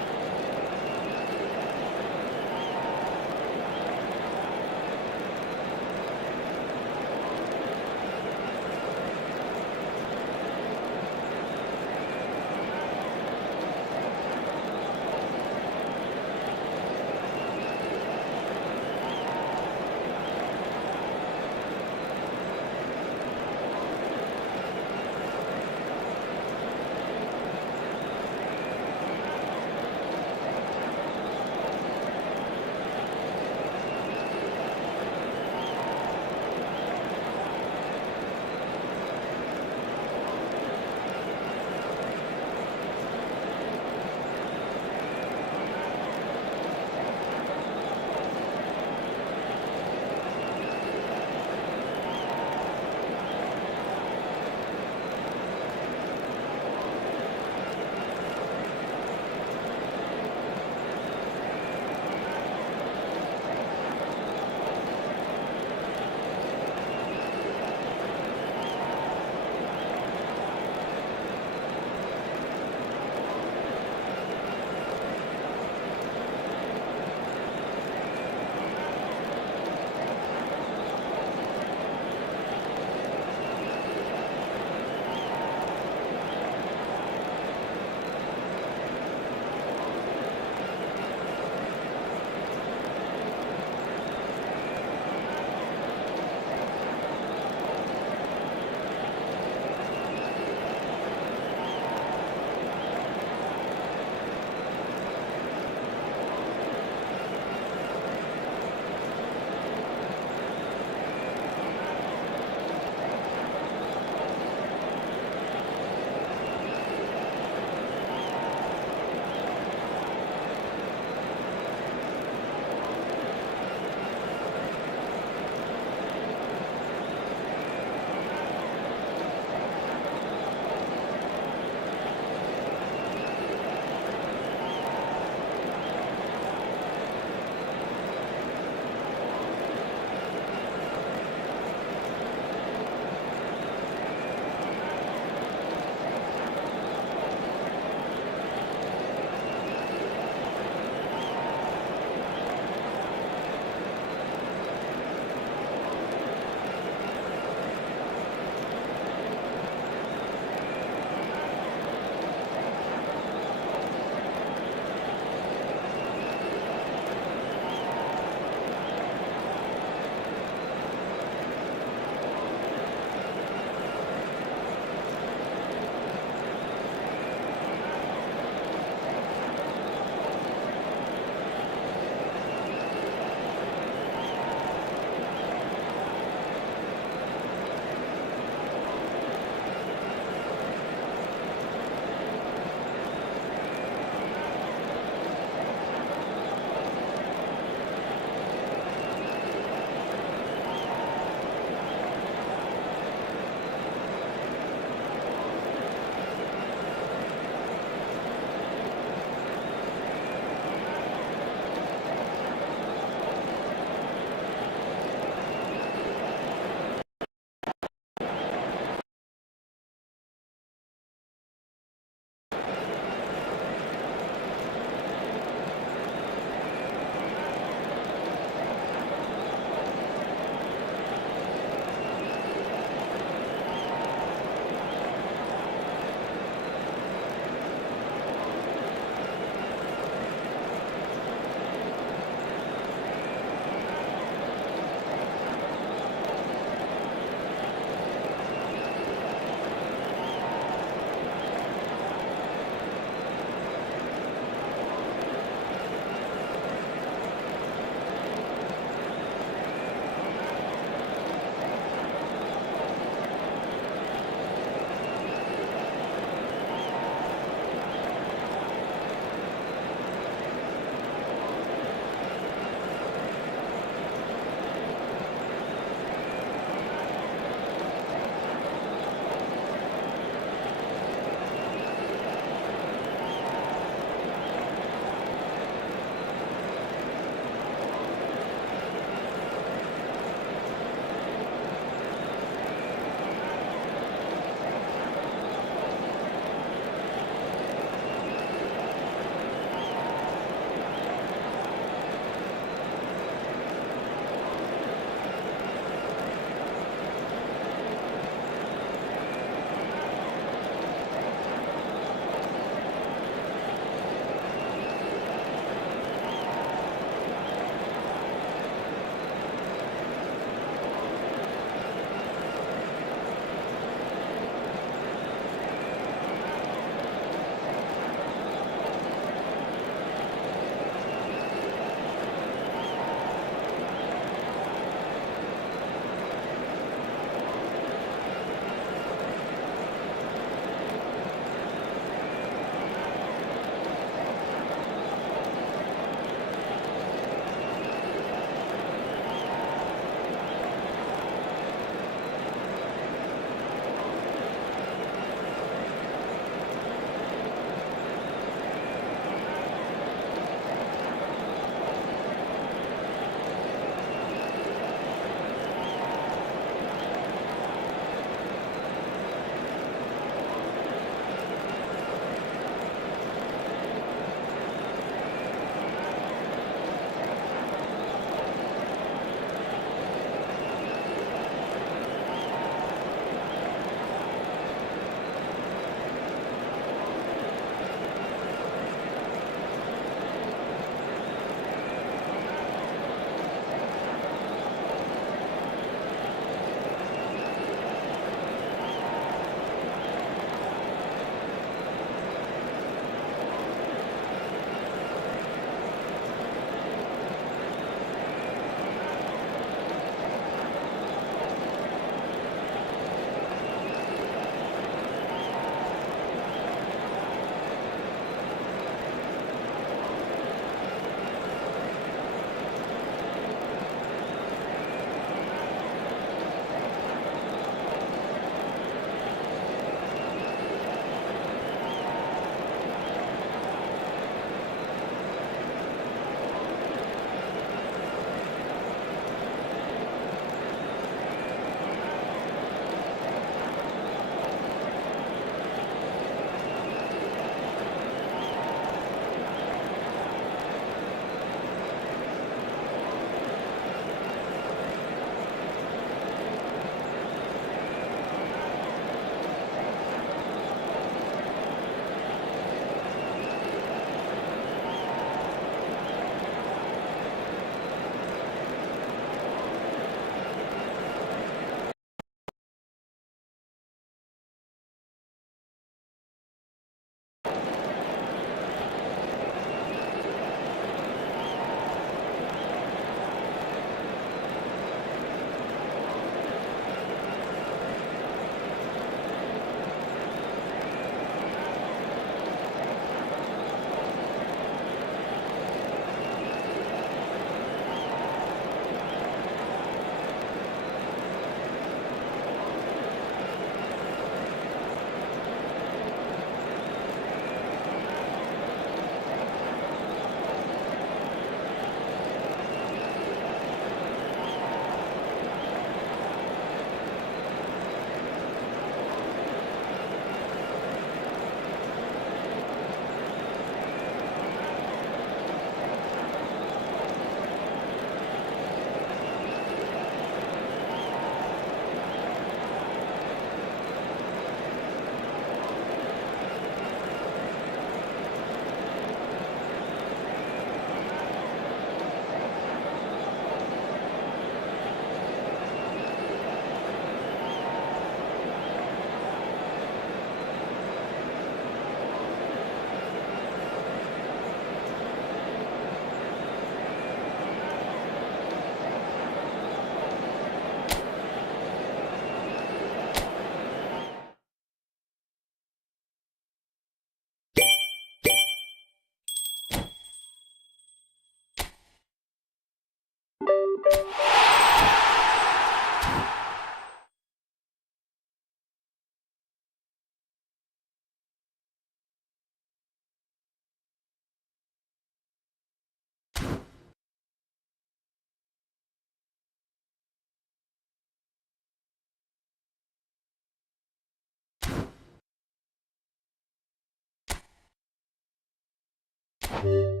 you